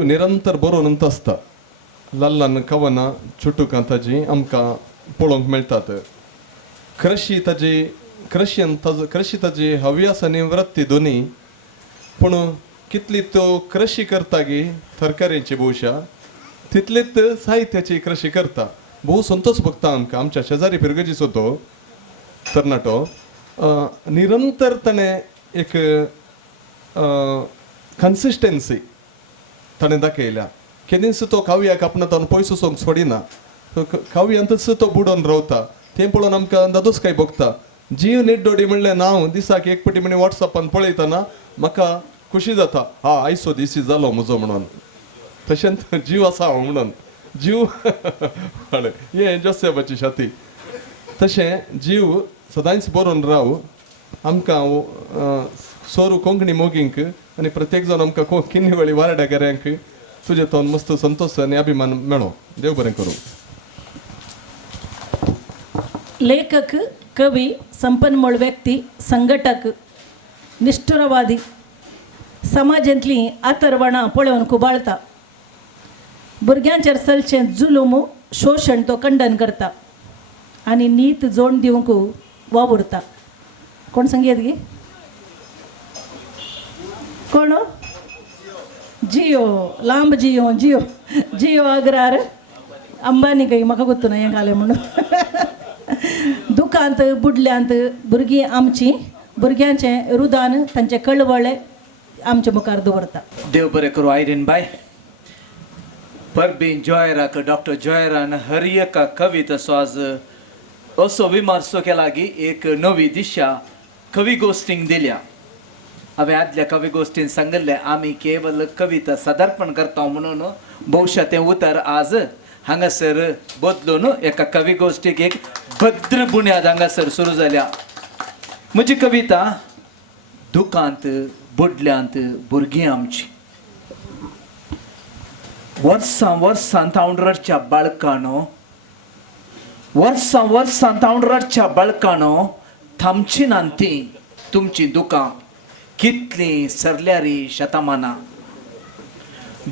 निरंतर बरोवनच आसता ल्हान कवनां चुटुकां ताजी आमकां पळोवंक मेळटात कृषी ताजी हव्यास आनी वृत्ती दोनी पूण कितली तो कृषी करता गी तरकारेची भोवशा तितलीच साहित्याची कृषी करता भोव संतोष भोगता आमकां आमच्या शेजारी पिरगजीचो तो तरणाटो निरंतरपणे एक कन्सिस्टन्सी ताणें दाखयल्या केदींच तो काव्याक आपणा ताणें पयसो सोंग सोडिना काव्यांतच तो बुडोन रावता तें पळोवन आमकां दादोसकाय भोगता जीव निड्डोडी म्हणलें हांव दिसाक एक पटी म्हणे वॉट्सॅपान पळयतना म्हाका खुशी जाता आयचो दीस जालो म्हजो म्हणून तशेंच जीव आसा हांव म्हणून जीव हे जोसेफाची शाती तशें जीव सदांच बरोवन राव आमकां सोरू कोंकणी मोगींक आनी प्रत्येक जण आमकां किन्नीवळी वारड्याकाऱ्यांक तुजे तोन मस्त संतोश आनी अभिमान मेळो देव बरें करूं. लेखक कवी संपन्मूळ व्यक्ती संघटक निष्ठुरवादी समाजांतलीं आतरवणां पळोवन कुबाळटा भुरग्यांचेर चलचें जुलूम शोशण तो खंडन करता आनी नीत जोड दिवंक वावुरता. कोण सांगेत गे कोण जियो लांब जियो जियो जियो अग्रार अंबानी काही म्हाका गोत्तू ना हें घालें म्हणून दुखांत बुडल्यांत भुरगीं आमचीं भुरग्यांचें रुदान तांचें कळवळें आमच्या मुखार दवरता. देव बरें करूं आयरीन बाय. परबीन जॉयराक डॉक्टर जॉयरान हर एका कवीत असो आज असो विमर्शो केला की एक नवी दिशा कवी गोष्टींक दिल्या. हांवें आदल्या कवी गोष्टीन सांगिल्लें आमी केवल कविता सादरपण करता म्हणून भोवशा तें उतर आज हांगासर बदलून एका कवी गोष्टीक एक भद्र बुन्याद हांगासर सुरू जाल्या. म्हजी कविता दुखांत बुडल्यांत भुरगीं आमची. वर्सां वर्सांत हांव रडच्या बाळकानो वर्सां वर्सांत हांव रडच्या बाळकानो थांबची नांती तुमची दुकां कितलीं सरल्यारी शतमानां.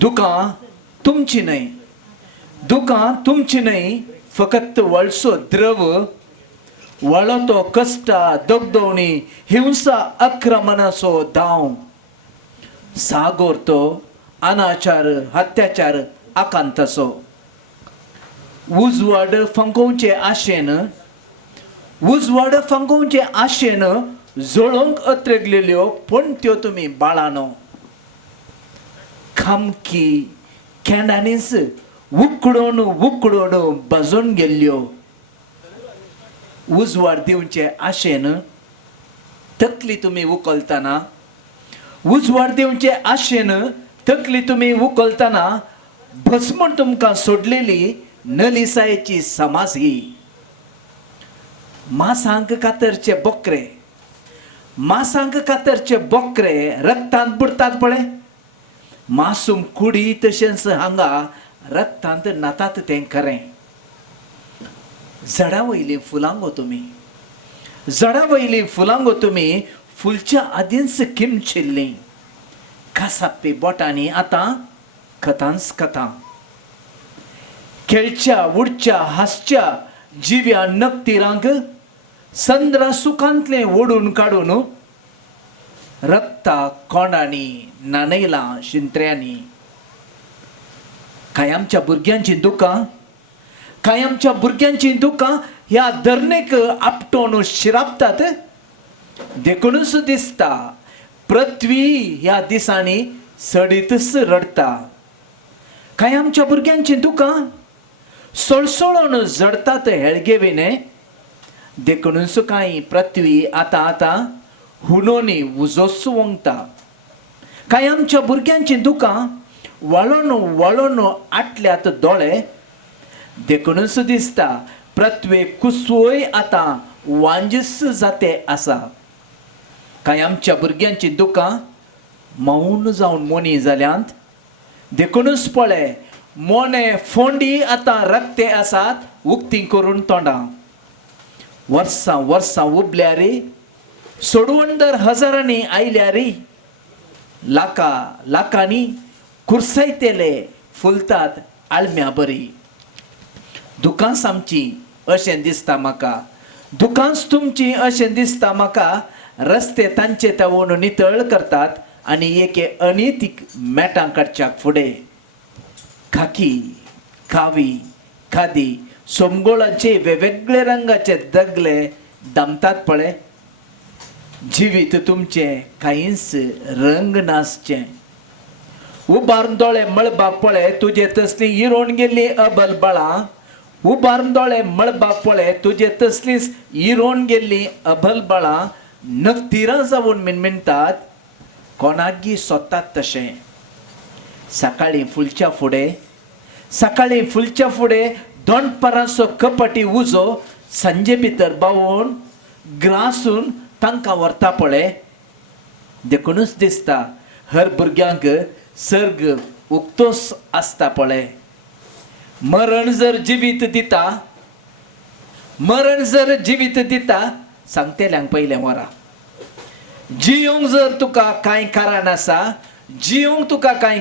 दुकां तुमची न्हय दुकां तुमची न्हय फकत वळसो द्रव वळो तो कश्टा दगदवणी हिंसा आक्रमणाचो धांव सागोर तो अनाचार हत्याचार आकांताचो. उजवाड फंकोवचे आशेन जळोवंक अत्रेगलेल्यो पणट्यो तुमी बाळानो. खामकी केंडांनीच उकडोवन उकडोवन बजोवन गेल्ल्यो. उजवाड दिवचे आशेन तकली तुमी उखलतना उजवाड दिवचे आशेन तकली तुमी उखलतना भस्म तुमकां सोडलेली नलिसायेची समाज ही. मांसांक कातरचे बोकरे रक्तांत बुडतात पळय मासूम कुडी तशेंच हांगा रक्तांत नातात तें खरें. झाडा वयलीं फुलांगो तुमी फुलच्या आदींच किमचिल्लीं. कासाप्पी बोटांनी आतां कथांच कथा. खेळच्या उडच्या हासच्या जिव्या नकतिरांक संद्रा सुखांतले ओडून काडून रक्ता कोंडांनी नानयलां शिंत्र्यांनी. काय आमच्या भुरग्यांची दुकां ह्या धरणेक आपटोवन शिरापतात. देखूनच दिसता पृथ्वी ह्या दिसांनी सडीतच रडता. काय आमच्या भुरग्यांची दुकां सळसळोन जडतात हेळगेविने. देखूनच कांय पृथ्वी आतां हुनोनी उजोस वंगता. काय आमच्या भुरग्यांची दुकां वळोन आटल्यात दोळे. देखूनच दिसता पृथ्वेक कुसवय आतां वांजस जाते आसा. काय आमच्या भुरग्यांची दुकां मौन जावन मोनी जाल्यांत. देखूनच पळय मोने फोंडी आतां रक्ते आसात उक्ती करून तोंडां. वर्सां उबल्यारी सोडवंदर हजारांनी आयल्यारी. लाखांनी कुर्सायतेले फुलतात आळम्या बरी. दुकांस आमची अशें दिसता म्हाका दुकांस तुमची अशें दिसता म्हाका. रस्ते तांचे तावून नितळ करतात आनी एके अनितीक मेटां काडच्याक फुडें. खाकी कावी खादी सोमगोळाचे वेगवेगळे रंगाचे दगले दमतात पळय जिवीत तुमचें कांयच रंग नासचें उबारून दोळे मळबाक पळय तुजे तसली इरोण गेल्ली अबलबळां उबारून दोळे मळबाक पळय तुजे तसलीच इरोण गेल्ली अबलबळां नक्तिरां जावन मिणमिणटात कोणागी सोदतात तशें सकाळीं फुलच्या फुडें दोंडपरांचो कपटी उजो संजे भितर बावून ग्रासून तांकां व्हरता पळय देखूनच दिसता हर भुरग्यांक सर्ग उक्तोस आसता पळय मरण जर जिवीत दिता सांगतेल्यांक पयलें वरा जियोंक जर तुका कांय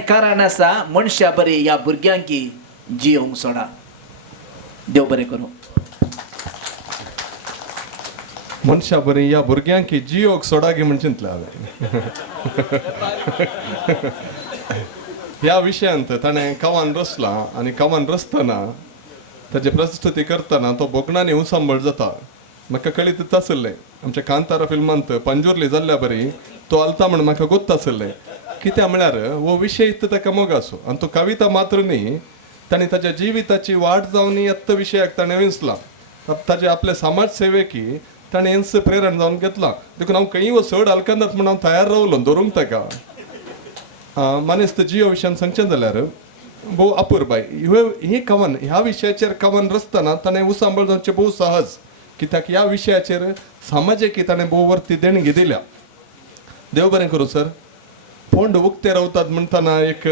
कारण आसा मनशा बरें ह्या भुरग्यांकी जियोंक सोडा. देव बरें करूं. मनशा बरी या भुरग्यांक जियोक सोडा गे म्हण चिंतलें हांवें. ह्या विशयांत ताणें कवान रचलां आनी कवान रचतना ताची प्रस्तुती करतना तो बोगणांनी उसांबळ जाता. म्हाका कळीत आसलें आमच्या कांतारा फिल्मांत पंजोर्ली जाल्ल्या बरी तो आलता म्हण म्हाका गोत्त आसलें कित्याक म्हळ्यार हो विशय ताका मोग आसो आनी तो कविता मात्र न्ही ताणें ताच्या जिविताची वाट जावन येत्त विशयाक ताणें विंचला. ताजे आपले समाज सेवेकी ताणें हेंच प्रेरण जावन घेतलां. देखून हांव खंयी चड आलकंदात म्हण हांव तयार रावलो दवरूंक ताका. मानेस्त जियो विशयान सांगचें जाल्यार भोव अपुरबाय ही कवन ह्या विशयाचेर कवन रचतना ताणें उसांबळ जावचें भोव सहज कित्याक ह्या विशयाचेर समाजीक ताणें भोव वर्ती देणगी दिल्या. देव बरें करूं सर. पोंड उक्ते रावतात म्हणटना एक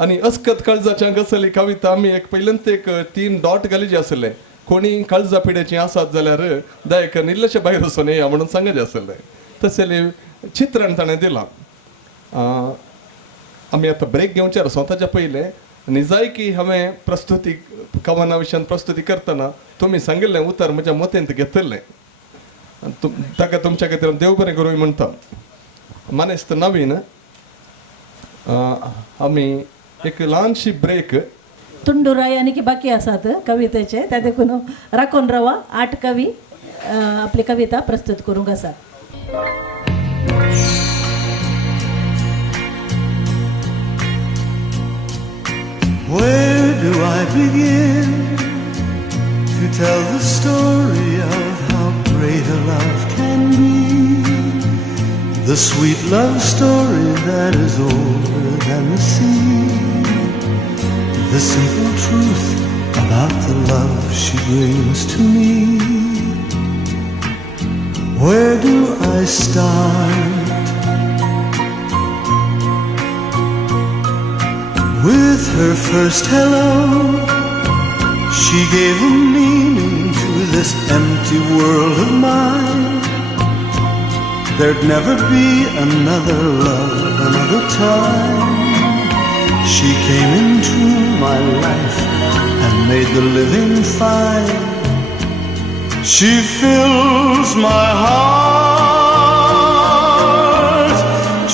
आनी अस्कत काळजाच्या गसली कविता आमी एक पयलेंत एक 3 डॉट घालीचे आसले. कोणी काळजा पिड्याची आसात जाल्यार दायक निल्लशे भायर वचून येया म्हणून सांगचे आसले. तशें चित्रण ताणें दिलां. आमी आतां ब्रेक घेवचे आसा ताच्या पयलें आनी जाय की हांवें प्रस्तुती कवना विशयान प्रस्तुती करतना तुमी सांगिल्लें उतर म्हज्या मतेंत घेतलें ताका तुमच्या खातीर देव बरें करूं म्हणटा. मानेस्त नवीन आमी एक ल्हानशी ब्रेक तुंडुराय आनी की बाकी आसात कवितेचे त्या देखून राखून रावा. 8 कवी आपली कविता प्रस्तुत करूंक आसा. Where do I begin to tell the story of how great a love can be? The sweet love story that is older than the sea. The simple truth about the love she brings to me. Where do I start? With her first hello, she gave a meaning to this empty world of mine. There'd never be another love, another time. She came into my life and made the living fine. She fills my heart.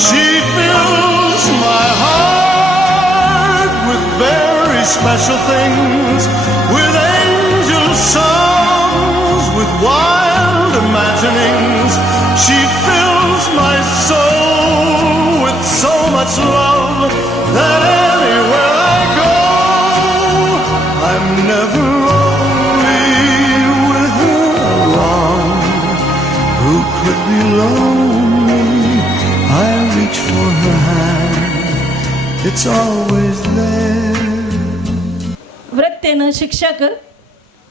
She fills my heart with very special things, with angel songs, with wild imaginings. She fills my soul with so much love that anywhere I go, I'm never lonely with her along. Who could be lonely? I reach for her hand, it's always there. वृत्तेन शिक्षक,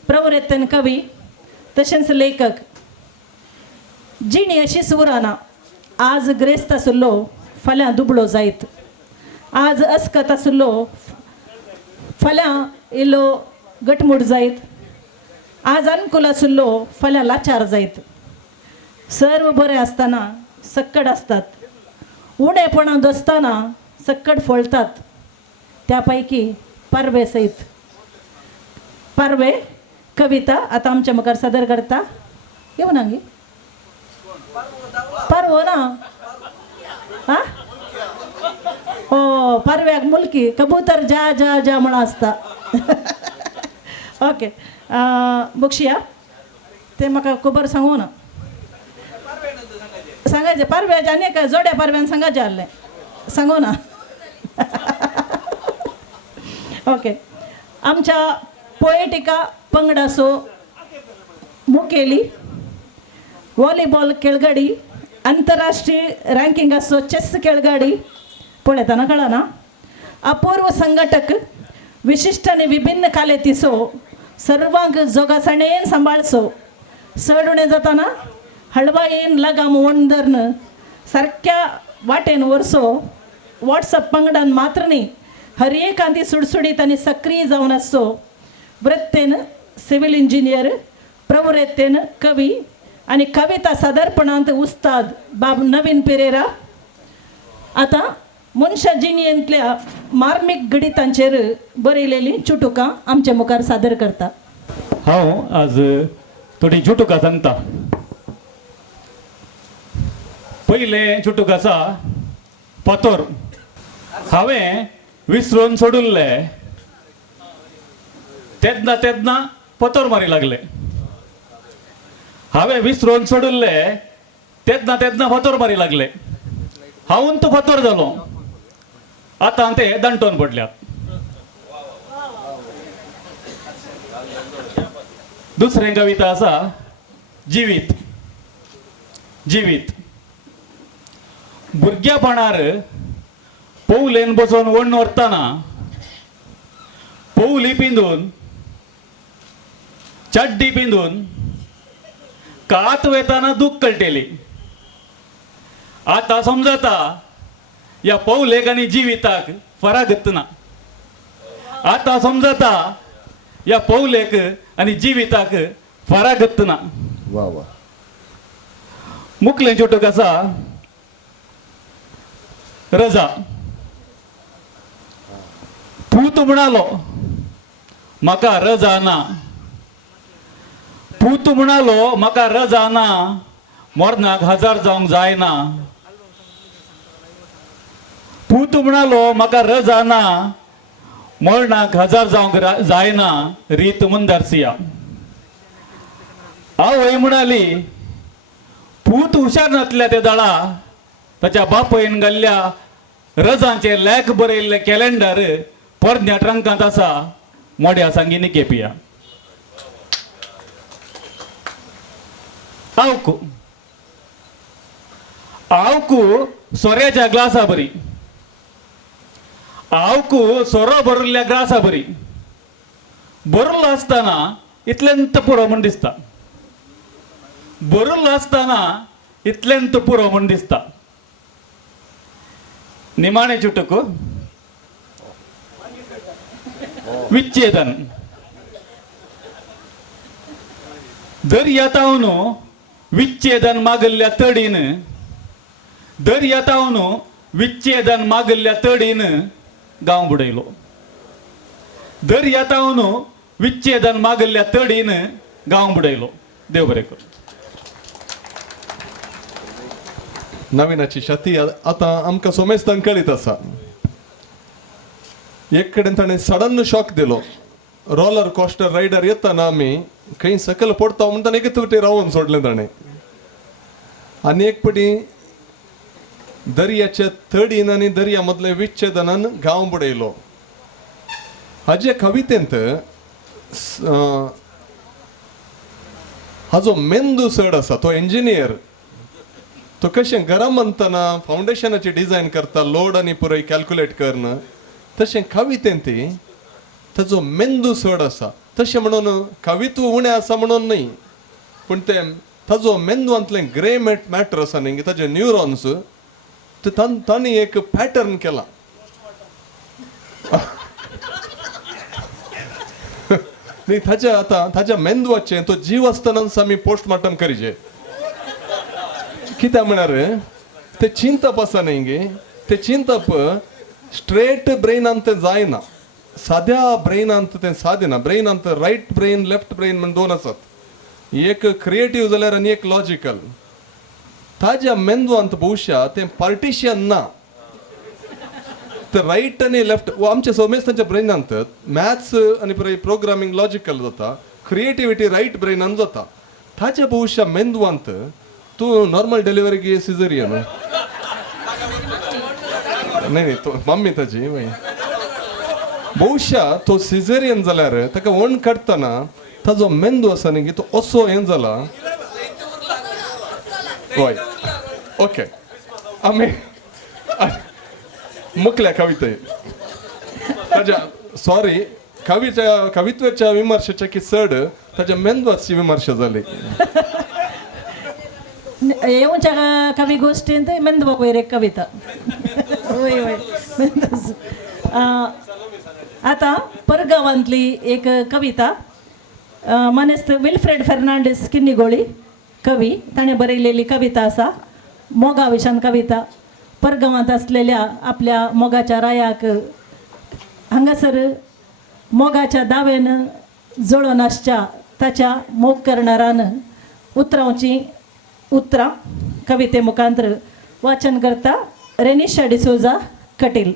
प्रवृत्तेन कवी, तशेंच लेखक. जिणी अशी सुराना. आज ग्रेस्त आसलो फाल्यां दुबळो जायत. आज अस्कत आसलो फाल्यां इल्लो गटमूट जायत. आज अनुकूल आसलो फाल्यां लाचार जायत. सर्व बरें आसतना सक्कड आसतात. उणेपणां दसतना सक्कड फळतात. त्या पैकी पारवे सयत. पारवे कविता आता आमच्या मुखार सादर करता. येऊ नांगी पारवो ना हा हो पारव्याक मुलकी कबूतर जा जा जा म्हणून आसता. ओके बक्षिया ते म्हाका खबर सांगू ना सांगायचे पारव्याचे आनी एका जोड्या पारव्यान सांगायचे आहलें सांगू ना ओके आमच्या पोएटिका पंगडाचो मुखेली व्हॉलीबॉल खेळगडी आंतरराष्ट्रीय रँकिंगाचो चेस खेळगडी पळयतना कळना अपूर्व संघटक विशिष्ट आनी विभिन्न कालेतीचो सर्वांक जोगासणेन सांबाळचो चड उणें जाताना हळवायेन लगाम वणधरन सारक्या वाटेन व्हरचो वॉट्सअप पंगडान मात्र न्ही हर एकांती सुडसुडीत आनी सक्रीय जावन आसचो वृत्तेन सिव्हिल इंजिनियर प्रवृत्तेन कवी आनी कविता सादरपणांत उस्ताद बाब नवीन पेरेरा आतां मनशा जिणेंतल्या मार्मीक गणितांचेर बरयलेलीं चुटुकां आमचे मुखार सादर करता. हांव आज थोडी चुटुकां सांगता. पयलें चुटूक आसा फातोर. हांवें विसरून सोडुल्लें तेन्ना फातोर मारी लागले. हांवें विसरून सोडुल्लें तेन्ना फातोर मारी लागले. हांवून तो फातोर जालो. आतां ते दंटोन पडल्यात. दुसरें कविता आसा जिवीत. जिवीत भुरग्यापणार पौलेन बसून वण व्हरतना पौली पिंदून चड्डी पिंदून कात वेताना दूख कळटेली. आता समजता या पौलेक आनी जिविताक फरक ना. आता समजता या पौलेक आनी जिविताक फरक ना. वा वा. मुखलें चुटूक आसा रजा. पूत म्हणालो म्हाका रजा ना. पूत म्हणालो म्हाका रजा ना. मोरनाक हजार जावंक जायना. पूत म्हणालो म्हाका रजा ना. मरणाक हजार जावंक जायना. रीत मुंदरसिया. आवय म्हणाली पूत हुशार नासल्या ते दळा ताच्या बापयन घाल्ल्या रजांचे लेख बरयल्ले कॅलेंडर परन्या ट्रंकांत आसा. मोड्या सांगिनी केपिया. आवकू आवकू सोऱ्याच्या ग्लासा बरी. आवकू सोरो भरिल्ल्या ग्लासा बरी. बरलो आसतना इतलेंत पुरो म्हण दिसता. बरलो आसतना इतलेंत पुरो म्हण दिसता. निमाणे चुटूक विच्छेदन. दर्यातावन विच्छेदन मागल्ल्या तडीन दर्यातावन विच्छेदन मागल्ल्या तडीन गांव बुडयलो. दर्यातावन विच्छेदन मागल्ल्या तडीन गांव बुडयलो. देव बरें कर. नवीनाची छाती आता आमकां सोमेस्तान कळीत आसा. एक कडेन ताणें सडन शॉक दिलो. रोलर कोस्टर रायडर येताना आमी खंय सकयल पडता म्हणटा एक फावटी रावून सोडलें ताणें. आनी एक फावटी दर्याच्या तडीन आनी दर्या मदले विच्छेदनान गांव बुडयलो. हाजे कवितेंत हाजो मेंदू चड आसा. तो इंजिनियर. तो कशें घरा बांदतना फावंडेशनाची डिझायन करता लोड आनी पुरय कॅल्क्युलेट करना तशें कवितेंत ताजो मेंदू चड आसा. तशें म्हणून कवित्व उणें आसा म्हणून न्ही पूण तें ताजो मेंदवांतलें ग्रे मॅटर आसा न्ही ताजे न्यूरॉन्स तांणी एक पॅटर्न केला. न्ही ताच्या आतां ताच्या मेंदवाचें तो जीव आसतनाच आमी पोस्टमॉर्टम करीचे. कित्याक म्हळ्यार ते चिंतप आसा न्ही गे ते चिंतप स्ट्रेट ब्रेनांत तें जायना. साद्या ब्रेनांत तें सादेना. ब्रेनांत रायट ब्रेन लेफ्ट ब्रेन म्हण दोन आसात. एक क्रिएटीव जाल्यार आनी एक लॉजिकल. ताज्या मेंदवांत भोवशा तें पार्टिशन ना. ते रायट आनी लेफ्ट आमच्या सोमेस्तांच्या ब्रेनांत मॅथ्स आनी प्रोग्रामींग लॉजिकल जाता. क्रिएटिविटी रायट ब्रेनान जाता. ताच्या भविष्या मेंदवांत तू नॉर्मल डिलिव्हरी सिझरियन नाही तो मम्मी ताची भविष्या तो सिझरियन जाल्यार ताका वण काडटना ताजो मेंदू आसा न्ही तो असो हें जाला हय ओके आमी मुखल्या कविते ताज्या सॉरी कवित्वाच्या विमर्शेच्या की चड ताज्या मेंदवाची विमर्श जाली येवच्या कवी गोष्टींत मेंदवा वयर एक कविता वय वय मेंदूस आतां परगांवांतली एक कविता मनेस्त विल्फ्रेड फेर्नांडीस किन्निगोळी कवी ताणें बरयलेली कविता आसा मोगा विशान कविता परगांवांत आसलेल्या आपल्या मोगाच्या रायाक हांगासर मोगाच्या दावेन जळोन आसच्या ताच्या मोग करणारान उतरांची उतरां कविते मुखांतर वाचन करता रेनिशा डिसोजा कटील.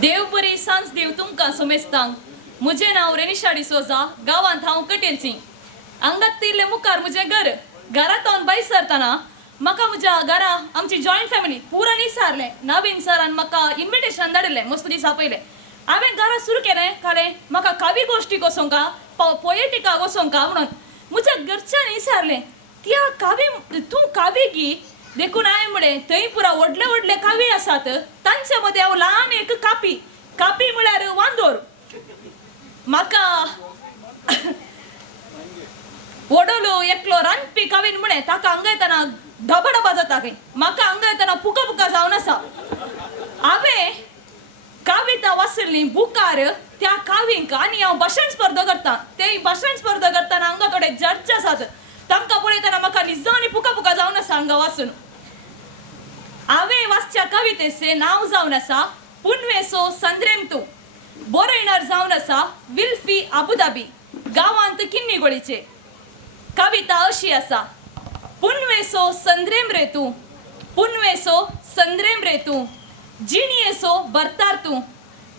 देव बरी सांज देव तुमकां सोमेस्तांक. म्हजें नांव रेनिशा डिसोजा. गांवांत हांव कटेलची. आंगात तिरले मुखार म्हजें घर. घरांतून भायर सरतना म्हाका म्हज्या घरा आमची जॉयंट फॅमिली पुरान विसारलें. नवीन सरान म्हाका इन्विटेशन धाडिल्लें मस्त दिसा पयलें. हांवें घरा सुरू केलें जालें म्हाका कावी गोश्टी कोसोंका पोएटिका कोसोंका म्हणून म्हज्या घरच्यांनी विचारलें त्या कावी तूं कावी गी देखून हांवें म्हणलें थंय पुरा व्हडले व्हडले कावी आसात तांचे मदें हांव ल्हान एक कापी कापी म्हळ्यार वांदोर. म्हाका वडलो एकलो रांदपी कावीन म्हणे ताका हांगा येतना डबा डबा जाता खंय म्हाका हांगा येतना पुका पुका जावन आसा. हांवें काविता वाचली बुकार त्या कावींक आनी हांव भाशण स्पर्धा करता. ते भाशण स्पर्धा करतना हांगा थोडे जड्ज आसात तांकां पळयतना म्हाका निजांनी पुका पुका जावन आसा हांगा वाचून. हांवें वाचच्या कवितेचें नांव जावन आसा पुनवेसो संद्रेम तूं. बरयणार जावन आसा विल्फी आबुधाबी गांवांत किन्निगोळीचे. कविता अशी आसा. पुनवेसो संद्रेम रे तूं पुनवेसो संद्रेम रे तूं जिणयेसो बरतार तूं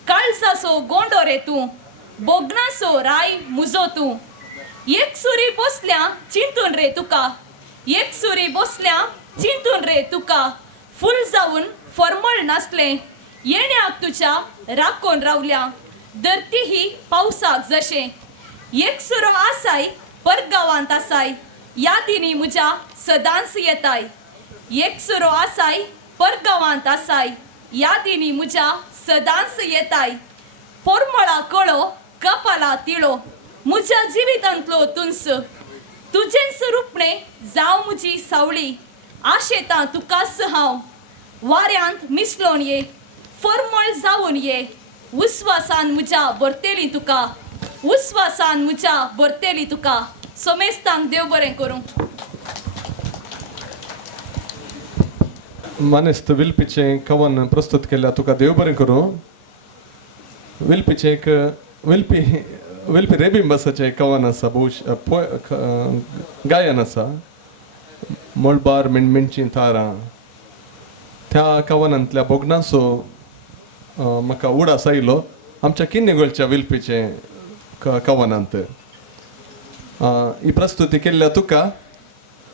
काळसासो गोंडो रे तूं बोगनासो राय मुजो तूं. एक सुरी बसल्या चिंतून रे तुका एक सुरी बसल्या चिंतून रे तुका फुल जावन फॉर्मल नासलें येण्याक तुज्या राखोन रावल्या धरती ही पावसाक जशें. एक सुरो आसाय परगांवांत आसाय यादिनी म्हज्या सदांच येताय. एक सुरो आसाय परगांवांत आसाय यादिनी म्हज्या सदांच येताय. पोरमळा कळो कपाला तिळो म्हज्या जिवितांतलो तुंस तुजेंच रुपणें जावं म्हजी सावळी. आशेतां तुकाच हांव वाऱ्यांत मिसलोन ये फॉर्मळ जावन ये. उस्वासान म्हज्या भरतेली तुका उस्वासान म्हज्या भरतेली तुका. सोमेस्तांक देव बरें करूं. मनेस्त विल्पीचें कवन प्रस्तुत केल्या तुका देव बरें करूं. विल्पीचें एक विल्पी रेबिंबासाचें कवन आसा गायन आसा मळबार मिणमिणची तारां. त्या कवनांतल्या बोगनासो म्हाका उडास आयलो आमच्या किन्निगोळच्या विल्पीचें कवनांत. ही प्रस्तुती केल्ल्या तुका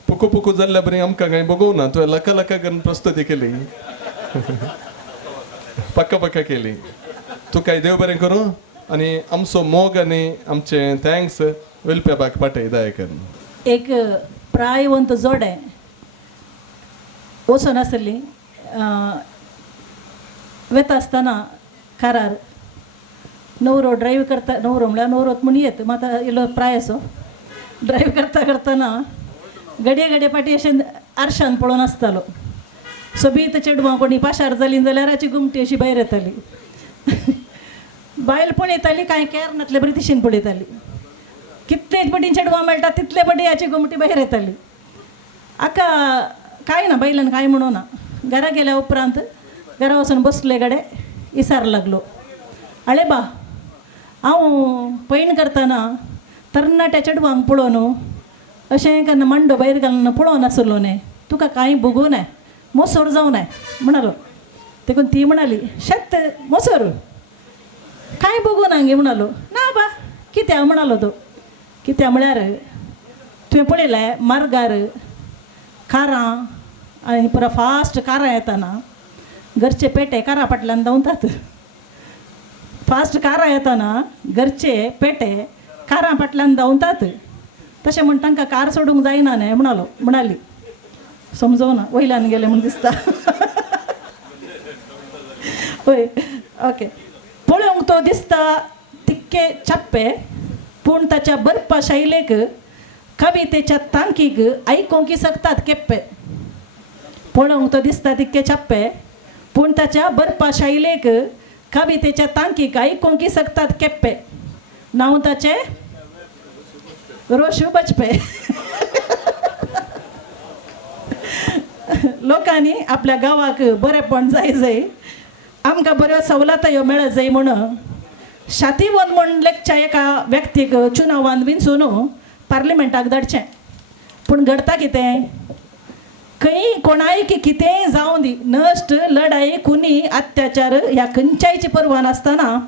पुकू पुकू जाल्ल्या बरी आमकां कांय बगोवं ना. तुवें लका लका करून प्रस्तुती केली पक्का पक्का केली. तुकाय देव बरें करूं आनी आमचो मोग आनी आमचे थँक्स वेलप्याबाक पाठय दयाकर. एक प्रायवंत जोडे वचून आसली वेता आसतना कारार नवरो ड्रायव्ह करता नवरो म्हळ्यार नवरोत म्हूण येत मात इल्लो प्राय असो ड्रायव्ह करता करतना घडये घडये फाटी अशें आरशान पळोवन आसतालो. सोबीत चेडवां कोणी पाशार जालीं जाल्यार हाची घुमटी अशी भायर येताली. बायल पळयताली कांय कॅर नासले बरी दिशेन पळयताली. कितले पटीन चेडवां मेळटा तितले पटी हाची घुमटी भायर येताली. आका कांय ना बायलान कांय म्हणूं ना. घरा गेल्या उपरांत घरा वचून बसले गाडे इसार लागलो. आळे बा हांव पैण करतना तरणाट्या चेडवांक पळोवन अशें केन्ना मांडो भायर घालून पळोवन नासलो न्ही तुका कांय बगूं न्हय मोसोर जावं न्हय म्हणालो. देखून ती म्हणाली शेत मोसोर कांय बगूं ना गे म्हणालो. ना बा कित्या म्हणालो तो. कित्या म्हळ्यार तुवें पळयलें मार्गार कारां आनी पुरा फास्ट कारां येताना घरचे पेटे कारा फाटल्यान धांवतात. फास्ट कारां येताना घरचे पेटे कारां फाटल्यान धांवतात. तशें म्हण तांकां कार सोडूंक जायना न्हय म्हणाली. समजोना वयल्यान गेले म्हण दिसता. होय ओके. पळोवंक तो दिसता तितके चप्पे, पूण ताच्या बरपा शैलेक कवितेच्या तांकीक आयकूंक शकतात केप्पे. पळोवंक तो दिसता तितके चप्पे, पूण ताच्या बरपा शैलेक कवितेच्या तांकीक आयकूंक शकतात केप्पे. नांव ताचें रोशू बचपे. लोकांनी आपल्या गांवाक बरेपण जाय जाय, आमकां बऱ्यो सवलतो मेळत जाय म्हणून शातीवन म्हण लेखच्या एका व्यक्तीक चुनावान विंचून पार्लिमेंटाक धाडचें. पूण घडता कितें? खंय कोणाय कितेंय जावं दी, नश्ट लढाई कुनी अत्याचार ह्या खंयच्यायची पर्वा नासतना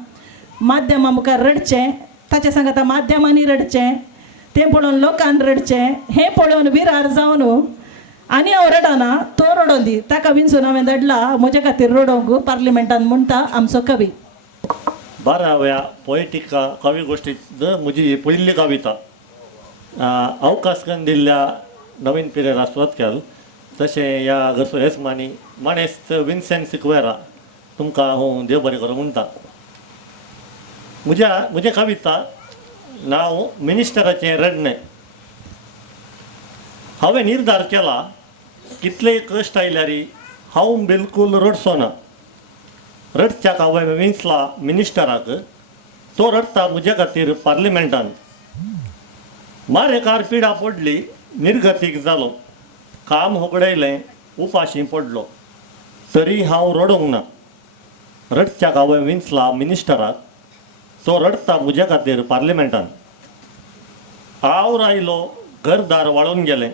माध्यमां मुखार रडचें, ताचे सांगता माध्यमांनी रडचें, तें पळोवन लोकांन रडचें, हें पळोवन विरार जावन आनी हांव रडना तो रडोवन दी, ताका विंचून हांवें धाडला म्हजे खातीर रडोवंक पार्लिमेंटान म्हणटा आमचो कवी. 12व्या पोएटिका कवी गोष्टींत म्हजी ही पयली कविता. अवकाश करून दिल्ल्या नवीन पिरेला सुरवात केल. तशें ह्या घरचो येसमानी माणेस्त विन्सेंट सिक्वेरा तुमकां हांव देव बरें करूं म्हणटा. म्हजें कविता नांव मिनिस्टराचें रडणें. हांवें निर्धार केला कितलेय कश्ट आयल्यारी हांव बिलकूल रडचो ना. रडच्याक हांवें विंचला मिनिस्टराक, तो रडता म्हजे खातीर पार्लिमेंटान. मारेकार पिडा पडली, निर्गतीक जालो, काम होगडयलें, उपाशी पडलो, तरी हांव रडोंक ना. रडच्याक हांवें विंचला मिनिस्टराक, तो रडता म्हजे खातीर पार्लिमेंटान. हांव रायलो, घरदार वाळून गेलें,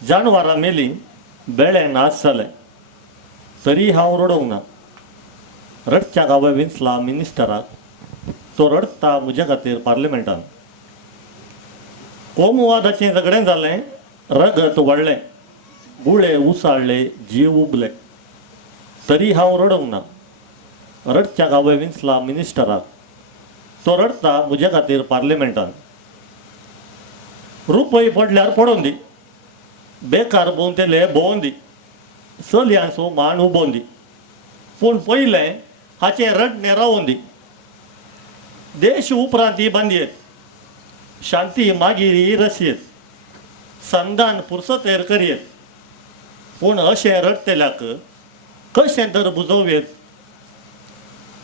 जानवरां मेलीं, बेळे नाश जाले, तरी हांव रडोंक ना. रडच्याक हांवें विंचला मिनिस्टराक, तो रडता म्हजे खातीर पार्लिमेंटान. कोमवादाचें झगडें जालें, रगत वाडलें, गुळे उसाळले, जीव उबले, तरी हांव रडोंक ना. रडच्याक हांवें विंचला मिनिस्टराक, तो रडता म्हजे खातीर पार्लिमेंटान. रुपय पडल्यार पडोवन दी, बेकार भोंवतेले भोंवन दी, चलयांचो मान उबोवन दी, पूण पयलें हाचें रडणें रावोवन दी. देश उपरांत ही बांदयेत, शांती मागीर ही रसयेत, संदान पुरसतेर करयेत, पूण अशें रडतेल्याक कशें तर बुजोवयेत.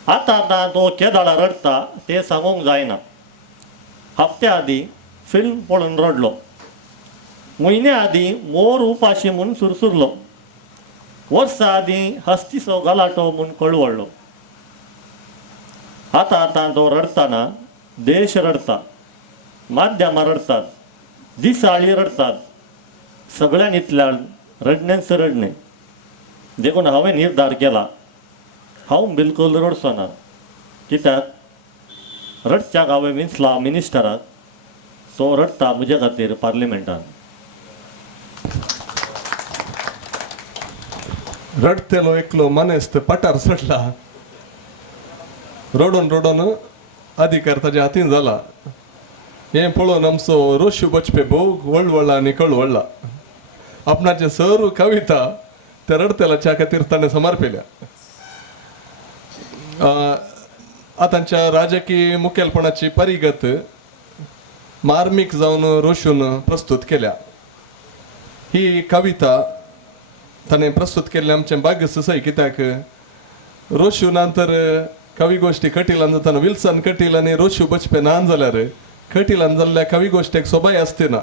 आतां तो केदाळा रडता तें सांगूंक जायना. हप्त्या आदीं फिल्म पळोवन रडलो, म्हयन्या आदीं मोर उपाशी म्हूण सुरसुरलो, वर्सां आदीं हस्तीचो गलाटो म्हूण कळवळ्ळो. आतां तो रडतना देश रडता, माध्यमां रडतात, दिसाळी रडतात, सगळ्यांनीतल्यान रडणेंच रडणें. देखून हांवें निर्धार केला हांव बिलकूल रडचो ना. कित्याक रडच्याक हांवें विंचला मिनिस्टराक, तो रडता म्हजे खातीर पार्लिमेंटान. रडतेलो एकलो मनेस्त पठार सडला, रडोन रडोन अधिकार ताच्या हातीन जाला. हें पळोवन आमचो रोशू बचपे भोग वळवळ्ळा आनी कळवळ्ळा. आपणाचे सर्व कविता त्या रडतेलाच्या खातीर ताणें समर्पिल्या. आतांच्या राजकीय मुखेलपणाची परिगत मार्मीक जावन रोशून प्रस्तुत केल्या. ही कविता ताणें प्रस्तुत केल्लें आमचें भाग्य सुसय. कित्याक रोशू नंतर कवी गोश्टी कटिलान जाताना विल्सन कटील आनी रोशू बचपे नान जाल्यार कटिलान जाल्ल्या कवी गोश्टेक सोबाय आसती ना.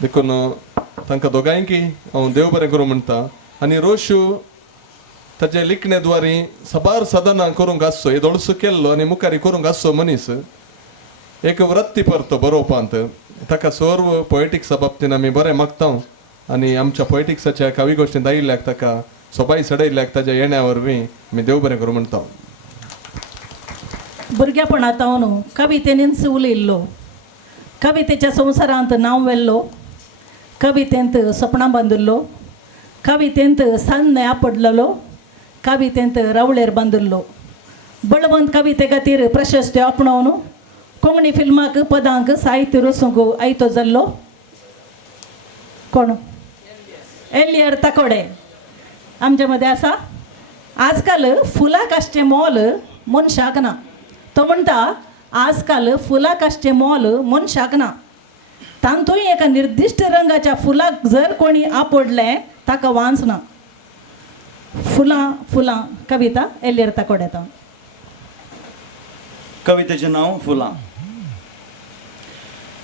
देखून तांकां दोगांयकी हांव देव बरें करूं म्हणटा. आनी रोशू ताचे लिखणे द्वारे सबार सदनां करूंक आसचो, येदोळसो केल्लो आनी मुखारी करूंक आसचो मनीस एक वृत्ती परतो बरोवपांत. ताका सर्व पोएटिक्सा बाबतींत आमी बरें मागता आनी आमच्या पोएटिक्साच्या कवी गोश्टींत आयिल्ल्याक ताका सोबाय सडयल्ल्याक ताच्या येण्या वरवीं आमी देव बरें करूं म्हणटा. भुरगेपणांत हांव कवितेनीच उलयल्लो. कवितेच्या संवसारांत नांव वेल्लो, कवितेंत सपनां बांदिल्लो, कवितेंत सान्ने आपडलेलो, कवितेंत रावळेर बांदिल्लो. बळवंत कविते खातीर प्रशस्त्यो आपणावन कोंकणी फिल्माक पदांक साहित्य रचूंक आयतो जाल्लो कोण? एलियर ताकोडे आमचे मदें आसा. आजकाल फुलां काशचें मोल मनशाक ना. तो म्हणटा आजकाल फुलां काशचें मोल मनशाक ना. तांतूय एका निर्दिश्ट रंगाच्या फुलाक जर कोणी आपडलें ताका वांस ना. फुलां फुलां कविता एलियर ताकोडेता. कवितेचें नांव फुलां.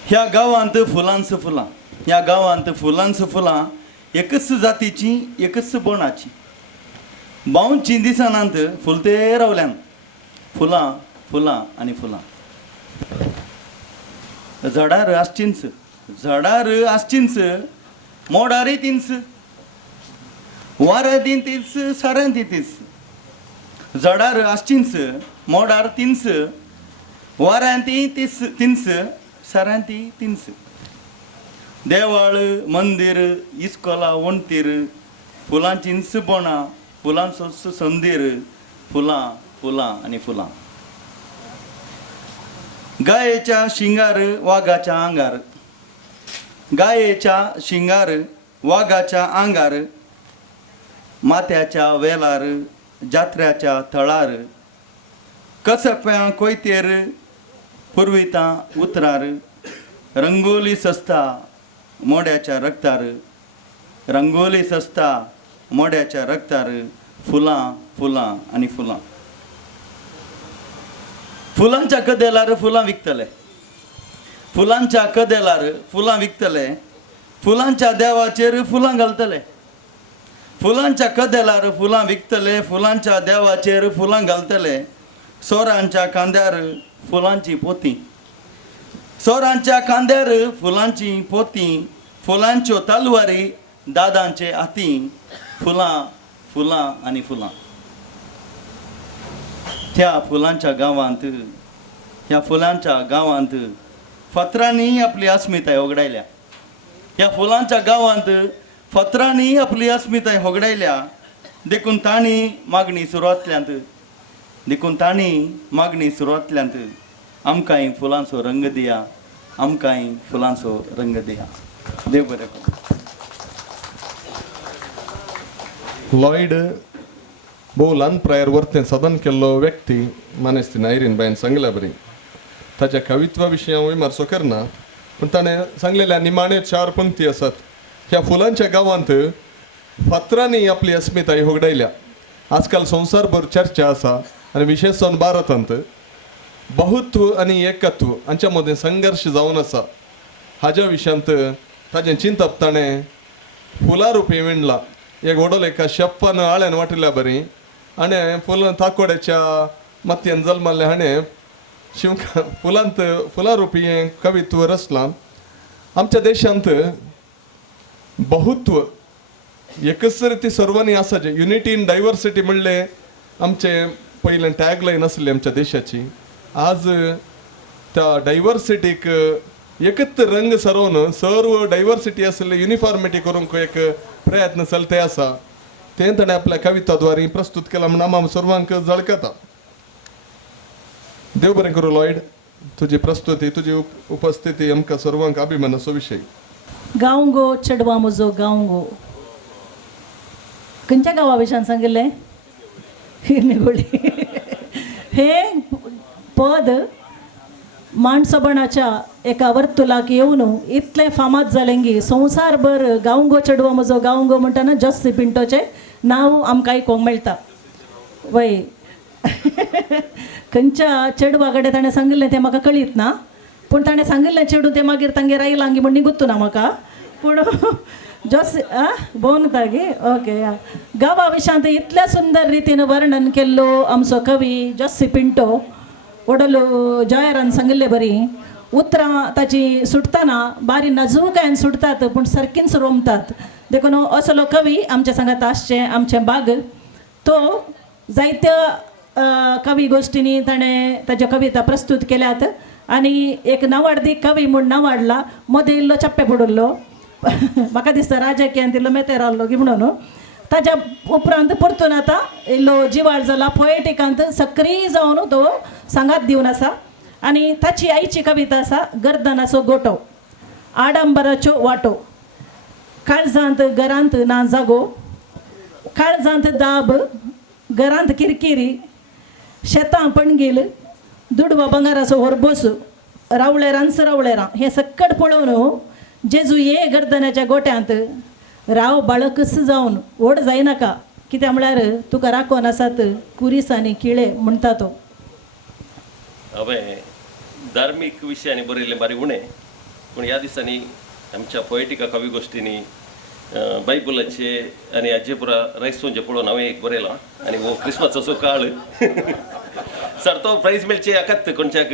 ह्या गांवांत फुलांच फुलां, ह्या गांवांत फुलांच फुलां, एकच जातीची एकच बोणाची. 52 दिसांत फुलते रावल्यान, फुलां फुलां आनी फुलां. झाडार आसचींच, झाडार आसचींच, मोडारय तिंच, वाऱ्या तिंच, साऱ्यां तिंच. झाडार आसचींच, मोडार तिंच, वाऱ्यां तिंच, साऱ्यां तिंच. देवाळ, मंदीर, इस्कोला, वणटीर, फुलांचींच बोणां, फुलांचो संदीर, फुलां फुलां आनी फुलां. गायेच्या शिंगार वाघाच्या आंगार, गायेच्या शिंगार वाघाच्या आंगार, माथ्याच्या वेलार, जात्र्याच्या थळार, कसप्यां कोयतेर, पुर्वितां उतरार, रंगोली सस्ता मोड्याच्या रक्तार, रंगोली सस्ता मोड्याच्या रक्तार, फुलां फुलां आनी फुलां. फुलांच्या कदेलार फुलां विकतले, फुलांच्या कदेलार फुलां विकतले, फुलांच्या देवाचेर फुलां घालतले. फुलांच्या कदेलार फुलां विकतले, फुलांच्या देवाचेर फुलां घालतले. सोरांच्या कांद्यार फुलांची पोती, सोरांच्या कांद्यार फुलांची पोती, फुलांच्यो तलवारी दादांचे हाती, फुलां फुलां आनी फुलां. त्या फुलांच्या गांवांत, ह्या फुलांच्या गांवांत फातरांनी आपली अस्मिताय होगडायल्या. ह्या फुलांच्या गांवांत फातरांनी आपली अस्मिताय होगडायल्या. देखून तांणी मागणी सुरवातल्यांत, देखून तांणी मागणी सुरवातल्यांत, आमकांय फुलांचो रंग दिया, आमकांय फुलांचो रंग दिया. देव बरें करूं. लॉयड भोव ल्हान प्रायर वर्तें सदन केल्लो व्यक्ती मानेस्तीन आयरीन बायन सांगल्या बरी. ताच्या कवित्वा विशीं हांव विमर्शो करना, पूण ताणें सांगलेल्या निमाणे 4 पंक्ती आसात. ह्या फुलांच्या गांवांत फातरांनी आपली अस्मिताय होगडायल्या. आजकाल संवसारभर चर्चा आसा आनी विशेशून भारतांत बहुत्व आनी एकत्व हांच्या मदें संघर्श जावन आसा. हाज्या विशयांत ताजें चिंतप ताणें फुलां रुपी विणलां. एक व्हडलो एका शेप्पान आळ्यान वाटिल्ल्या बरी. हाणें फुलां ताकोड्याच्या मातयेन जल्मल्ले हाणें फुलांत फुलां रुपी हें कवित्व रचलां. आमच्या देशांत बहुत्व एकच ती सर्वांनी आसा, जे युनिटी इन डायवर्सिटी म्हणले आमचें पयलें टॅगलायन आसली आमच्या देशाची. आज त्या डायवर्सिटीक एकच रंग सरोवन सर्व डायवर्सिटी आसले युनिफॉर्मिटी करूंक एक प्रयत्न चलते आसा. तें ताणें आपल्या कविताद्वारे प्रस्तुत केलां म्हण आमी सर्वांक झळकता. देव बरें करूं लॉयड. तुजी प्रस्तुती, तुजी उपस्थिती आमकां सर्वांक अभिमानाचो विशय. गांव गो चेडवा म्हजो गांव गो. खंयच्या गांवा विशयान सांगिल्लें? निगोळी. हे पद माणसपणाच्या एका वर्तुलाक येवन इतलें फामाद जालें की संवसारभर गांव गो चेडवा म्हजो गांव गो म्हणटना जस्सी पिंटोचें नांव आमकां आयकूंक मेळटा. वय खंयच्या चेडवा कडेन ताणें सांगिल्लें तें म्हाका कळीत ना, पूण ताणें सांगिल्लें चेडूं तें मागीर तांगेर आयलां गी म्हण निगूत ना म्हाका. पूण जस भोवनता गे ओके. गांवा विशयांत इतल्या सुंदर रितीन वर्णन केल्लो आमचो कवी जस्सी पिंटो. वडलो जॉयरान सांगिल्लें बरी. उतरां ताची सुटतना बारी नाजूकायेन सुटतात पूण सारकींच रोमतात. देखून असलो कवी आमच्या सांगात आसचें आमचें बाग. तो जायत्या कवी गोश्टींनी ताणें ताच्यो कविता प्रस्तूत केल्यात आनी एक नावाडी कवी म्हूण नावाडला मदीं इल्लो चप्पे पडुल्लो म्हाका दिसता राजकीयान तिल्लो मेतेर आहलो की म्हणून ताज्या उपरांत परतून आतां इल्लो जिवाळ जाला पोएटिकांत सक्रीय जावन तो सांगात दिवन आसा आनी ताची आईची कविता आसा गर्दनाचो गोटो. आडंबराच्यो वाटो काळजांत घरांत ना जागो काळजांत दाब घरांत किरकिरी शेतां पणगील दुडवा बंगाराचो होरबोस रावळेरांच रावळेरां हें सक्कट पळोवन जेजू ये गर्दनाच्या गोट्यांत राव बाळकस जावन ओड जायनाका कित्याक म्हळ्यार तुका राखोन आसात कुरिसांनी किळे म्हणटा तो. हांवें धार्मीक विशयांनी बरयल्लें बारी उणें पूण ह्या दिसांनी आमच्या पोएटिका कवी गोश्टींनी बायबलाचे आनी हाजे पुरा रायसोंचे पळोवन हांवें एक बरयलां आनी हो क्रिस्मसाचो काळ सर तो प्रायज मेळचे हाकात कोणच्याक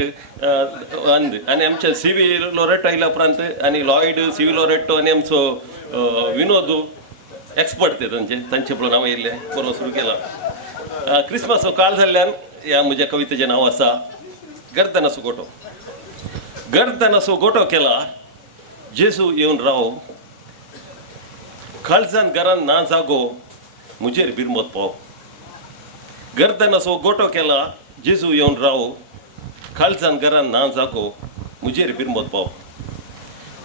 आनी आमच्या सीवी लॉरेटो आयल्या उपरांत आनी लॉयड सीवी लॉरेटो आनी आमचो विनोद एक्सपर्ट ते तांचे पळोवन हांवें येयल्लें बरोवंक सुरू केला. क्रिस्मसाचो काळ जाल्ल्यान ह्या म्हज्या कवितेचें नांव आसा गर्दनाचो गोटो. गर्दनाचो गोटो केला जेजू येवन राव काळजान घरान ना जागो मुजेर बिरमत पाव. गर्दनाचो गोटो केला जेजू येवन राव काळजान घरान ना जागो मुजेर बिरमत पाव.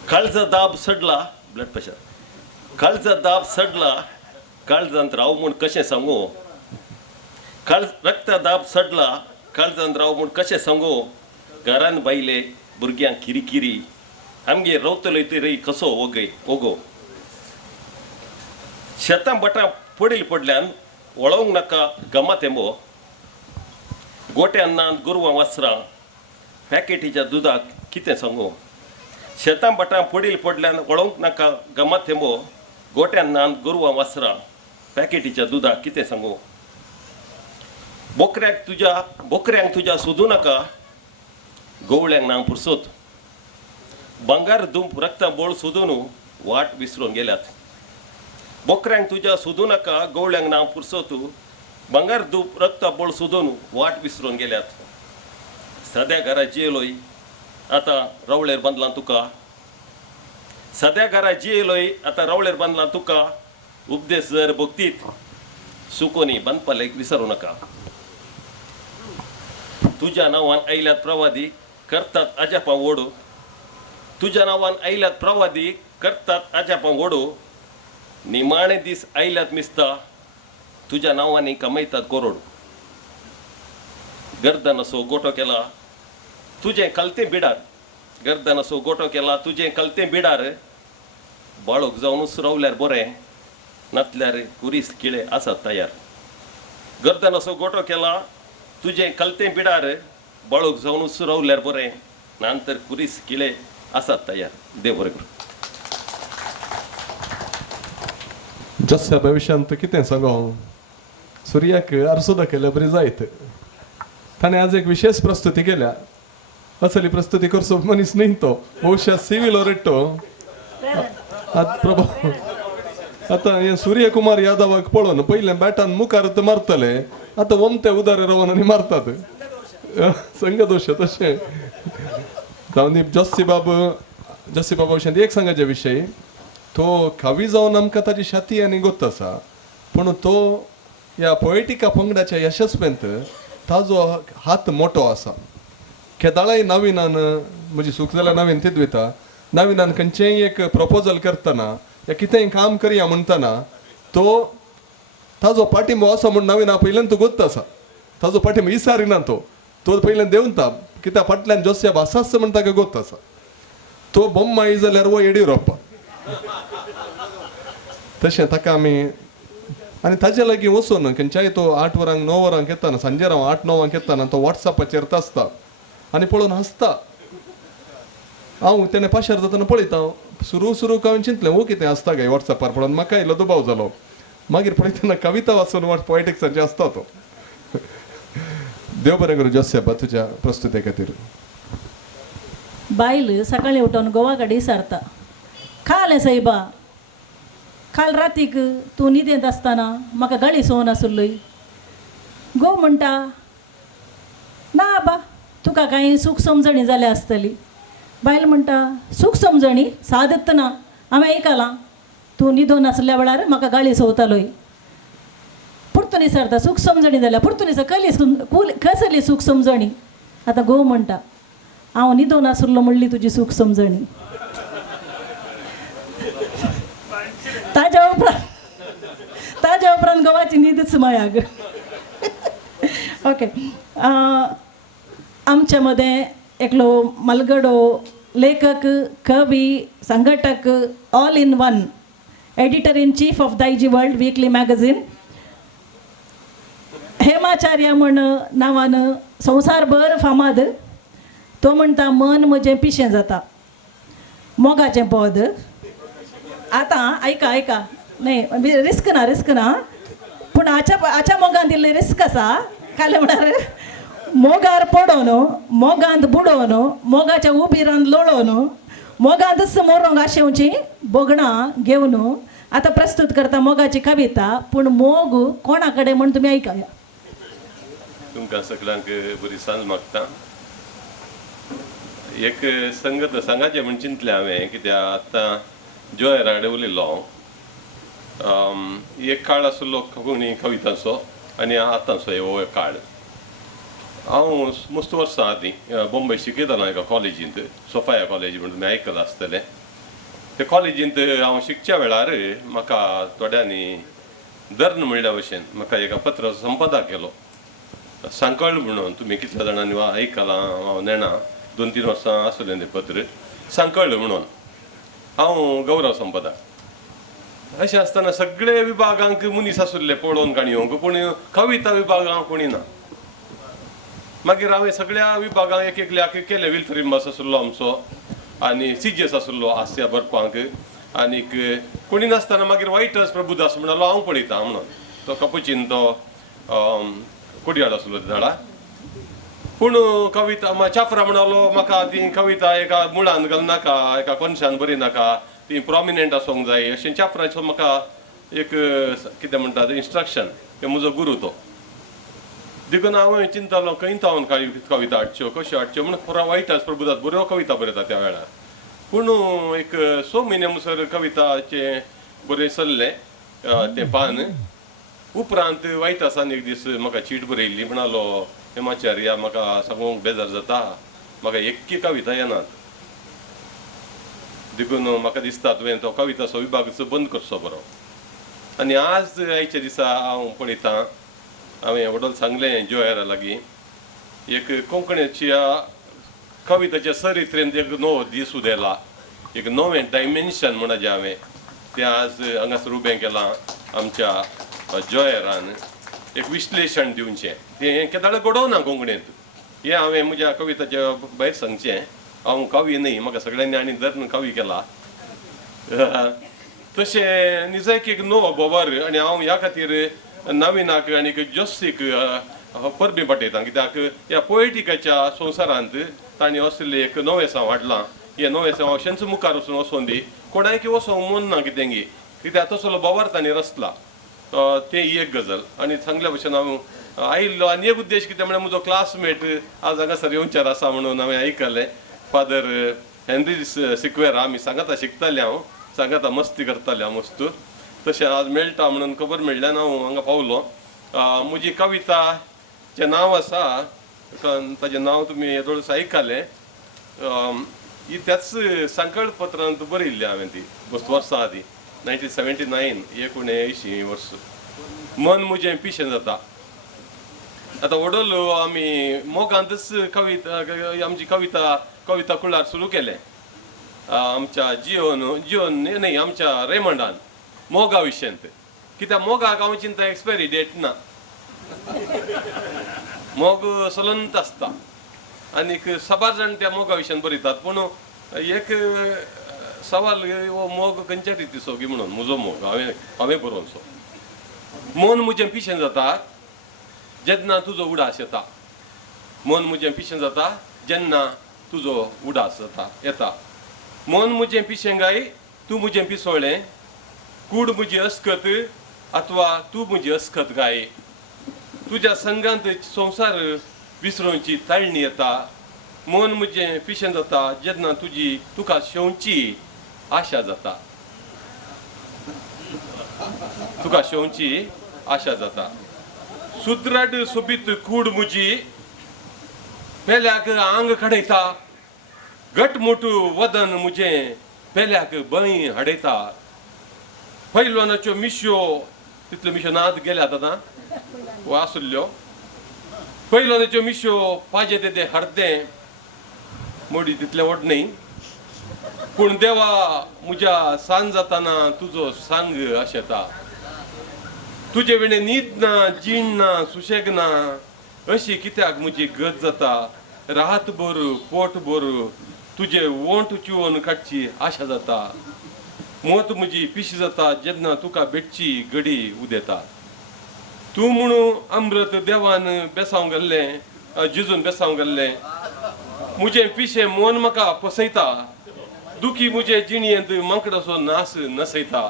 काळजा दाब सडला ब्लड प्रेशर काळजा दाब सडला काळजांत राव म्हूण कशें सांगू रक्ता दाब सडला काळजांत राव म्हूण कशें सांगू घरान बायले भुरग्यांक किरी आमगे रवतलो तरी कसो ओगो. शेतां बटां पडील पडल्यान वळोवंक नाका गमा तेंबो गोट्या अन्नांत गोरवां वासरां पॅकेटीच्या दुदाक कितें सांगू. शेतां बटां पडील पडल्यान वळोवंक नाका गमा तेंबो गोट्या अन्नांत गोरवां वासरां पॅकेटीच्या दुदाक कितें सांगू. बोकऱ्यांक तुज्या सोदूं नाका गवळ्यांक ना पुरसोत. बंगार दुंप रक्ता बोळ सोदून वाट विसरून गेल्यात. बोकऱ्यांक तुज्या सोदूं नाका गवळ्यांक ना पुरसोत. बंगार दुंप रक्ता बोळ सोदून वाट विसरून गेल्यात. सद्या घरा जियेलोय आतां रवळेर बांदलां तुका. सद्या घरा जियेलोय आतां रवळेर बांदलां तुका. उपदेश जर भक्तीत सुकोनी बांदपालेक विसरूं नाका. तुज्या नांवान आयल्यात प्रवादी करतात अजापां ओडू. तुज्या नांवान आयल्यात प्रवादी करतात अजापां ओडू. निमाणे दीस आयल्यात मिस्ता तुज्या नांवांनी कमयतात करोड. गर्दनाचो गोटो केला तुजें कलतें बिडार. गर्दनाचो गोटो केला तुजें कलतें बिडार. बाळोक जावनूच रावल्यार बरें नातल्यार कुरीस किळे आसात तयार. गर्दनाचो गोटो केला तुजें कलतें बिडार. बाळोक जावनूच रावल्यार बरें नांतर कुरीस किळे आसात तयार. देव बरें करूं. जस्या भविष्यांत कितें सांगो सुर्याक आरसो दाखयल्या बरी जायत. ताणें आज एक विशेष प्रस्तुती केल्या. असली प्रस्तुती करचो मनीस न्ही तो भविष्यात सिव्हिल लॉरेटो प्रभू. आतां हे सूर्यकुमार यादवाक पळोवन पयलें बॅटान मुखार मारतले आतां वमते उदारे रावन आनी मारतात. संघदोश तशें जावन दी जस्सी बाबा विशयांत एक सांगाचे विशयी तो कवी जावन आमकां ताची छाती आनी गोत आसा पूण तो ह्या पोएटिका पंगडाच्या यशस्वेंत ताजो हात मोठो आसा. केदाळाय नविनान म्हजी चूक जाल्यार नवीन तीच वयता नविनान खंयचेय एक प्रपोजल करतना या कितेंय काम करया म्हणटना तो ताजो पाठिंबो आसा म्हूण नविना पयल्यान तो गोत्त आसा. ताजो पाठिंबो विसारिना तो पयल्यान देंवता कित्याक फाटल्यान जोसेफ आसाच म्हण ताका गोत आसा. तो बोम्मा आई जाल्यार वो येडियुरप्पा तशें ताका आमी आनी ताजे लागीं वचून खंयच्याय तो 8 वरांक 9 वरांक येताना सांजे हांव 8-9 येताना तो वॉट्सॅपाचेर आसता आनी पळोवन हसता. हांव तेणें पाशार जाताना पळयता सुरू हांवें चिंतलें वो कितें आसता गे वॉट्सॅपार पळोवन म्हाका इल्लो दुबाव जालो. मागीर पळयतना कविता वाचून पोएटिक्साचे आसता तो. देव बरें करूं जोसेफ तुज्या प्रस्तुते खातीर. बायल सकाळीं उठून गोवा गाडी सारता. खाल सायबा काल रातीक तूं न्हिदेंत आसतना म्हाका गाडी सोवन आसुल्ली. गो म्हणटा ना आबा तुका कांय सूख समजणी जाली आसतली. बायल म्हणटा सूख समजणी सादत ना, हांवें आयकलां तूं न्हिदोन आसल्या वेळार म्हाका गाळी सवतालोय. पुरतो निसरता सूख समजणी जाल्या पुरतो निसर कसली सूख समजणी. आतां घोव म्हणटा हांव न्हिदोन आसलो म्हणली तुजी सूख समजणी. ताज्या उपरांत घोवाची न्हीदच मायाग. ओके, आमच्या मध्ये एकलो मलगडो लेखक, कवी, संघटक, all in one, editor in chief of the IG world weekly magazine, Hemacharya म्हण नांवान संवसारभर फामाद. तो म्हणटा मन म्हजें पिशें जाता, मोगाचें पद. आतां आयका न्ही, रिस्क ना पूण हाच्या मोगान दिल्लें रिस्क आसा. काले म्हळ्यार मोगार पडोन, मोगांत बुडोवन, मोगाच्या उबिरान लोळोवन, मोगांतच मोरोंक आशेवची बोगणां घेवन आतां प्रस्तूत करता मोगाची कविता. पूण मोग कोणा कडेन म्हण तुमी आयकया. तुमकां सगळ्यांक बरी सांज मागता. एक संगत सांगाचें म्हण चिंतलें हांवें, कित्याक आतां जॉयरा कडेन उलयलो. एक काळ आसलो कोंकणी कविताचो आनी आतांचो हो काळ. हांव मस्त वर्सां आदीं बॉम्बे शिकयतालो एका कॉलेजींत, सोफाया कॉलेज म्हण तुमी आयकलां आसतलें. ते कॉलेजींत हांव शिकच्या वेळार म्हाका थोड्यांनी धर्न म्हणल्या भशेन म्हाका एका पत्राचो संपादक केलो. सांकळ म्हणून तुमी कितल्या जाणांनी आयकलां हांव नेणा, 2-3 वर्सां आसलें तें पत्र. सांकळ म्हणून हांव गौरव संपादक. अशें आसतना सगळे विभागांक मनीस आसले पळोवन काणयोंक, पूण कविता विभागांक कोणी ना. मागीर हांवें सगळ्या विभागांक एक केले. विल्फरिंबास आसलो आमचो, आनी सीजीएस आसलो हास्य बरपांक, आनीक कोणी नासतना मागीर वायटर्स प्रभुदास म्हणलो हांव पळयता म्हणून. तो कपुचीन तो कोडयाड आसलो त्या झाडा. पूण कविता चाफरा म्हणलो म्हाका ती कविता एका मुळान घालनाका, एका कोनशान बरी नाका, ती प्रॉमिनंट आसूंक जाय अशें चाफराचो म्हाका एक कितें म्हणटा तें इंस्ट्रक्शन. म्हजो गुरू तो. देखून हांवें चिंतलो खंय थावन कविता हाडच्यो, कश्यो हाडच्यो म्हणून पुरो वायटर्स प्रभुदास बऱ्यो कविता बरयता त्या वेळार. पूण एक 6 म्हयने मुसर कविताचें बरें चल्लें तें पान. उपरांत वायटर्सान एक दीस म्हाका चीट बरयल्ली. म्हणालो हेमाचार्या म्हाका सांगूंक बेजार जाता, म्हाका एक्की कविता येनात. देखून म्हाका दिसता तुवें तो कविताचो विभागचो बंद करचो बरो. आनी आज आयच्या दिसा हांव पळयतां, हांवें वडोल सांगलें जॉयरा लागीं, एक कोंकणीच्या कविताच्या चरित्रेंत एक नवो दीस उदेला, एक नवें डायमेन्शन म्हणजें हांवें तें आज हांगासर उबें केलां. आमच्या जॉयरान एक विश्लेशण दिवचें. तें केदाळ घडोवना कोंकणींत. हें हांवें म्हज्या कविताच्या भायर सांगचें. हांव कवी न्ही, म्हाका सगळ्यांनी आनी धर्न कवी केला. तशें निजक एक नो बोबर. आनी हांव ह्या खातीर नवीनाक आनीक जोस्सीक परबी पटयता, कित्याक ह्या पोएटिकाच्या संवसारांत तांणी असलें एक नवेसांव हाडलां. हें नवेसांव अशेंच मुखार वचून दी, कोणायकी वचोंक मन ना कितें गी, कित्याक तसलो बोवार तांणी रचला. तें ही एक गजाल. आनी सांगल्या भशेन हांव आयिल्लो आनी एक उद्देश कितें म्हळ्यार म्हजो क्लासमेट आज हांगासर येवचार आसा म्हणून हांवें आयकलें. फादर हेनरी सिक्वेरा, आमी सांगाता शिकताले, हांव सांगाता मस्ती करताले हांव मस्त. तशें आज मेळटा म्हणून खबर मेळ्ळ्यान हांव हांगा पावलो. म्हजी कविताचें नांव आसा, ताचें नांव तुमी येदोळस आयकलें. ही त्याच सांकळ पत्रांत बरयल्ली हांवें ती मस्त वर्सां आदीं, 1979, 1980 वर्स. मन म्हजें पिशें जाता. आतां वडोल आमी मोगांतच कविता, आमची कविता कुळार सुरू केलें. आमच्या जिओन न्ही, आमच्या रेमंडान मोगा विशयंत. कित्याक मोगाक हांव चिंता एक्सपायरी डेट ना. मोग चलंत आसता आनीक साबार जाण त्या मोगा विशयान बरयतात. पूण एक सवाल हो मोग खंयच्या रितीचो गी म्हणून म्हजो मोग हांवें बरोवचो. मन म्हजें पिशें जाता जेन्ना तुजो उडास येता. मन म्हजें पिशें जाता जेन्ना तुजो उडास येता. मन म्हजें पिशें गाय, तूं म्हजें पिसोळें, कूड म्हजी अस्कत अथवा तूं म्हजी अस्कत गाय. तुज्या संगांत संवसार विसरोवची ताळणी येता. मन म्हजें पिशें जाता जेन्ना तुका शेवची आशा जाता. तुका शेवची आशा जाता. सुद्रड सोबीत कूड म्हजी पेल्याक आंग खडयता. घटमूट वदन म्हजें पेल्याक बळी हाडयता. पैलवानाच्यो मिश्यो तितल्यो मिश्यो नाद गेल्यात आतां वासुल्ल्यो. पैलवानाच्यो मिश्यो पाजे ते हरदें मोडी तितले व्हड न्ही. पूण देवा म्हज्या सांज जाताना तुजो सांग आशेता. तुजे विणे न्हीद ना, जीण ना, सुशेग ना, अशी कित्याक म्हजी गत जाता. रातभर पोटभर तुजे वोंट चिवोन काडची आशा जाता. मोत म्हजी पिशी जाता जेन्ना तुका भेटची घडी उदेता. तूं म्हणू अमृत देवान बेसांव गेल्लें, जिजून बेसांव गेल्लें. म्हजें पिशें मन म्हाका पसयता. दुखी म्हजे जिणयेंत मांकडसो नास नसयता.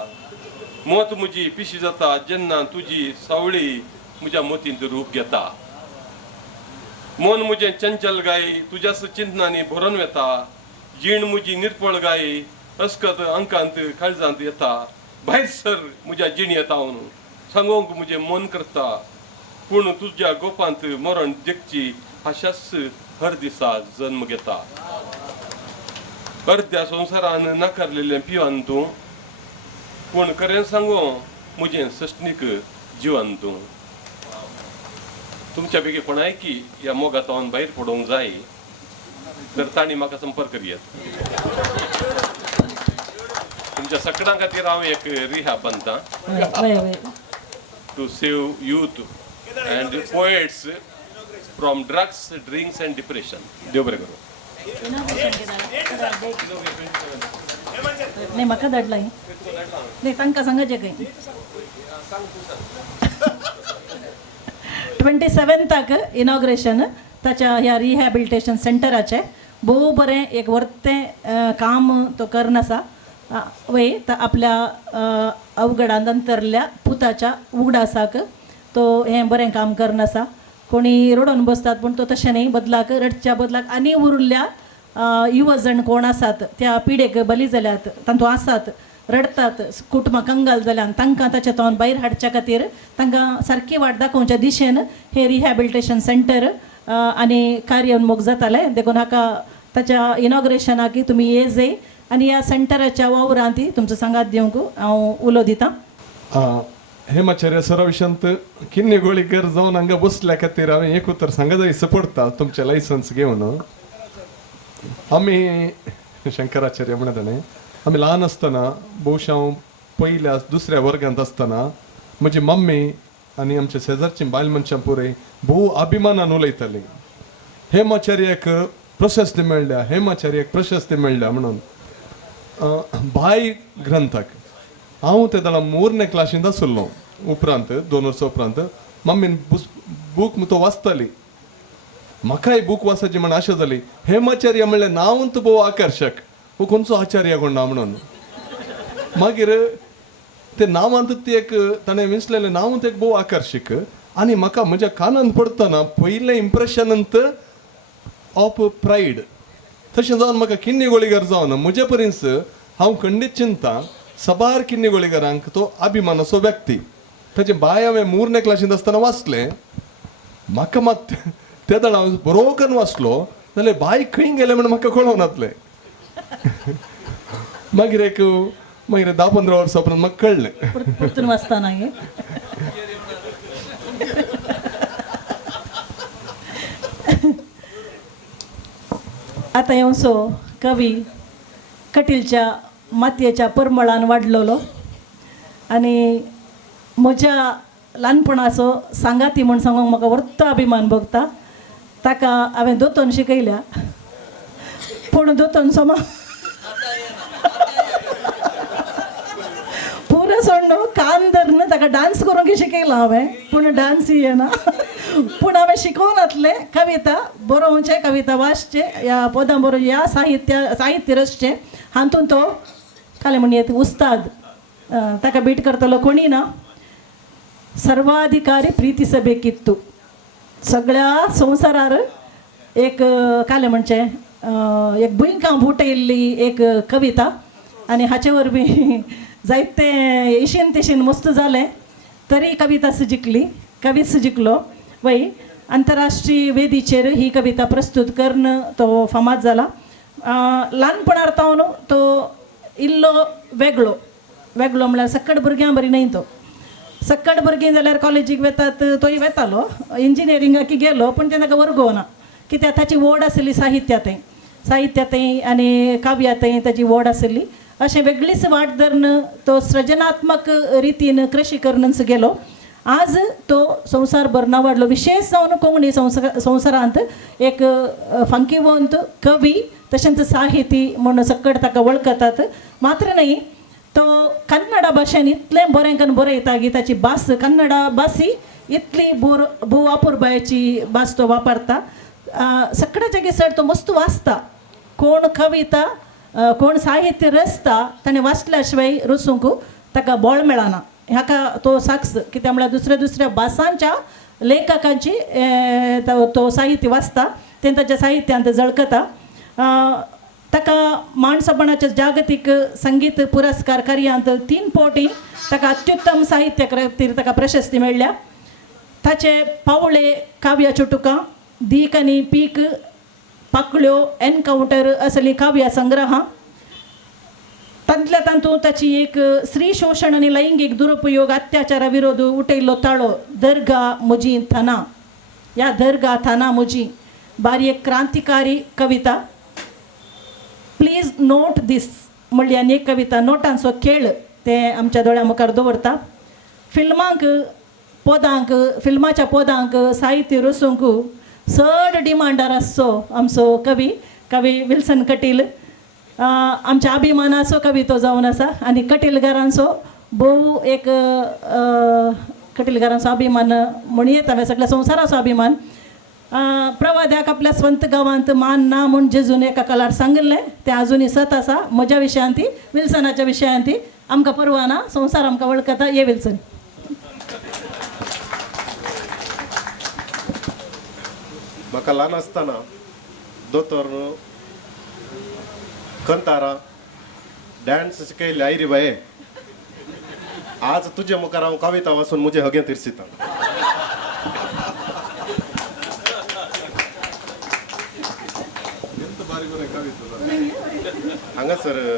मोत म्हजी पिशी जाता जेन्ना तुजी सावळी म्हज्या मोतींत रूप घेता. मन म्हजें चंचल गाय तुज्याच चिंतनांनी भरून वेता. जीण म्हजी निर्पळ गाय अस्कत अंकांत काळजांत येता. भायर सर म्हज्या जिणयेतावन सांगोंक म्हजें मन करता. पूण तुज्या गोपांत मरण देखची आशास हर दिसा जन्म घेता. अर्ध्या संवसारान नाकारलेलें पिवान तूं, पूण खरें सांगो म्हजें सष्णीक जिवन तूं. तुमच्या पैकी कोणायकी ह्या मोगातावन भायर पडोवंक जाय तर तांणी म्हाका संपर्क करियात. तुमच्या सगळ्यां खातीर हांव एक रिहाब बांदतां to save youth and poets from drugs, drinks and depression. देव बरें करूं. नाही म्हाका धाडला नाही तांकां सांगाचें खंय. 27 इनॉग्रेशन ताच्या ह्या रिहॅबिलिटेशन सेंटराचें भोव बरें एक वर्तें काम तो करन आसा. वय आपल्या अवघडांतरल्या पुताच्या उगडासाक तो हें बरें काम करन आसा. कोणी रडोन बसतात पूण तो तशें न्ही. बदलाक रडच्या बदलाक आनी उरिल्ल्या युवजण कोण आसात त्या पिडेक बली जाल्यात, तांतूं आसात, रडतात, कुटुंबां कंगाल जाल्यान तांकां ताचे तोंड भायर हाडच्या खातीर तांकां सारकी वाट दाखोवच्या दिशेन हे रिहॅबिलिटेशन सेंटर आनी कार्योन्मुख जातालें. देखून हाका ताच्या इनॉग्रेशनाक तुमी येजय आनी ह्या सेंटराच्या वावरांत तुमचो सांगात दिवंक हांव उलो दितां. हेमाचार्य सराविशांत किन्ने गोळीकर जावन हांगा बसल्या खातीर हांवें एक उतर सांगा जाय सपोर्टा तुमचें लायसन्स घेवन. आमी शंकराचार्य म्हणत ताणें आमी ल्हान आसतना भोवशा हांव पयल्या दुसऱ्या वर्गांत आसतना म्हजी मम्मी आनी आमच्या शेजारची बायल मनशां पुरय भोव अभिमानान उलयतालीं. हेमाचार्याक प्रशस्ती मेळ्ळ्या, हेमाचार्याक प्रशस्ती मेळ्ळ्या म्हणून. भाय ग्रंथाक हांव ते दळा 3ನೇ क्लासींत आसलो. उपरांत 2 वर्सां उपरांत मम्मीन बूक तो वाचताली. म्हाकाय बूक वाचपाची म्हण आशा जाली. हेमाचार्य म्हणलें नांवूच भोव आकर्शक. हो खंयचो आचार्य कोण ना म्हणून. मागीर ते नांवांत ती एक ताणें विंचलेलें नांवूच एक भोव आकर्शक. आनी म्हाका म्हज्या कानान पडटना पयलें इम्प्रेशनंत ऑफ प्रायड तशें जावन म्हाका किन्नी गोळीकार जावन म्हजे पर्यंत हांव खंडीत चिंतां सबार किन्नी गोळीकारांक तो अभिमानाचो व्यक्ती. ताचे बाय हांवें 3ನೇ क्लासींत आसतना वाचलें. म्हाका मात त्या दळा बरो करून वाचलो जाल्यार बाय खंय गेले म्हण म्हाका कळोन नातलें. मागीर 10-15 वर्सां उपरांत म्हाका कळ्ळें. परतून वाचतना आतां येवसो कवी कटीलच्या मातयेच्या परमळान वाडलेलो आनी म्हज्या ल्हानपणाचो सांगाती म्हूण सांगूंक म्हाका व्हडलो अभिमान भोगता. ताका हांवें दोतोन शिकयल्या पूण दोतोन सोमा पुरो सोडून कान धरन ताका डान्स करूंक शिकयलो हांवें पूण डान्स येना. पूण हांवें शिकोवन घातलें कविता बरोवचें, कविता वाचचें, ह्या पदां बरोवचें, ह्या साहित्य रचचें. हातून तो काले म्हण येत उस्ताद ताका बीट करतलो कोणी ना. सर्वाधिकारी प्रीती सभेकित्तू सगळ्या संवसारार एक काले म्हणचे एक भुंयकां फुटयल्ली एक कविता आनी हाचे वरवीं जायते इशीन तिशीन मस्त जालें तरी कविता जिंकली कवीच जिंकलो वय आंतरराष्ट्रीय वेदीचेर ही कविता प्रस्तुत करून तो फामाद जाला. ल्हानपणार तावन तो इल्लो वेगळो म्हळ्यार सक्कड भुरग्यां बरी न्हय तो. सक्कड भुरगीं जाल्यार कॉलेजीक वेतात तोय वेतालो इंजिनियरिंगाक गेलो पण ते ताका वर्गोवना कित्याक ताची वोड आसली साहित्यातय आनी काव्यातय ताची वोड आसली. अशें वेगळीच वाट धरून तो सृजनात्मक रितीन कृशी करूनच गेलो. आज तो संवसारभर नावाडलो. विशेष जावन कोंकणी संवसारांत एक फांकीवंत कवी तशेंच साहिती म्हूण सक्कड ताका वळखतात. मात्र न्हय तो कन्नडा भाशेन इतलें बरें करून बरयता की ताची भास कन्नडा भासी इतली भू अपुर्बायेची भास तो वापरता. सक्कडाच्या गेसर तो मस्त वाचता. कोण कविता कोण साहित्य रचता ताणें वाचल्या शिवाय रचूंक ताका बळ मेळना. ह्याका तो साक्ष कित्याक म्हळ्यार दुसऱ्या भासांच्या लेखकांची तो साहित्य वाचता तें ताच्या साहित्यांत झळकता. ताका माणसापणाच्या जागतीक संगीत पुरस्कार कार्यांत 3 फावटी ताका अत्युत्तम साहित्य खातीर ताका प्रशस्ती मेळ्ळ्या. ताचे पावळे काव्य चुटुकां दीक आनी पीक पाकळ्यो एनकावंटर असली काव्य संग्रहां तांतल्या तातूंत ताची एक स्त्री शोषण आनी लैंगीक दुरुपयोग अत्याचारा विरोध उठयल्लो ताळो दर्गा म्हजी थाना ह्या दर्गा थाना म्हजी बारी एक क्रांतिकारी कविता. प्लीज नोट दीस म्हणली आनी एक कविता. नोटांचो खेळ ते आमच्या दोळ्या मुखार दवरता. फिल्माच्या पदांक साहित्य रचूंक चड डिमांडार आसचो आमचो कवी विल्सन कटील. आमच्या अभिमानाचो कवी तो जावन आसा आनी कटीलगारांचो भोव एक कटीलगारांचो अभिमान म्हण येता हांवें सगळ्या संवसाराचो अभिमान. प्रवाद्याक आपल्या स्वंत गांवांत मान ना म्हूण जेजून एका कलार सांगलें तें आजुनी सत आसा. म्हज्या विशयांती विल्सनाच्या विशयांती आमकां परवाना संवसार आमकां वळखता. ये विल्सन. म्हाका ल्हान आसतना दोतोर कंतारा डान्स शिकयले आयरी बाये. आज तुजे मुखार हांव कविता वाचून म्हजे हगे तिरसिता. हांगासर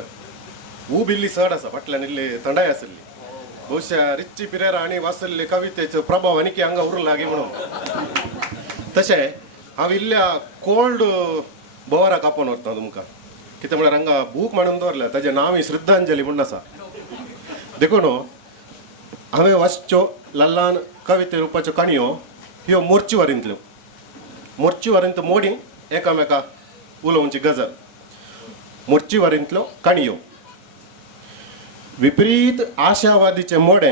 बिल्ली चड आसा फाटल्यान इल्ली थंडाय आसली. बहुशा रिच्ची पिरेरा आनी वाचल्ले कवितेचो प्रभाव आनी हांगा उरला गे म्हणून. तशें हांव इल्ल्या कोल्ड बोवाराक आपोवन व्हरता तुमकां कितें म्हळ्यार हांगा बूक मांडून दवरल्या ताजें नांव श्रद्धांजली म्हणून आसा. देखून हांवें वाचच्यो ल्हान कविते रुपाच्यो काणयो ह्यो मोर्चीवारींतल्यो. मोर्चीवारींत मोडी एकामेकाक उलोवची गजाल. मोर्चीवारींतल्यो काणयो. विपरीत आशावादीचे मोडे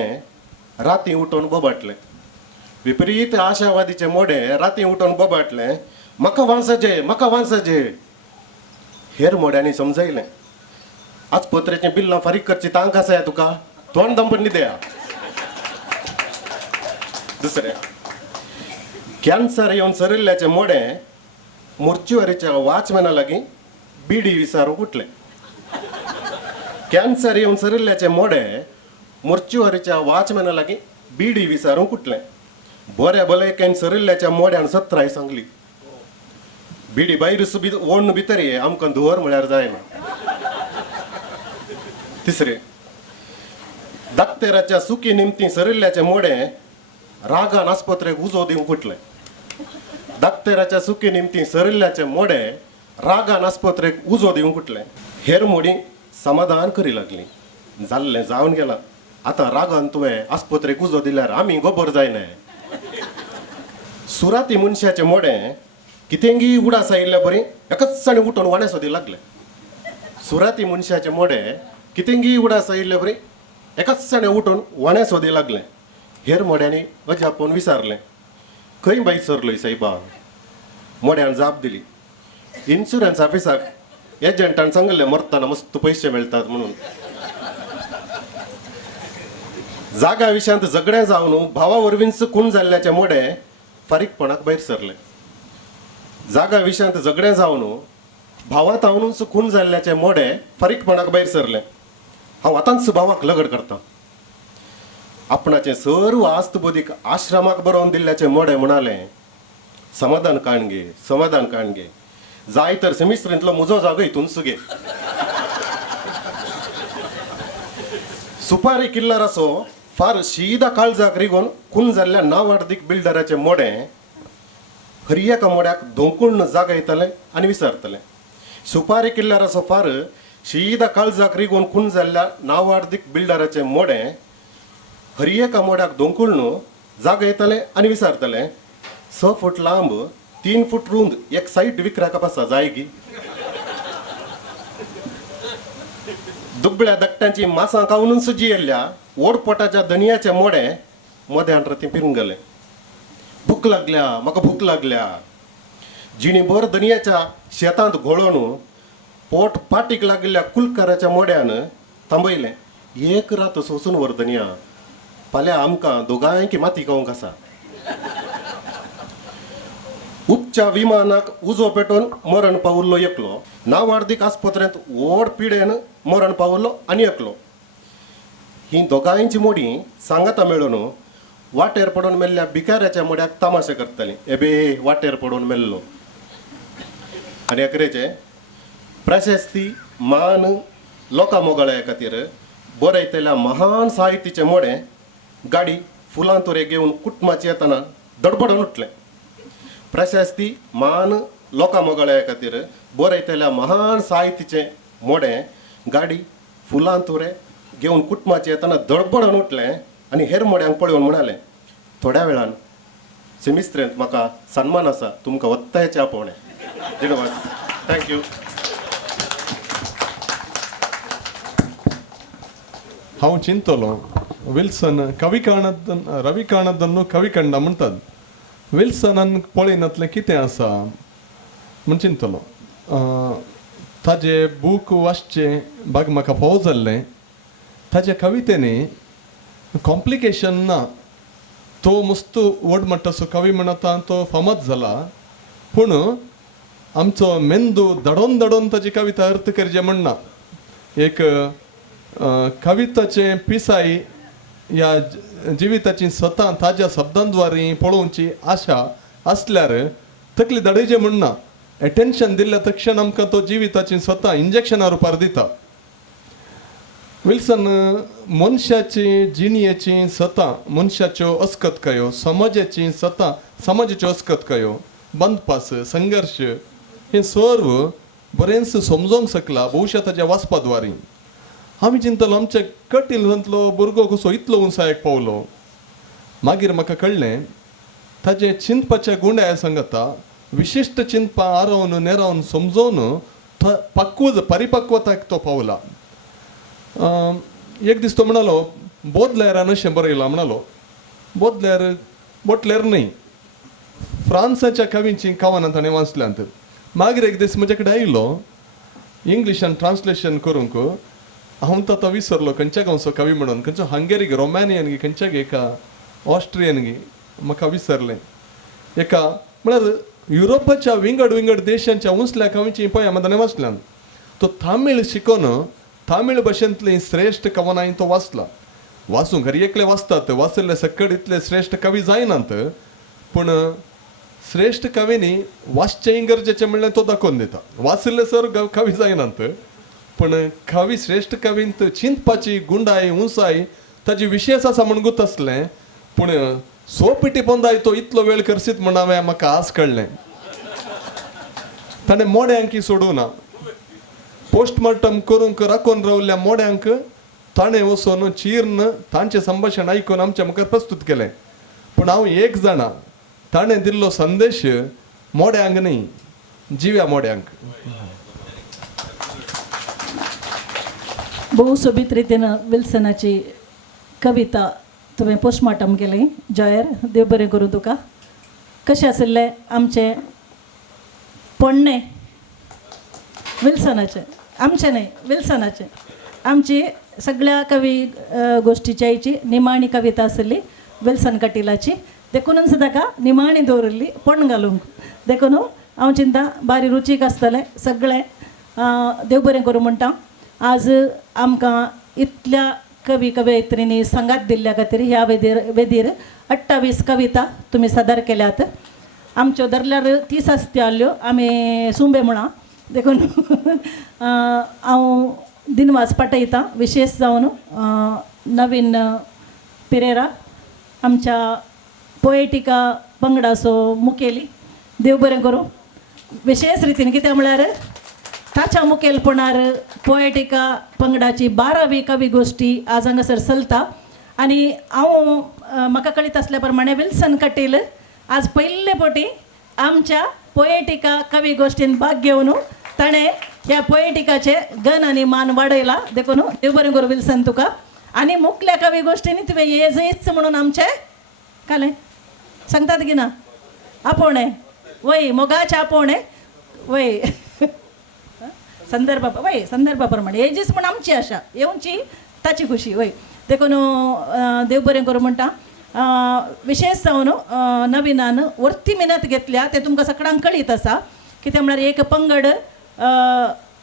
राती उठोवन बोबाटले. विपरीत आशावादीचे मोडे राती उठोवन बोबाटले. म्हाका वांसाजे हेर मोड्यांनी समजयलें. आज पत्रेचें बिल्लां फारीक करची तांकां आसा तुका तोंड दंपट न्हिदया. दुसरें कॅन्सर येवन सरिल्ल्याचे मोडे मोर्चुवारीच्या वॉचमॅना लागीं बिडी विचारूंक उठले. कॅन्सर येवन सरिल्ल्याचे मोडे मोर्चुवारीच्या वॉचमॅना लागीं बिडी विचारूंक उठले. बऱ्या भलायकेन सरिल्ल्याच्या मोड्यान सत्राय सांगली बिडी भायर ओडून भितर ये आमकां धुवर म्हळ्यार जायना. तिसरें दाक्तेराच्या सुकी निमती सरिल्ल्याचे मोडे रागान आस्पत्रेक उजो दिवंक उठले. दाक्तेराच्या सुकी निमती सरिल्ल्याचे मोडे रागान आस्पत्रेक उजो दिवंक उठले. हेर मोडी समाधान करी लागली. जाल्लें जावन गेलां. आतां रागान तुवें आस्पत्रेक उजो दिल्यार आमी गोबर जायना. सुराती मनशाचे मोडे कितेंगी उडास आयिल्ल्या बरी एकच उठून वाण्या सोदी लागले. सुराती मनशाचे मोडे कितेंगी उडास आयिल्ल्या बरी एकच उठून वाण्या सोदी लागले. हेर मोड्यांनी अजापून विचारलें खंय बाई सरलोय सायबा. मोड्यान जाप दिली इन्शुरन्स ऑफिसाक एजंटान सांगलें मरतना मस्त पयशे मेळटात म्हणून. जागा विशयांत झगडें जावन भावा वरवींच खून जाल्ल्याचे मोडे फारीकपणाक भायर सरले. जागा विशयांत झगडें जावन भावात हावनूच खून जाल्ल्याचे मोडे फारीकपणाक भायर सरले. हांव आतांच भावाक लगड करतां. आपणाचे सर्व आस्तबोधीक आश्रमाक बरोवन दिल्ल्याचे मोडे म्हणाले, समाधान काणगे, समाधान काणगे, जाय तर सेमिस्त्रींतलो म्हजो जागो हितून सुगे. सुपारी किल्लार असो फार शीदा काळजाक रिगोन खून जाल्ल्या नांवार्दीक बिल्डराचे मोडे हर एका मोड्याक धोंकुण जागा येतले आनी विसरतले. सुपारी किल्लार असो फार शीदा काळजाक रिगोन खून जाल्ल्या नांवार्दीक बिल्डराचे मोडे हर एका मोड्याक धोंकुण जागा येतले आनी विसरतले. 6 फूट लांब 3 फूट रुंद एक साईट विकऱ्याक आसा जायगी. दुबळ्या दट्ट्यांची मासां कावून जियेल्ल्या ओडपोटाच्या दनयाचे मोडे मध्यान रती पिरंगले. भूक लागल्या, म्हाका भूक लागल्या. जिणीभर दनयाच्या शेतांत घोळोवन पोट पाटीक लागिल्ल्या कुलकाराच्या मोड्यान थांबयलें. एक रात सोसून व्हर दनया, फाल्यां आमकां दोगांयकी माती खावंक आसा. उपच्या विमानाक उजो पेटोवन मरण पावल्लो एकलो. नांवार्दीक आस्पत्रेंत व्हड पिडेन मरण पावल्लो आनी एकलो. ही दोगांयची मोडी सांगाता मेळून वाटेर पडून मेल्ल्या भिकाऱ्याच्या मोड्याक तमाशे करतली. एबे वाटेर पडून मेल्लो. आनी अकरेचे प्रशस्ती मान लोकां मोगळ्या खातीर बरयतल्या महान साहित्याचे मोडे गाडी फुलां तुरे घेवन कुटुंबाची येतना धडपडून उठले. प्रशस्ती मान लोकां मोगळ्या खातीर बरयतल्या महान साहित्याचे मोडे गाडी फुलां तुरे घेवन कुटुंबाची येतना धडपडून उठले आनी हेर मोड्यांक पळोवन म्हणाले, थोड्या वेळान सेमिस्त्रेंत म्हाका सन्मान आसा, तुमकां वत्तायचे आपोवणे. धन्यवाद. थँक्यू. हांव चिंतलो विल्सन रवी काणदन कवी कंडा म्हणटात. विल्सनान पळयनातलें कितें आसा म्हण चिंतलो. ताजे बूक वाचचे बाग म्हाका फोव जाल्लें. ताच्या कवितेनी कॉम्प्लिकेशन ना. तो मस्त व्हड म्हणटा कवी म्हणटा तो फामाद जाला, पूण आमचो मेंदू दडोन दडोन ताची कविता अर्थ करचे म्हणना. एक कविताचे पिसाई या जिविताची स्वता ताज्या शब्दांद्वारे पळोवची आशा असल्यार तकली दडयचे म्हणना. एटेन्शन दिल्ल्या तक्षण आमकां तो जिविताची स्वता इंजेक्शना रुपार दिता. विल्सन मनशाची जिणयेची सता मनशाच्यो अस्कतकायो, समाजाची सता समाजाच्यो अस्कतकायो, बंदपास संघर्ष हे सर्व बरेंच समजोवंक शकला भोवशा ताच्या वाचपाद्वारे. आमी चिंतलो आमच्या कटिलांतलो भुरगो कसो इतलो उंचायेक पावलो. मागीर म्हाका कळ्ळें ताचे चिंतपाच्या गुंड्या सांगता विशिश्ट चिंतपा आरोवन नेरावन समजोवन परिपक्वताक तो पावला. एक दीस तो म्हणालो बोधलेरान अशें बरयलां म्हणालो. बोटलेर न्ही, फ्रांसाच्या कवींची कवनां ताणें वाचल्यांत. मागीर एक दीस म्हजे कडेन आयिल्लो इंग्लिशान ट्रान्सलेशन करूंक. हांव तो विसरलो खंयच्या गांवचो कवी म्हणून, खंयचो हंगेरी रोमानियन गी खंयच्या गे एका ऑस्ट्रियन गी म्हाका विसरलें. एका म्हळ्यार युरोपाच्या विंगड देशांच्या उंचल्या कवींची पोयमां ताणें वाचल्यान. तो तामीळ शिकोवन तामीळ भाशेंतली श्रेश्ठ कवनांय तो वाचला. वाचूंक घरी एकले वाचतात, वाचले सकट इतले श्रेश्ठ कवी जायनात, पूण श्रेश्ठ कवींनी वाचचें गरजेचें म्हणल्यार तो दाखोवन दिता. वाचले सर कवी जायनात, पूण कवी श्रेश्ठ कवींत चिंतपाची गुंडाय उंचाय ताजी विशेश आसा म्हूण गुत आसलें. पूण सोपिटी पोंदाय तो इतलो वेळ करसीत म्हूण हांवें म्हाका आस कळ्ळें. ताणें मोड्यांकी सोडूं ना. पोस्टमॉर्टम करूंक राखून रावल्ल्या मोड्यांक ताणें वचून चिर्न तांचें संभाशण आयकून आमच्या मुखार प्रस्तूत केलें. पूण हांव एक जाणा, ताणें दिल्लो संदेश मोड्यांक न्ही, जिव्या मोड्यांक. भोव सोबीत रितीन विल्सनाची कविता तुवें पोस्टमॉर्टम केली. जॉयर, देव बरें करूं तुका. कशें आशिल्लें आमचें पडणे विल्सनाचें, आमचें न्हय विल्सनाचें. आमची सगळ्या कवी गोष्टीची आयची निमाणी कविता आसली विल्सन कटिलाची. देखूनच ताका निमाणी दवरली पण घालूंक. देखून हांव चिंता बारी रुचीक आसतलें सगळें. देव बरें करूं म्हणटा. आज आमकां इतल्या कवी कवयित्रींनी संगात दिल्ल्या खातीर ह्या वेदीर 28 कविता तुमी सादर केल्यात. आमच्यो धरल्यार 30 आसत्यो आमी सुंबे म्हणा देखून हांव दिनवास पाठयतां. विशेश जावन नवीन पिरेरा आमच्या पोएटिका पंगडाचो मुखेली. देव बरें करूं. विशेष रितीन कित्याक म्हळ्यार ताच्या मुखेलपणान पोएटिका पंगडाची 12वी कवी गोश्टी आज हांगासर चलता. आनी हांव म्हाका कळीत आसल्या प्रमाणे विल्सन कटील आज पयले फावटी आमच्या पोएटिका कवी गोश्टीन भाग घेवन ताणें ह्या पोएटिकाचे गन आनी मान वाडयला. देखून देव बरें करूं विल्सन तुका. आनी मुखल्या कवी गोश्टींनी तुवें येजच म्हणून आमचें कालें सांगतात की ना आपोवणे वय मोगाचे आपोवणे वय संदर्भा प्रमाणे येजीच म्हण आमची आशा येवची ताची खुशी वय. देखून देव बरें करूं म्हणटा. विशेश जावन नविनान वर्ती मेहनत घेतल्या ते तुमकां सगळ्यांक कळीत आसा. कित्याक म्हळ्यार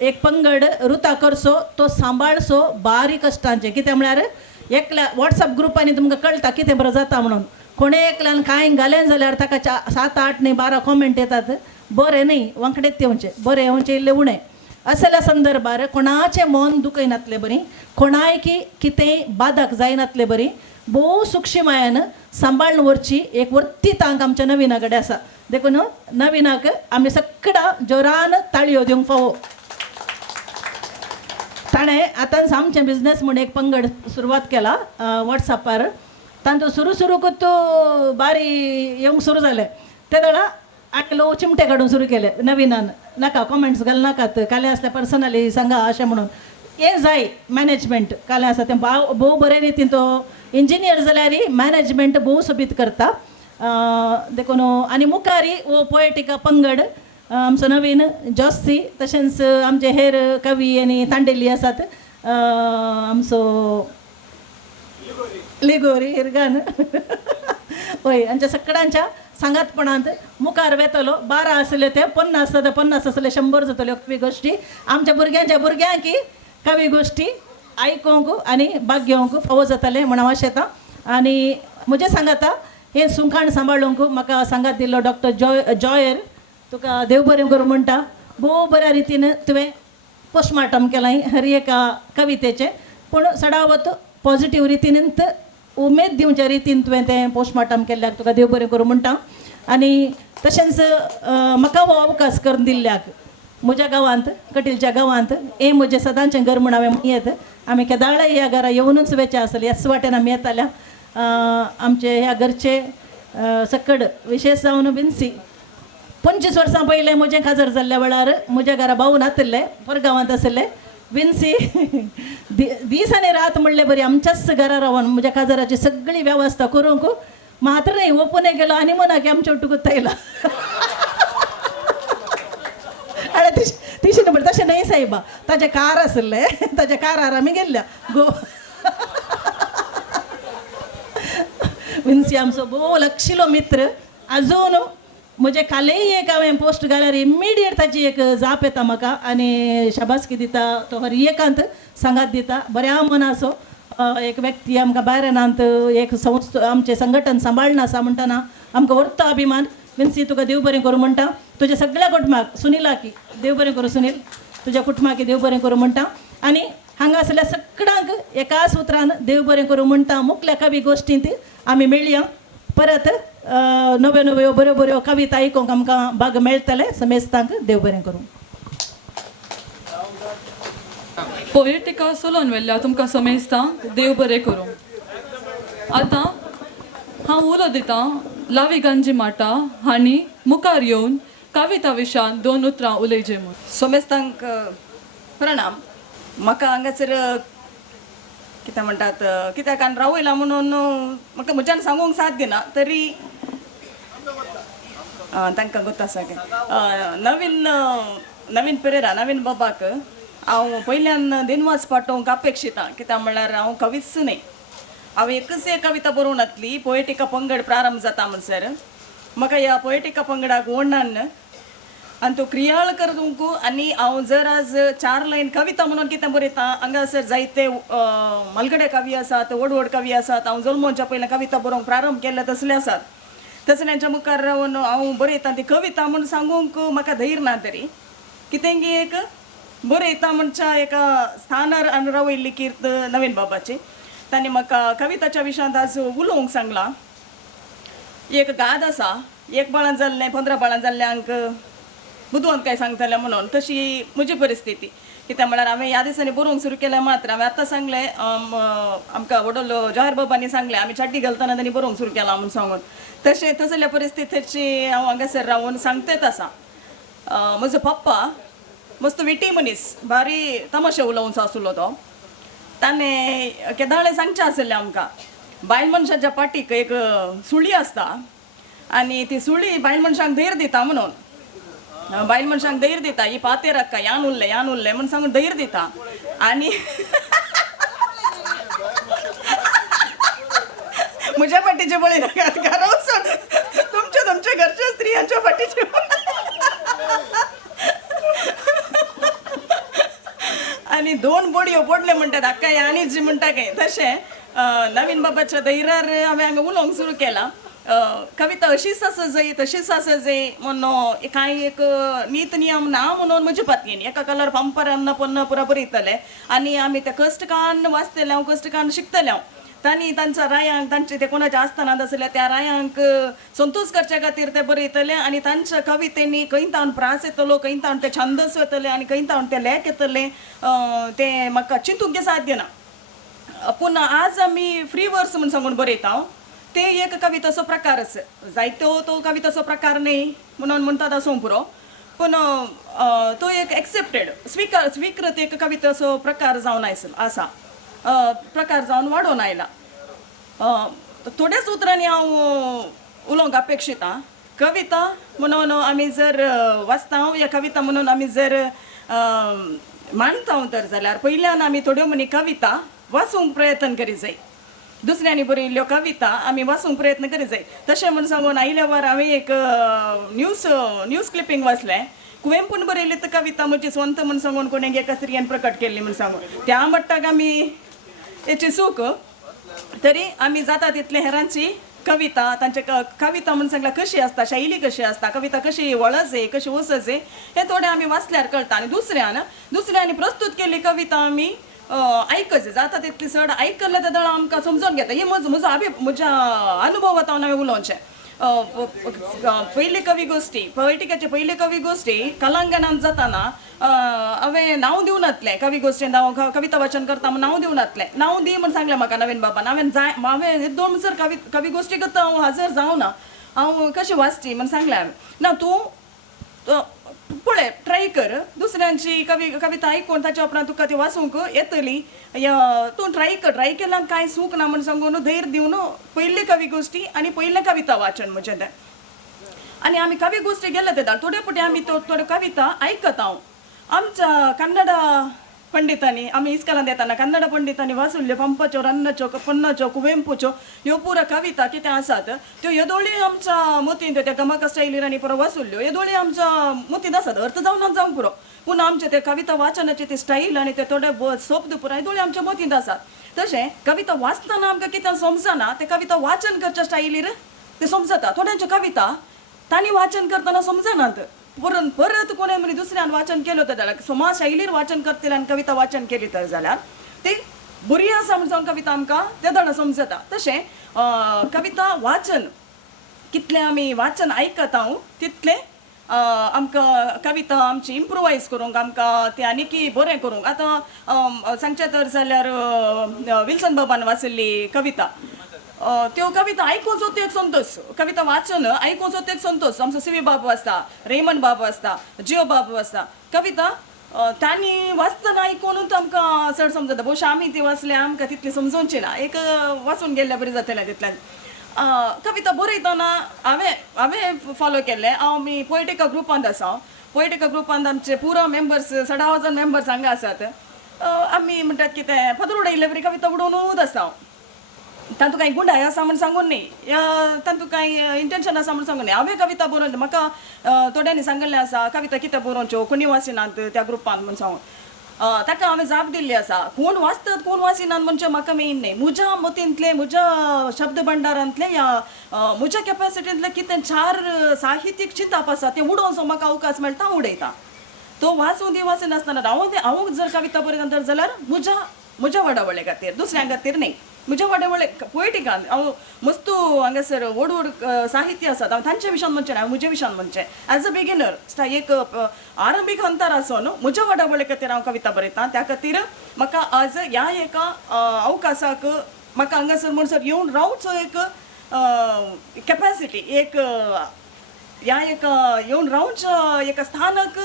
एक पंगड रुता करचो तो सांबाळचो बारी कश्टांचे. कित्याक म्हळ्यार एकल्या वॉट्सअप ग्रुपांनी तुमकां कळटा कितें बरें जाता म्हणून. कोणे एकल्यान कांय घालें जाल्यार ताका 7, 8 न्ही 12 कॉमेंट येतात. बरें न्ही वांकडेच येवचें बरें येवचें इल्लें उणें. असल्या संदर्भार कोणाचें मन दुखयनातलें बरी कोणाय कितेंय बाधक जायनातलें बरी भोव सुक्षिमायान सांबाळून व्हरची एक वर्ती तांक आमच्या नविना कडेन आसा. देखून नविनाक आमी सगळ्या जोरान ताळयो दिवंक फावो. ताणें आतांच आमचें बिझनेस म्हूण एक पंगड सुरवात केला वॉट्सॅपार. तांचो सुरू तो बारी येवंक सुरू जालें. ते वेळा आनी लो चिमटे काडून सुरू केले नविनान. नाका कॉमेंट्स घाल नाकात काले असल्या पर्सनली सांगा अशें म्हणून. हे जाय मॅनेजमेंट काले आसा तें भोव बरे रितीन तो इंजिनियर जाल्यार मॅनेजमेंट भोव सोबीत करता. देखून आनी मुखारी वो पोएटिका पंगड आमचो नवीन जॉस्सी तशेंच आमचे हेर कवी आनी तांडेली आसात. आमचो लिगोरी हिरगान वय हांच्या सगळ्यांच्या सांगातपणांत मुखार वेतलो. 12 आसले ते 50 ते 50 आसले 100 जातल्यो कवी गोश्टी. आमच्या भुरग्यांक कवी गोश्टी आयकोंक आनी भाग घेवंक फावो जातालें म्हण हांव आशेतां. आनी म्हजें सांगाता हें सुखाण सांबाळूंक म्हाका सांगात दिल्लो डॉक्टर जॉयर तुका देव बरें करूं म्हणटा. भोव बऱ्या रितीन तुवें पोस्टमार्टम केलां हर एका कवितेचें. पूण सडावत पॉझिटीव रितीनच उमेद दिवच्या रितीन तुवें तें पोस्टमार्टम केल्ल्याक तुका देव बरें करूं म्हणटा. आनी तशेंच म्हाका हो अवकाश करून दिल्ल्याक म्हज्या गांवांत कटीलच्या गांवांत हें म्हजें सदांचें घर म्हूण हांवें म्हणयत. आमी केदारळा ह्या घरा येवनूच वेचे आसले ह्याच वाटेन आमी येताल्या. आमचे ह्या घरचे सकड विशेश जावन विन्सी 25 वर्सां पयलें म्हजें काजर जाल्ल्या वेळार म्हज्या घरा भाऊ नातल्ले परगांवांत आसले. विन्सी दीस आनी रात म्हणलें बरी आमच्याच घरा रावन म्हज्या काजराची सगळी वेवस्था करूंक मात्र न्ही ओपून गेलो आनी मनाक आमच्या उठूक येयला. अरे तिशीन म्हणटा तशें न्हय सायबा ताजें कार आसले ताज्या कारार आमी गेल्ल्या विन्सी आमचो भोव लागशिल्लो मित्र. आजून म्हजे कालेय एक हांवें पोस्ट घाल्यार इमिडिएट ताची एक जाप येता म्हाका आनी शाबासकी दिता. तो हर एकांत सांगात दिता. बऱ्या मनाचो एक व्यक्ती आमकां भायर येनांत एक संस्था आमचें संघटन सांबाळना आसा म्हणटना आमकां व्हरता अभिमान. विन्सी तुका देव बरें करूं म्हणटा. तुज्या सगळ्या कुटुंबाक सुनिलाकी देव बरें करूं. सुनील तुज्या कुटुंबाक देव बरें करूं म्हणटा. आनी हांगा आसल्या सगळ्यांक एकाच उतरान देव बरें करूं म्हणटा. मुखल्या कवी गोश्टींत आमी मेळया. परत नव्यो बऱ्यो कविता आयकूंक आमकां भाग मेळटले. समेस्तांक देव बरें करूं. पोएटिका सोलोन व्हेल्ल्या तुमकां समेस्तां देव बरें करूं. आतां हांव उलो दितां लावी गांजी माटा हांणी मुखार येवन कविता विशयान 2 उतरां उलयचें म्हूण. सोमेस्तांक प्रणाम. म्हाका हांगासर कितें म्हणटात कित्याक रावयला म्हणून म्हाका म्हज्यान सांगूंक साथ दिना तरी तांकां गोत आसा की नवीन पेरेरा नवीन बाबाक हांव पयल्यान दिनवास पाठोवंक अपेक्षितां. कित्याक म्हणल्यार हांव कवीच न्ही. हांवें एकच एक कविता बरोवन येतली पोएटिका पंगड प्रारंभ जाता म्हणसर म्हाका ह्या पोएटिका पंगडाक वर्णन आनी तो क्रियाळ करूंक आनी हांव जर आज 4 लायन कविता म्हणून कितें बरयता हांगासर जायते मलगडे कवी आसात, व्हड व्हड कवी आसात. हांव जल्मोवच्या पयलीं कविता बरोवंक प्रारंभ केल्ले तसले आसात. तसल्यांच्या मुखार रावन हांव बरयता ती कविता म्हूण सांगूंक म्हाका धैर्य ना तरी कितें की एक बरयता म्हणच्या एका स्थानार रावयल्ली कीर्त नवीन बाबाची. तांणी म्हाका कविताच्या विशयांत आज उलोवंक सांगलां. एक गाद आसा, एक बाळान जाल्लें 15 बाळान जाल्ल्यांक बुदवंत काय सांगतलें म्हणून तशी म्हजी परिस्थिती. कित्याक म्हळ्यार हांवें ह्या दिसांनी बरोवंक सुरू केलें मात्र हांवें आतां सांगलें आमकां व्हडलो जवाहर बाबांनी सांगलें आमी चड्डी घालतना तांणी बरोवंक सुरू केलां म्हणून सांगून तसल्या परिस्थितीची हांव हांगासर रावून सांगतेत आसा. म्हजो पप्पा मस्त विटी मनीस, भारी तमाशे उलोवंचो आसलो तो. ताणें केदाळे सांगचें आसलें आमकां बायल मनशाच्या पाटीक एक सुळी आसता आनी ती सुळी बायल मनशांक धैर्य दिता म्हणून. बायल मनशांक धैर्य दिता, ही पातेर हाका यान उरलें म्हण सांगून धैर्य दिता. आनी म्हज्या पाटीचे बळी नाकात घरा वचून तुमच्या घरच्या स्त्रियांच्या पाटीचे आनी 2 बडयो पडले म्हणटात हाका आनी जी म्हणटा काय तशें नवीन बाबाच्या धैर्यार हांवें हांगा उलोवंक सुरू केलां. कविता अशीच आसा जाय तशीच आसा जाय म्हणून कांय एक नीत नियम ना म्हणून म्हजे पत्नीन एका कलर पंपर अन्न पन्न पुरा बरयतले आनी आमी ते कश्टकान वाचतले हांव कश्टकान शिकतले हांव. तांणी तांच्या रायांक तांचे ते कोणाच्या आस्थानांत आसले त्या रायांक संतोश करच्या खातीर ते बरयतले आनी तांच्या कवितेनी खंय तावन प्रास येतलो, खंय तावन ते छंदस येतले आनी खंय तावन ते लेख येतले ते म्हाका चिंतूंक साध्य ना. पूण आज आमी फ्री वर्स म्हूण सांगून बरयता. ते एक कविताचो प्रकार आसा, जायतो तो कविताचो प्रकार न्ही म्हणून म्हणटात आसूं पुरो, पूण तो एक एक्सेप्टेड स्वीकृत एक कविताचो प्रकार जावन आसा, प्रकार जावन वाडोवन आयला. थोड्याच उतरांनी हांव उलोवंक अपेक्षीत आं. कविता म्हणून आमी जर वाचता या कविता म्हणून आमी जर मांडता तर जाल्यार पयल्यान आमी थोड्यो म्हणी कविता वाचूंक प्रयत्न करी जाय. दुसऱ्यांनी बरयल्ल्यो कविता आमी वाचूंक प्रयत्न करी जाय. तशें म्हण सांगून आयल्या वार हांवें एक न्यूज क्लिपींग वाचलें. कुवेंपून बरयल्ली ती कविता म्हजी स्वंत म्हण सांगून कोणें एका स्त्रियेन प्रकट केल्ली म्हण सांगून त्या म्हणटाक आमी हेची चूक तरी आमी जाता तितले हेरांची कविता तांचे कविता म्हण सांगल्यार कशी आसता, शैली कशी आसता, कविता कशी वळसे कशी वससे हे थोडे आमी वाचल्यार कळटा. आनी दुसऱ्यांनी प्रस्तूत केल्ली कविता आमी ऐकचे जाता तितली चड आयकल्ले ते दळ आमकां समजून घेता. हे म्हज्या अनुभवांत हांवें उलोवचें. पयली कवी गोश्टी पोयटिकाचे पयली कवी गोश्टी कलांगणांत जाताना हांवें नांव दिवन येतलें कवी गोश्टीन हांव कविता वाचन करता म्हण नांव दिवन येतलें. नांव दी म्हण सांगलें म्हाका नवीन बाबान. हांवें 2 सर कवी गोश्टी करता हांव हजर जावं ना, हांव कशी वाचची म्हण सांगलें हांवें. ना तूं पळय ट्राय कर, दुसऱ्यांची कविता आयकून ताच्या उपरांत तुका ती वाचूंक येतली. तूं ट्राय केल्यार कांय सूक ना म्हण सांगून धैर्य दिवन पयली कवी गोश्टी आनी पयलें कविता वाचन म्हजें तें. आनी आमी कवी गोश्टी गेले तें थोडे पुटी आमी थोड्यो कविता आयकता. हांव आमच्या कन्नड पंडितांनी आमी इस्कॉलांत येताना कन्नड पंडितांनी वाचुल्ल्यो पंपच्यो रन्नच्यो पन्नच्यो कुवेंपूच्यो ह्यो पुरो कविता कितें आसात त्यो येदोळी आमच्या मतींत त्या गमक स्टायलीर आनी पुरो वाचुल्ल्यो येदोळी आमच्या मतींत आसात. अर्थ जावं पुरो पूण आमचे ते कविता वाचनाची ती स्टाईल आनी ते थोडे शब्द पुरो येदोळी आमच्या मतींत आसात. तशें कविता वाचतना आमकां कितें समजना ते कविता वाचन करच्या स्टायलीर ते समजता. थोड्यांच्यो कविता तांणी वाचन करतना समजनात. परत कोणें मरे दुसऱ्यान वाचन केलो तर जाल्यार समाज शैलीर वाचन करतले आनी कविता वाचन केली तर जाल्यार ती बरी आसा म्हण जावन कविता आमकां त्या दळा समजता. तशें कविता वाचन कितलें आमी वाचन आयकता तितलें आमकां कविता आमची इम्प्रोवायज करूंक आमकां तें आनीकी बरें करूंक. आतां सांगचें तर जाल्यार विल्सन बाबान वाचल्ली कविता त्यो कविता आयकूंचो ते एक संतोष. कविता वाचन आयकूंचो ते एक संतोष. आमचो सीवी बाबू आसता, रेमन बाबू आसता, जिओ बाबू आसता. कविता तांणी वाचतना आयकूनच आमकां चड समजता. भोवशा आमी ती वाचल्या आमकां तितली समजोवची ना. एक वाचून गेल्यार बरी जातलें तितल्यान. कविता बरयतना हांवें फॉलो केल्लें. आमी पोयटिका ग्रुपांत आसा. पोयटिका ग्रुपांत आमचे पुरो मेंबर्स 10,000 मेंबर्स हांगा आसात. आमी म्हणटात कितें पदर उडयल्ले बरी कविता उडोवनूच आसा. तातूंत कांय गुंडाय आसा म्हूण सांगून न्ही या तातूंत कांय इंटेंशन आसा म्हूण सांगून न्ही हांवें कविता बरोवन म्हाका थोड्यांनी सांगलें आसा कविता कितें बरोवच्यो कोणी वाचिनात त्या ग्रुपान म्हूण सांगून ताका हांवें जाप दिल्ली आसा कोण वाचतात कोण वाचिनात म्हणजे म्हाका मेन न्ही म्हज्या मतींतले म्हज्या शब्द भंडारांतले या म्हज्या कॅपॅसिटींतले कितें 4 साहित्यीक चिंताप आसा ते उडोवन जो म्हाका अवकाश मेळटा हांव उडयतां तो वाचून दी वाचनासतना हांव जर कविता बरयता जाल्यार म्हज्या वडावळे खातीर दुसऱ्यां खातीर न्ही म्हज्या वडावळे पोयटिकान हांव मस्तू हांगासर व्हड व्हड साहित्य आसात हांव तांच्या विशयान म्हणचे हांव म्हज्या विशयान म्हणचे एज अ बिगिनर एक आरंभीक अंतर आसो न्हू म्हज्या वडावळे खातीर हांव कविता बरयतां त्या खातीर म्हाका आज ह्या एका अवकाशाक म्हाका हांगासर म्हणसर येवन रावचो एक कॅपॅसिटी एक ह्या एका येवन रावच्या एका स्थानाक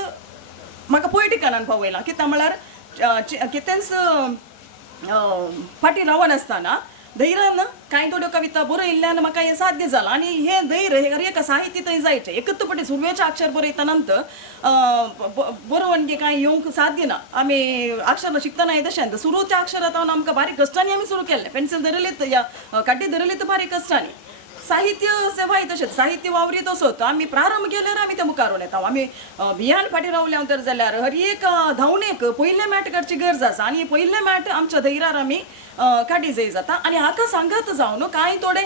म्हाका पोयटिकानान पावयलां कित्याक म्हळ्यार कितेंच फाटी रावनासतना धैर्यान कांय थोड्यो कविता बरयल्ल्यान म्हाका हें साध्य जालां आनी हें धैर्य हर एका साहित्य थंय जायचें एकच फाटी सुरवेचें अक्षर बरयता नंतर बरोवन कांय येवंक साध्य ना आमी अक्षर शिकतना हे तशें सुरूच्या अक्षरांत आमकां बारीक कश्टांनी आमी सुरू केल्लें पेन्सिल धरलीत या काड्डी धरलीत बारीक कश्टांनी साहित्य सेवाय तशेंच साहित्य वावरीत असोत आमी प्रारंभ केल्यार आमी ते मुखार येता आमी भियान फाटी रावल्या तर जाल्यार हर एक धांवणेक पयले मॅट करची गरज आसा आनी पयले मॅट आमच्या धैर्यार आमी काडी जाय जाता आनी हाका सांगत जावन कांय थोडे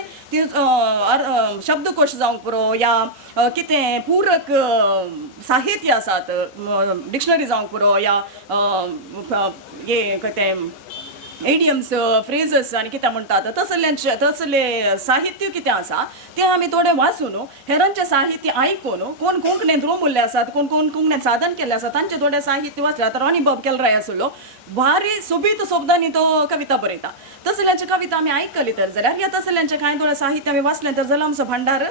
शब्दकोश जावंक पुरो या कितें पूरक साहित्य आसात डिक्शनरी जावंक पुरो या हे कितें एडियम्स फ्रेजस आनी कितें म्हणटात तसले साहित्य कितें आसा तें आमी थोडें वाचून हेरांचें साहित्य आयकून कोण कोंकणींत रोमल्ले आसात कोण कोंकणींत साधन केल्लें आसा तांचें थोडें साहित्य वाचलें आतां रॉनी बॉब केलराय आसलो भारी सोबीत शब्दांनी तो कविता बरयता तसल्यांची कविता आमी आयकली तर जाल्यार ह्या तसल्यांचें कांय थोडें साहित्य आमी वाचलें तर जाल्यार आमचो भंडार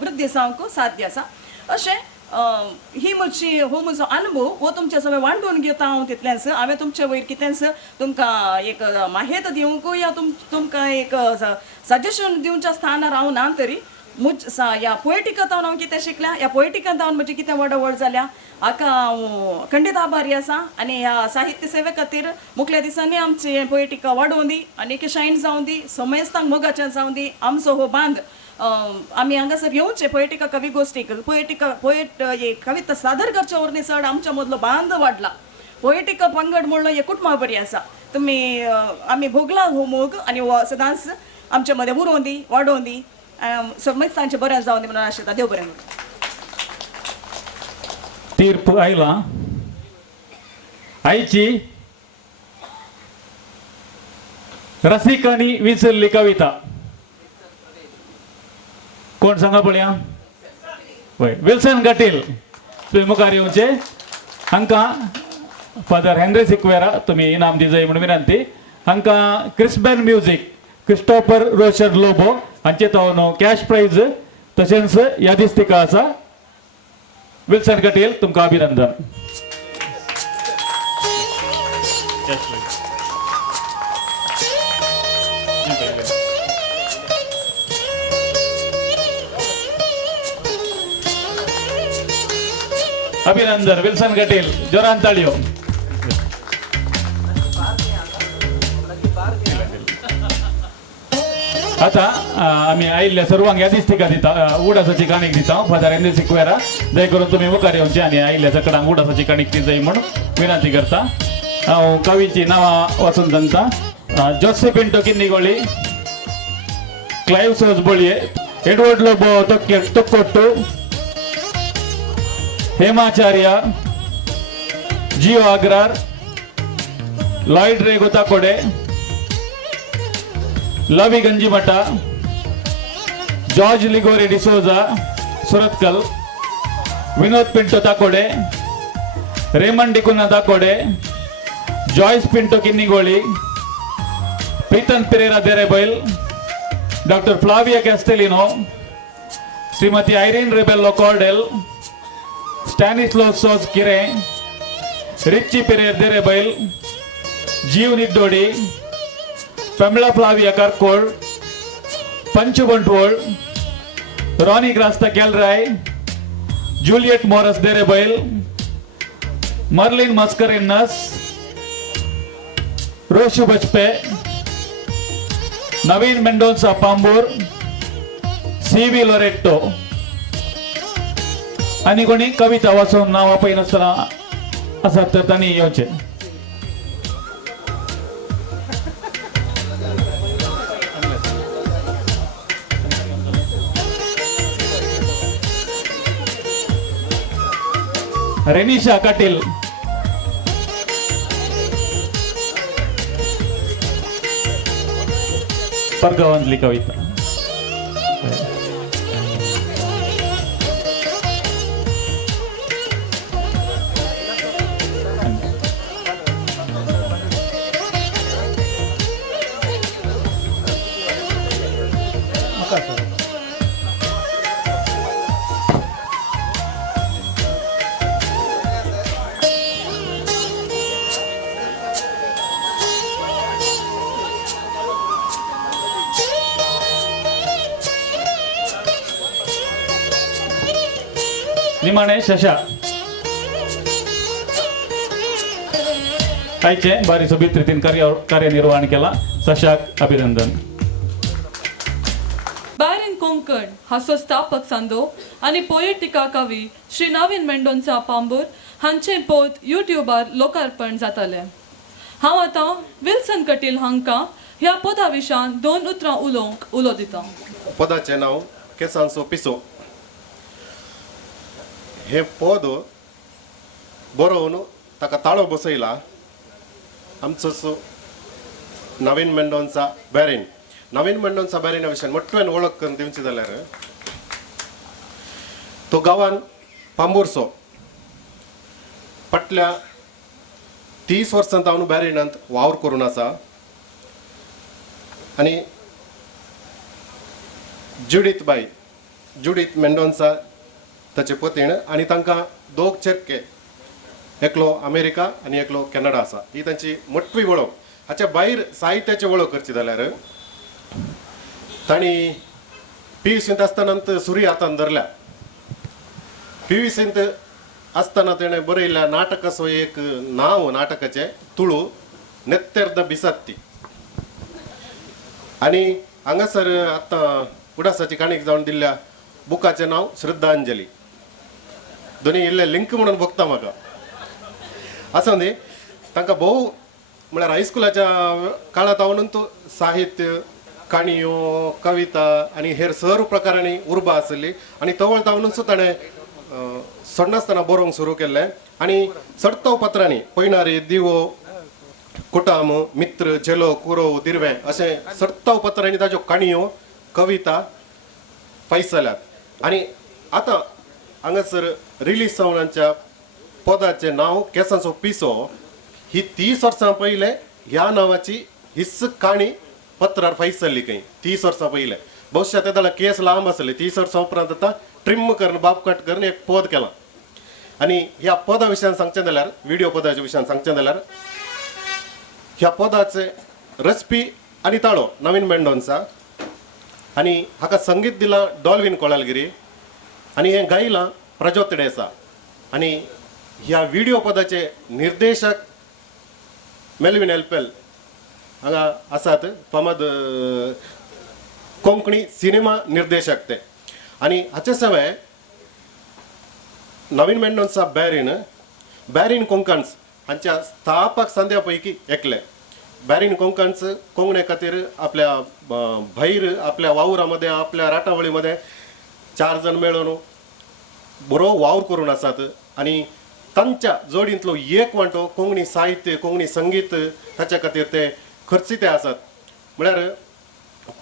वृद्धी जावंक साध्य आसा अशें ही म्हजो अनुभव हो तुमचे सगळे वांटून घेता हांव तितलेंच हांवें तुमचे वयर कितेंच तुमकां एक माहिती दिवंक या तुमकां एक सजेशन दिवच्या स्थानार हांव ना तरी ह्या पोयटिकांतावन हांव कितें शिकल्या ह्या पोयटिकांतावन म्हजी कितें वडवड जाल्या हाका हांव खंडीत आभारी आसा आनी ह्या साहित्य सेवे खातीर मुखल्या दिसांनी आमची पोयटिका वाडोवन दी आनी शायन जावं दी समेस्तांक मोगाचें जावं दी आमचो हो बांद आमी हांगासर येवचे पोयटिका कवी गोष्टीक पोयट कविता सादर करचे वरनी चड आमच्या मदलो बांद वाडला पोयटिका पंगड म्हणलो हे कुटुंबा बरी आसा तुमी आमी भोगला हो मोग आनी हो सदांच आमच्या मदें उरोवन दी वाडोवन दी समेस्तांचें बरें जावन दी म्हणून आशिता देव बरें तीर्प आयला आयची रसिकांनी विसरली कविता कोण सांगा पळया होय विल्सन गटील तुम्ही मुखार येवचे हांकां फादर हेनरी सिक्वेरा तुम्ही इनाम दिजय म्हणून विनंती हांकां क्रिस्बेन म्युझिक क्रिस्टोफर रोशर लोबो हांचे तावन कॅश प्राइज तशेंच यादिस्तिका आसा विल्सन गटील तुमकां अभिनंदन अभिनंदन विल्सन गटील जोरान ताळयो आता आम्ही आयिल्ल्या सर्वांक यादिस्तिका दिता उडासाची काणीक दिता फादर हेनरी सिक्वेरा दय करून तुम्ही मुखार येवचे आनी आयिल्ल्या सकाळांक उडासाची काणीक दी जाय म्हणून विनंती करता हांव कवीची नांवां वाचून सांगता जोसेफ पिंटो किन्निगोळी क्लाइव सोज बोळये Edward Lobo Thokkottu Hemacharya Jio Agrar Lloyd रे गोताकोडे लवी गंजीमठा जॉर्ज लिगोरे D'Souza Surathkal Vinod Pinto Takode Raymond D'Cunha Takode Joyce Pinto Kinnigoli प्रीतन Pereira Derebail doctor Flavia Castelino Shrimati Irene Rebello Cordel Stanislaus सोज किरे रिची पेरेर देरेबैल जीव निड्डोडी पेमला फ्लाविया कारकोड पंचु बंटवोळ रॉनी ग्रास्ता Kelarai Juliet Moras Derebail Merlin Mascarenhas रोशु बचपे नवीन मेंडोन्सा पांबूर सीबी लोरेट्टो आणि कोणी कविता वाचून नाव आपण नसताना असं तर त्यांनी येऊचे. रेनिशा काटील परगावांतली कविता. निमाणे शशा आयचे बारी सोबीत रितीन कार्यनिर्वहन केला. शशाक अभिनंदन. बायरन कोंकण हाचो स्थापक सांदो आनी पोएटिका कवी श्री नवीन मेंडोन्सा पांबूर हांचे पोत युट्यूबार लोकार्पण जाताले. हांव आतां विल्सन कटील हांकां ह्या पोता विशयान 2 उतरां उलोवंक उलो दिता. पदाचें नांव केसांचो पिसो. हे पद बरोवन ताका ताळो बसयला आमचो नवीन मेंडोन्सा बॅरिन. नवीन मेंडोन्सा बॅरिना विशयान मोठ्यान वळख करून दिवची जाल्यार तो गांवान पांबुरचो. फाटल्या 30 वर्सां हांव बॅरिनांत वावर करून आसा आनी जुडीत मेंडोन्सा ताचे पतीण आनी तांकां 2 चेडके, एकलो अमेरिका आनी एकलो कॅनडा आसा. ही तांची मोठी वळख. हाच्या भायर साहित्याची वळख करची जाल्यार तांणी PUCंत आसतना सुरी हातान धरल्या. PUCंत आसतना तेणें बरयल्ल्या नाटकाचो एक नांव नाटकाचें तुळू नेत्तेर द बिसात्ती. आनी हांगासर आतां उडासाची काणीक जावन दिल्ल्या बुकाचें नांव श्रद्धांजली. दोनी इल्ले लिंक म्हणून बघता म्हाका. आसा न्ही तांकां भोव म्हळ्यार हायस्कुलाच्या काळांत हांव तो साहित्य, काणयो, कविता आनी हेर सर्व प्रकारांनी उर्बा आसली आनी तवळ तावनूच ताणें सडनासतना बरोवंक सुरू केल्लें. आनी चडतो पत्रांनी पैणारी, दिवो, कुटाम, मित्र, झेलो, कुरो, दिरवें अशें सडतो पत्रांनी ताज्यो काणयो, कविता पयसल्यात. आनी आतां हांगासर रिलीज जावनाच्या पदाचें नांव केसांचो पिसो. ही 30 वर्सां पयले ह्या नांवाची हिस्स काणी पत्रार फायसल्ली खंय 30 वर्सां पयले. बहुशा ते जाल्यार केस लांब आसले. 30 वर्सां उपरांत आतां ट्रिम करून बाप कट करून एक पद केलां. आनी ह्या पदा विशयान सांगचें जाल्यार व्हिडिओ पदाच्या विशयान सांगचें जाल्यार ह्या पदाचे रचपी आनी ताळो नवीन मेंडोन्सा आनी हाका संगीत दिलां डॉल्विन कोळालगिरी आनी हें गायलां प्रज्योत देसाय. आनी ह्या व्हिडिओ पदाचे निर्देशक मेल्विन एल्पेल हांगा आसात. फामाद कोंकणी सिनेमा निर्देशक ते. आनी हाचे सवाय नवीन मेंडोन्सा बॅरिन कोंकण्स हांच्या स्थापक सांद्या पैकी एकले. बॅरिन कोंकण्स कोंकणे खातीर आपल्या भायर आपल्या वावरामध्ये आपल्या राटावळीमध्ये 4 जण मेळून बरो वावर करून आसात. आनी तांच्या जोडींतलो एक वांटो कोंकणी साहित्य, कोंकणी संगीत हाच्या खातीर ते खर्चिते आसात. म्हळ्यार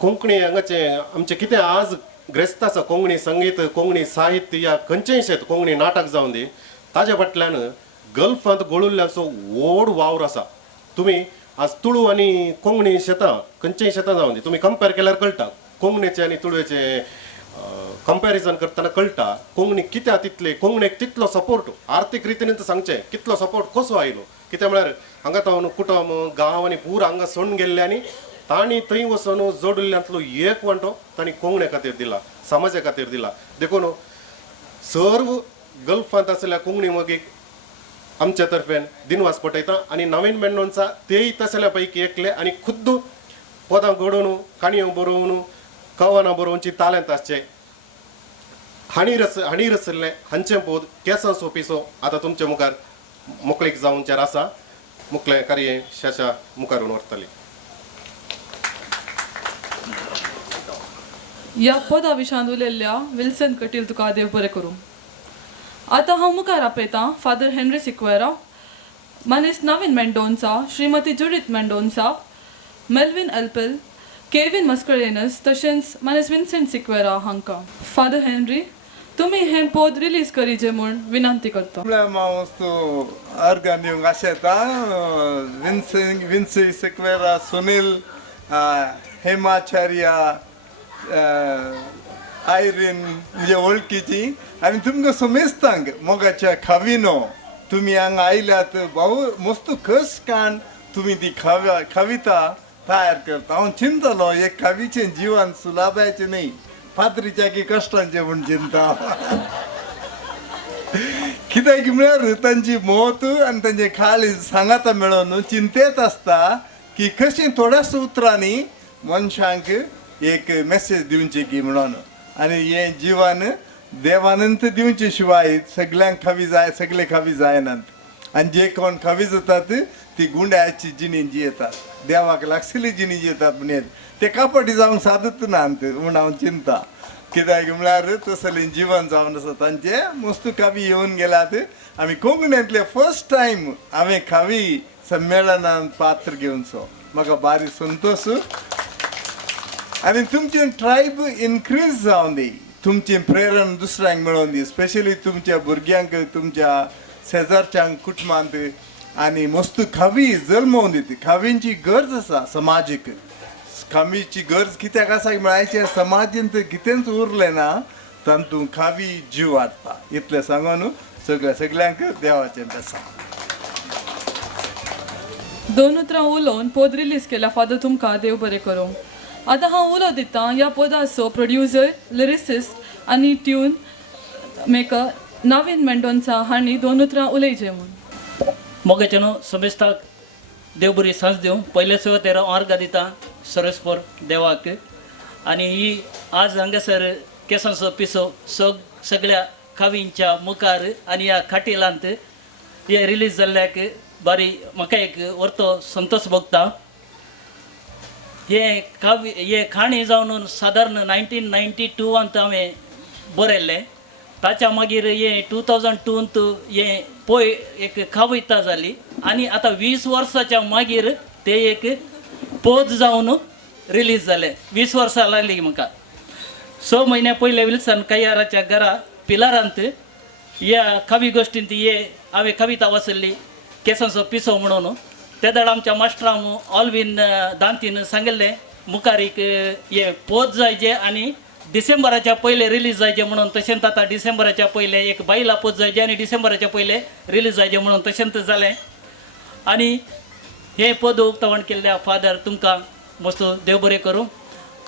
कोंकणी हांगाचे आमचें कितें आज ग्रेस्त आसा कोंकणी संगीत, कोंकणी साहित्य या खंयचेंय शेत कोंकणी नाटक जावन दी ताज्या फाटल्यान गल्फांत गोळुल्ल्याचो व्हड वावर आसा. तुमी आज तुळू आनी कोंकणी शेतां खंयचेय शेतां जावन दी तुमी कंपेर केल्यार कळटा. कोंकणीचे आनी तुळवेचे कंपॅरिजन करतना कळटा कोंकणी कित्या तितले कोंकणीक तितलो सपोर्ट आर्थीक रितीन सांगचें कितलो सपोर्ट कसो आयलो. कित्याक म्हळ्यार हांगा तावन कुटुंब गांव आनी पूर हांगा सोडून गेल्ले आनी तांणी थंय वचून जोडिल्ल्यांतलो एक वांटो तांणी कोंकणे खातीर दिला, समाजा खातीर दिला. देखून सर्व गल्फांत आसलेल्या कोंकणी मोगीक आमच्या तर्फेन दिनवास पटयता. आनी नवीन मेंडोन्सा तेय तसल्या पैकी एकले आनी खुद्द पदां घडोवन काणयो बरोवन कवनां बरोवनची तालंत आसचें हाणी रचल्लें हांचें पोद केसां सोपिसो आतां तुमच्या मुखार मोकळीक जावनचेर आसा. मुखलें कार्य शाशा मुखार व्हरतली. या पदा विशयान उलयल्ल्या विल्सन कटील तुका देव बरें करूं. आतां हांव मुखार आपयतां फादर हेनरी सिक्वेरा, मनीस नवीन मेंडोन्सा, श्रीमती जुडीथ मेंडोन्सा, मेल्विन एल्पेल, केविन मस्करेनस तशेंच मनीस विन्सेंट सिक्वेरा हांकां. फादर हेनरी, तुमी हें पद रिलीज करीचे म्हूण विनंती करता. अर्गान दिवंक आशेता विन्सी सिक्वेरा, सुनील, हेमाचार्या, आयरीन म्हणजे वळखीची आनी तुमकां समेस्तांक मोगाच्या खाविनो तुमी हांगा आयल्यात. भाऊ मस्त कस काण तुमी ती कविता तयार करता. हांव चिंतलो एक कवीचें जिवन सुलाभाचें न्ही, फातरीच्या की कश्टांचें म्हूण चिंता. कित्याक म्हळ्यार तांची मोत आनी तांचे खाली सांगाता मेळोन चिंतेत आसता की कशें थोड्याच उतरांनी मनशांक एक मेसेज दिवची की म्हणून. आनी हें जिवन देवानंत दिवचे शिवाय सगळ्यांक खवी जाय, सगळे खवी जायनात. आनी जे कोण खवी जातात ती गुंड्याची जिणी जियेतात, देवाक लागसली जिणी जियेतात म्हणून ते कापटी जावंक सादत नात म्हूण हांव चिंता. कित्याक म्हळ्यार तसलें जिवन जावन आसा तांचे. मस्त कवी येवन गेल्यात. आमी कोंकणींतले फर्स्ट टायम हांवें कवी संमेलनांत पात्र घेवनचो, म्हाका भारी संतोश. आनी तुमचें ट्रायब इनक्रीज जावन दी, तुमचें प्रेरण दुसऱ्यांक मेळोवन दी, स्पेशली तुमच्या भुरग्यांक, तुमच्या शेजारच्यांक कुटुंबांत. आनी मस्त कवी जल्मोवन दिता. कवींची गरज आसा समाजीक. कवीची गरज कित्याक आसा म्हळ्यार समाजींत कितेंच उरलें ना तातूंत कवी जीव वाडटा. इतलें सांगून सगळ्यांक देवाचें बेसा. दोन उतरां उलोवन पद रिलीज केल्या फादर तुमकां देव बरें करूं. आतां हांव उलो दितां ह्या पदाचो प्रोड्युसर, लिरिसिस्ट आनी ट्यून मेकर नवीन मेंडोन्सा हांणी दोन उतरां उलयचें म्हूण. मोगाचे न्हू समेस्ताक देव बरी सांज दिवं. पयले सुवातेर अर्घ दिता सरस्पर देवाक. आनी ही आज हांगासर केसांचो पिसो सगळ्या कवींच्या मुखार आनी ह्या खाटीलांत हे रिलीज जाल्ल्याक बारी म्हाका एक व्हरतो संतोश भोगता. हे खाणी जावन सादारण 1992 हांवें बरयल्लें. ताच्या मागीर हे 2002 हे पोय एक कविता जाली आनी आतां 20 वर्साच्या मागीर ते एक पद जावन रिलीज जालें. 20 वर्सां लागली म्हाका. 6 म्हयन्या पयले विल्सन कयाराच्या घरा पिलारांत ह्या कवी गोश्टींत हांवें कविता वाचल्ली केसांचो पिसो म्हणून. त्या दाड आमच्या मास्टरान ऑलवीन दांतीन सांगिल्लें मुखार एक हे पद जायचे आनी डिसेंबराच्या पयले रिलीज जायचे म्हणून. तशेंच आतां डिसेंबराच्या पयले एक बायला पद जायचे आनी डिसेंबराच्या पयले रिलीज जायचे म्हणून तशेंच जालें. आनी हे पद उक्तावण केल्ल्या फादर तुमकां मस्त देव बरें करूं.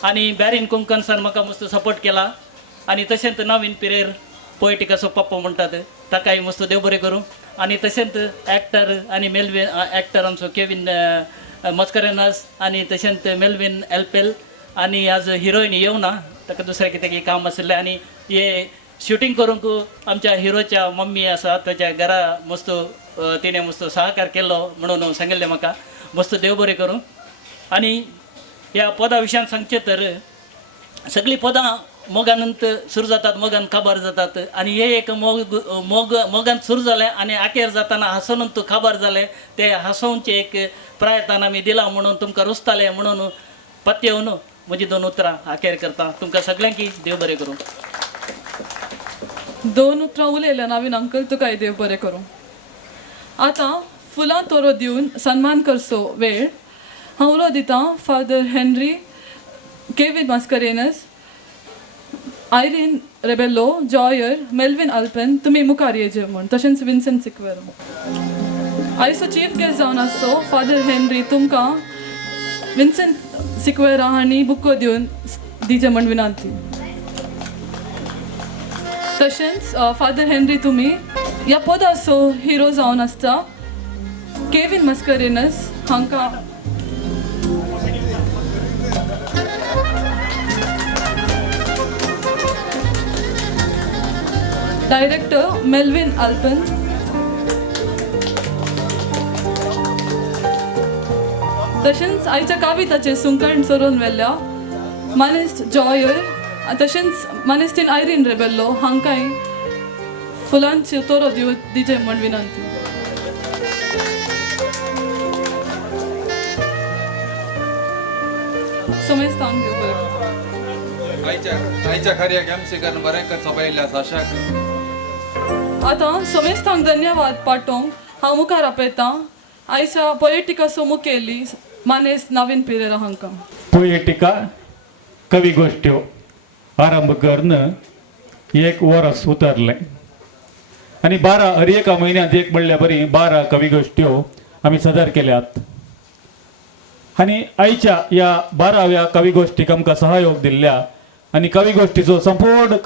आनी बॅरीन कोंकणसान म्हाका मस्त सपोर्ट केला. आनी तशेंच नवीन पिरेर पोएटिकाचो पप्पा म्हणटात ताकाय मस्त देव बरें करूं. आनी तशेंच एक्टर आनी मेल्विन एक्टर आमचो केविन मस्करेनस आनी तशेंच मेल्विन एल्पेल आनी आज हिरोईन येवना ताका दुसरें कितें काम आसलें. आनी हे शूटिंग करूंक आमच्या हिरोच्या मम्मी आसा ताच्या घरा मस्त तिणें मस्त सहकार केलो म्हणून सांगिल्लें म्हाका. मस्त देव बरें करूं. आनी ह्या पदा विशयान सांगचें तर सगळीं पदां मोगानंत सुरू जातात, मोगान खबर जातात. आनी हे एक मोगान सुरू जालें आनी आखेर जाताना हांसोनूच खबर जालें. ते हांसोवचें एक प्रयत्न आमी दिला म्हणून तुमकां रुचतालें म्हणून पत्तेवन म्हजी 2 उतरां आखेर करता. तुमकां सगळ्यांकी देव बरें करूं. 2 उतरां उलयल्या नवीन अंकल तुकाय देव बरें करूं. आतां फुलां तोरो दिवन सन्मान करचो वेळ. हांव उलो दितां father Henry, Kevin Mascarenhas, Irene Rebello, जॉयर, मेल्विन अल्पेन तुमी मुखार येजे म्हूण. तशेंच विन्सेंट सिक्वेरा. आयचो चीफ गेस्ट जावन आसचो फादर हेनरी तुमकां विन्सेंट सिक्वेरा हांणी बुको दिवन दिचे म्हूण विनंती. तशेंच फादर हेनरी तुमी ह्या पदाचो हिरो जावन आसता. केविन मस्करेनस हांकां डायरेक्टर मेल्विन आल्पन, तशेंच आयच्या काविताचे सुंकण चोरून व्हेल्ल्या मानेस्त जॉयर, तशेंच मानेस्तीन आयरीन रेबेल्लो हांकांय फुलांची तोरो दिजे म्हण विनंती. सोमेस्तांक देव बरें करूं. आयच्या कार्याक एमसीकान बरें करचो पयल्या आशाक. आतां सोमेस्तांक धन्यवाद पाठोवंक हांव मुखार आपयतां आयच्या पोएटिका मुखेली मानेस नवीन पेरेरा हांकां. पोएटिका कवी गोष्ट्यो आरंभ करून एक वर्स उतरलें आणि 12 हर एका म्हयन्यांत एक म्हणल्या बरी 12 कवी गोष्ट्यो आमी सादर केल्यात. आणि आयच्या या 12व्या कवी गोष्टीक आमकां सहयोग दिल्ल्या आणि कवी गोष्टीचो संपूर्ण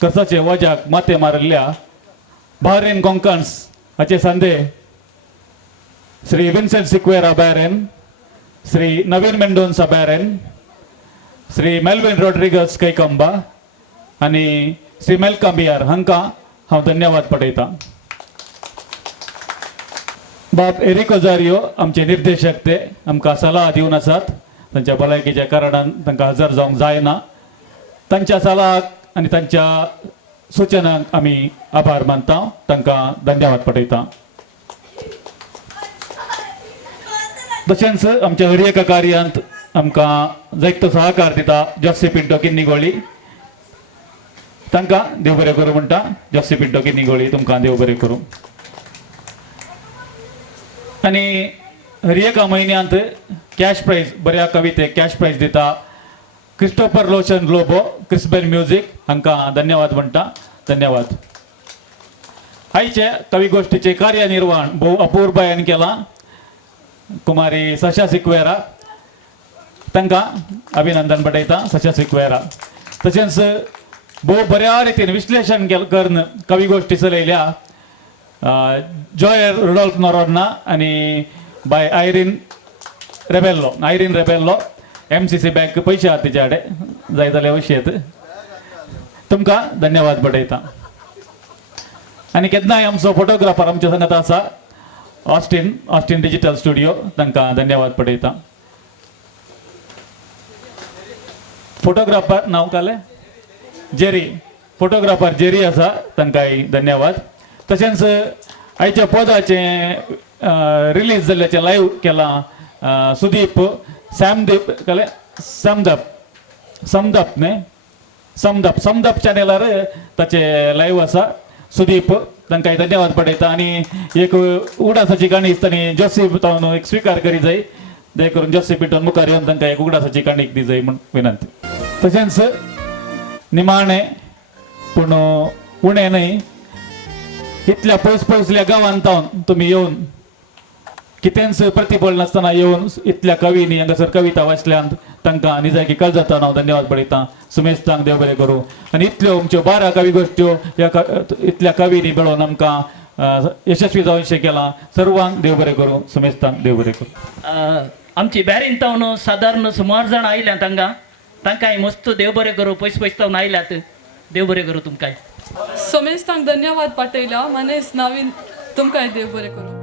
खर्चाचे वजाक माते मारिल्ल्या भारेन कोंकण्स हाचे सांदे श्री विन्सेंट सिक्वेरा बॅरेन, श्री नवीन मेंडोन्सा बॅरेन, श्री मेल्विन रॉड्रिगस कैकंबा आणि श्री मेल्कामियार हांकां हांव धन्यवाद पठयतां. बाब एरिक ओजारियो आमचे निर्देशक ते आमकां सल्ला दिवन आसात. तांच्या भलायकेच्या कारणान तांकां हजर जावंक जायना. तांच्या सल्लाक आनी तांच्या सुचनांक आमी आभार मानता. तांकां धन्यवाद पठयतां. तशेंच आमच्या हर एका कार्यांत आमकां जायतो सहकार दिता जोसी पिंटो किन्निगोळी. तांकां देव बरें करूं म्हणटा. जोसी पिंटो किन्निगोळी तुमकां देव बरें करूं. आणि हर एका म्हयन्यांत कॅश प्राइज बऱ्या कवितेक कॅश प्राइज दिता क्रिस्टोफर लोशन लोबो क्रिस्बेल म्युझिक हांकां धन्यवाद म्हणटा. धन्यवाद. आयचे कवी गोष्टीचे कार्यनिर्वहण भोव अपूर्बायेन केलां कुमारी सशा सिक्वेरा. तांकां अभिनंदन पठयता सशा सिक्वेरा. तशेंच भोव बऱ्या रितीन विश्लेशण करून कवी गोष्टी चलयल्या जॉय रुडॉल्फ नोरोन्ना आणि by Irene Rebello MCC bank पैसे आहात तिचे कडेन जाय जाल्यार अशेंत तुमकां धन्यवाद पठयता. आनी केन्नाय आमचो फोटोग्राफर आमच्या सांगात आसा ऑस्टीन डिजिटल स्टुडिओ तांकां धन्यवाद पठयता. फोटोग्राफर नांव काले जेरी फोटोग्राफर जेरी आसा तांकांय धन्यवाद. तशेंच आयच्या पदाचे रिलीज जाल्ल्याचे लायव्ह केला सुदीप समदप चॅनेलार ताचे लायव्ह आसा. सुदीप तांकांय धन्यवाद पठयता. आणि एक उगडासाची काणीक तांणी जोसी पिटोन एक स्वीकार करी जाय. दय करून जोसी पिटोन मुखार येवन तांकां एक उगडासाची काणीक दी जाय म्हण विनंती. तशेंच निमाणे पूण उणें न्हय इतल्या पयसल्या गांवांत तुमी येवन कितेंच प्रतिफळ नासतना येवन इतल्या कवींनी हांगासर कविता वाचल्यान तांकां निजाकी काळजांतल्यान हांव धन्यवाद पठयतां. सुमेस्तांक देव बरें करूं. आनी इतल्यो आमच्यो 12 कवी गोश्ट्यो ह्या इतल्या कवींनी मेळोवन आमकां यशस्वी जावनशें केलां. सर्वांक देव बरें करूं. सुमेस्तांक देव बरें करूं. आमची बॅरीन तावन सादारण सुमार जाण आयल्यात तांकांय मस्त देव बरें करूं. पयस तावन आयल्यात देव बरें करूं तुमकांय. सोमेस्तांक धन्यवाद पाठयला. मानेस नवीन तुमकांय देव बरें करूं.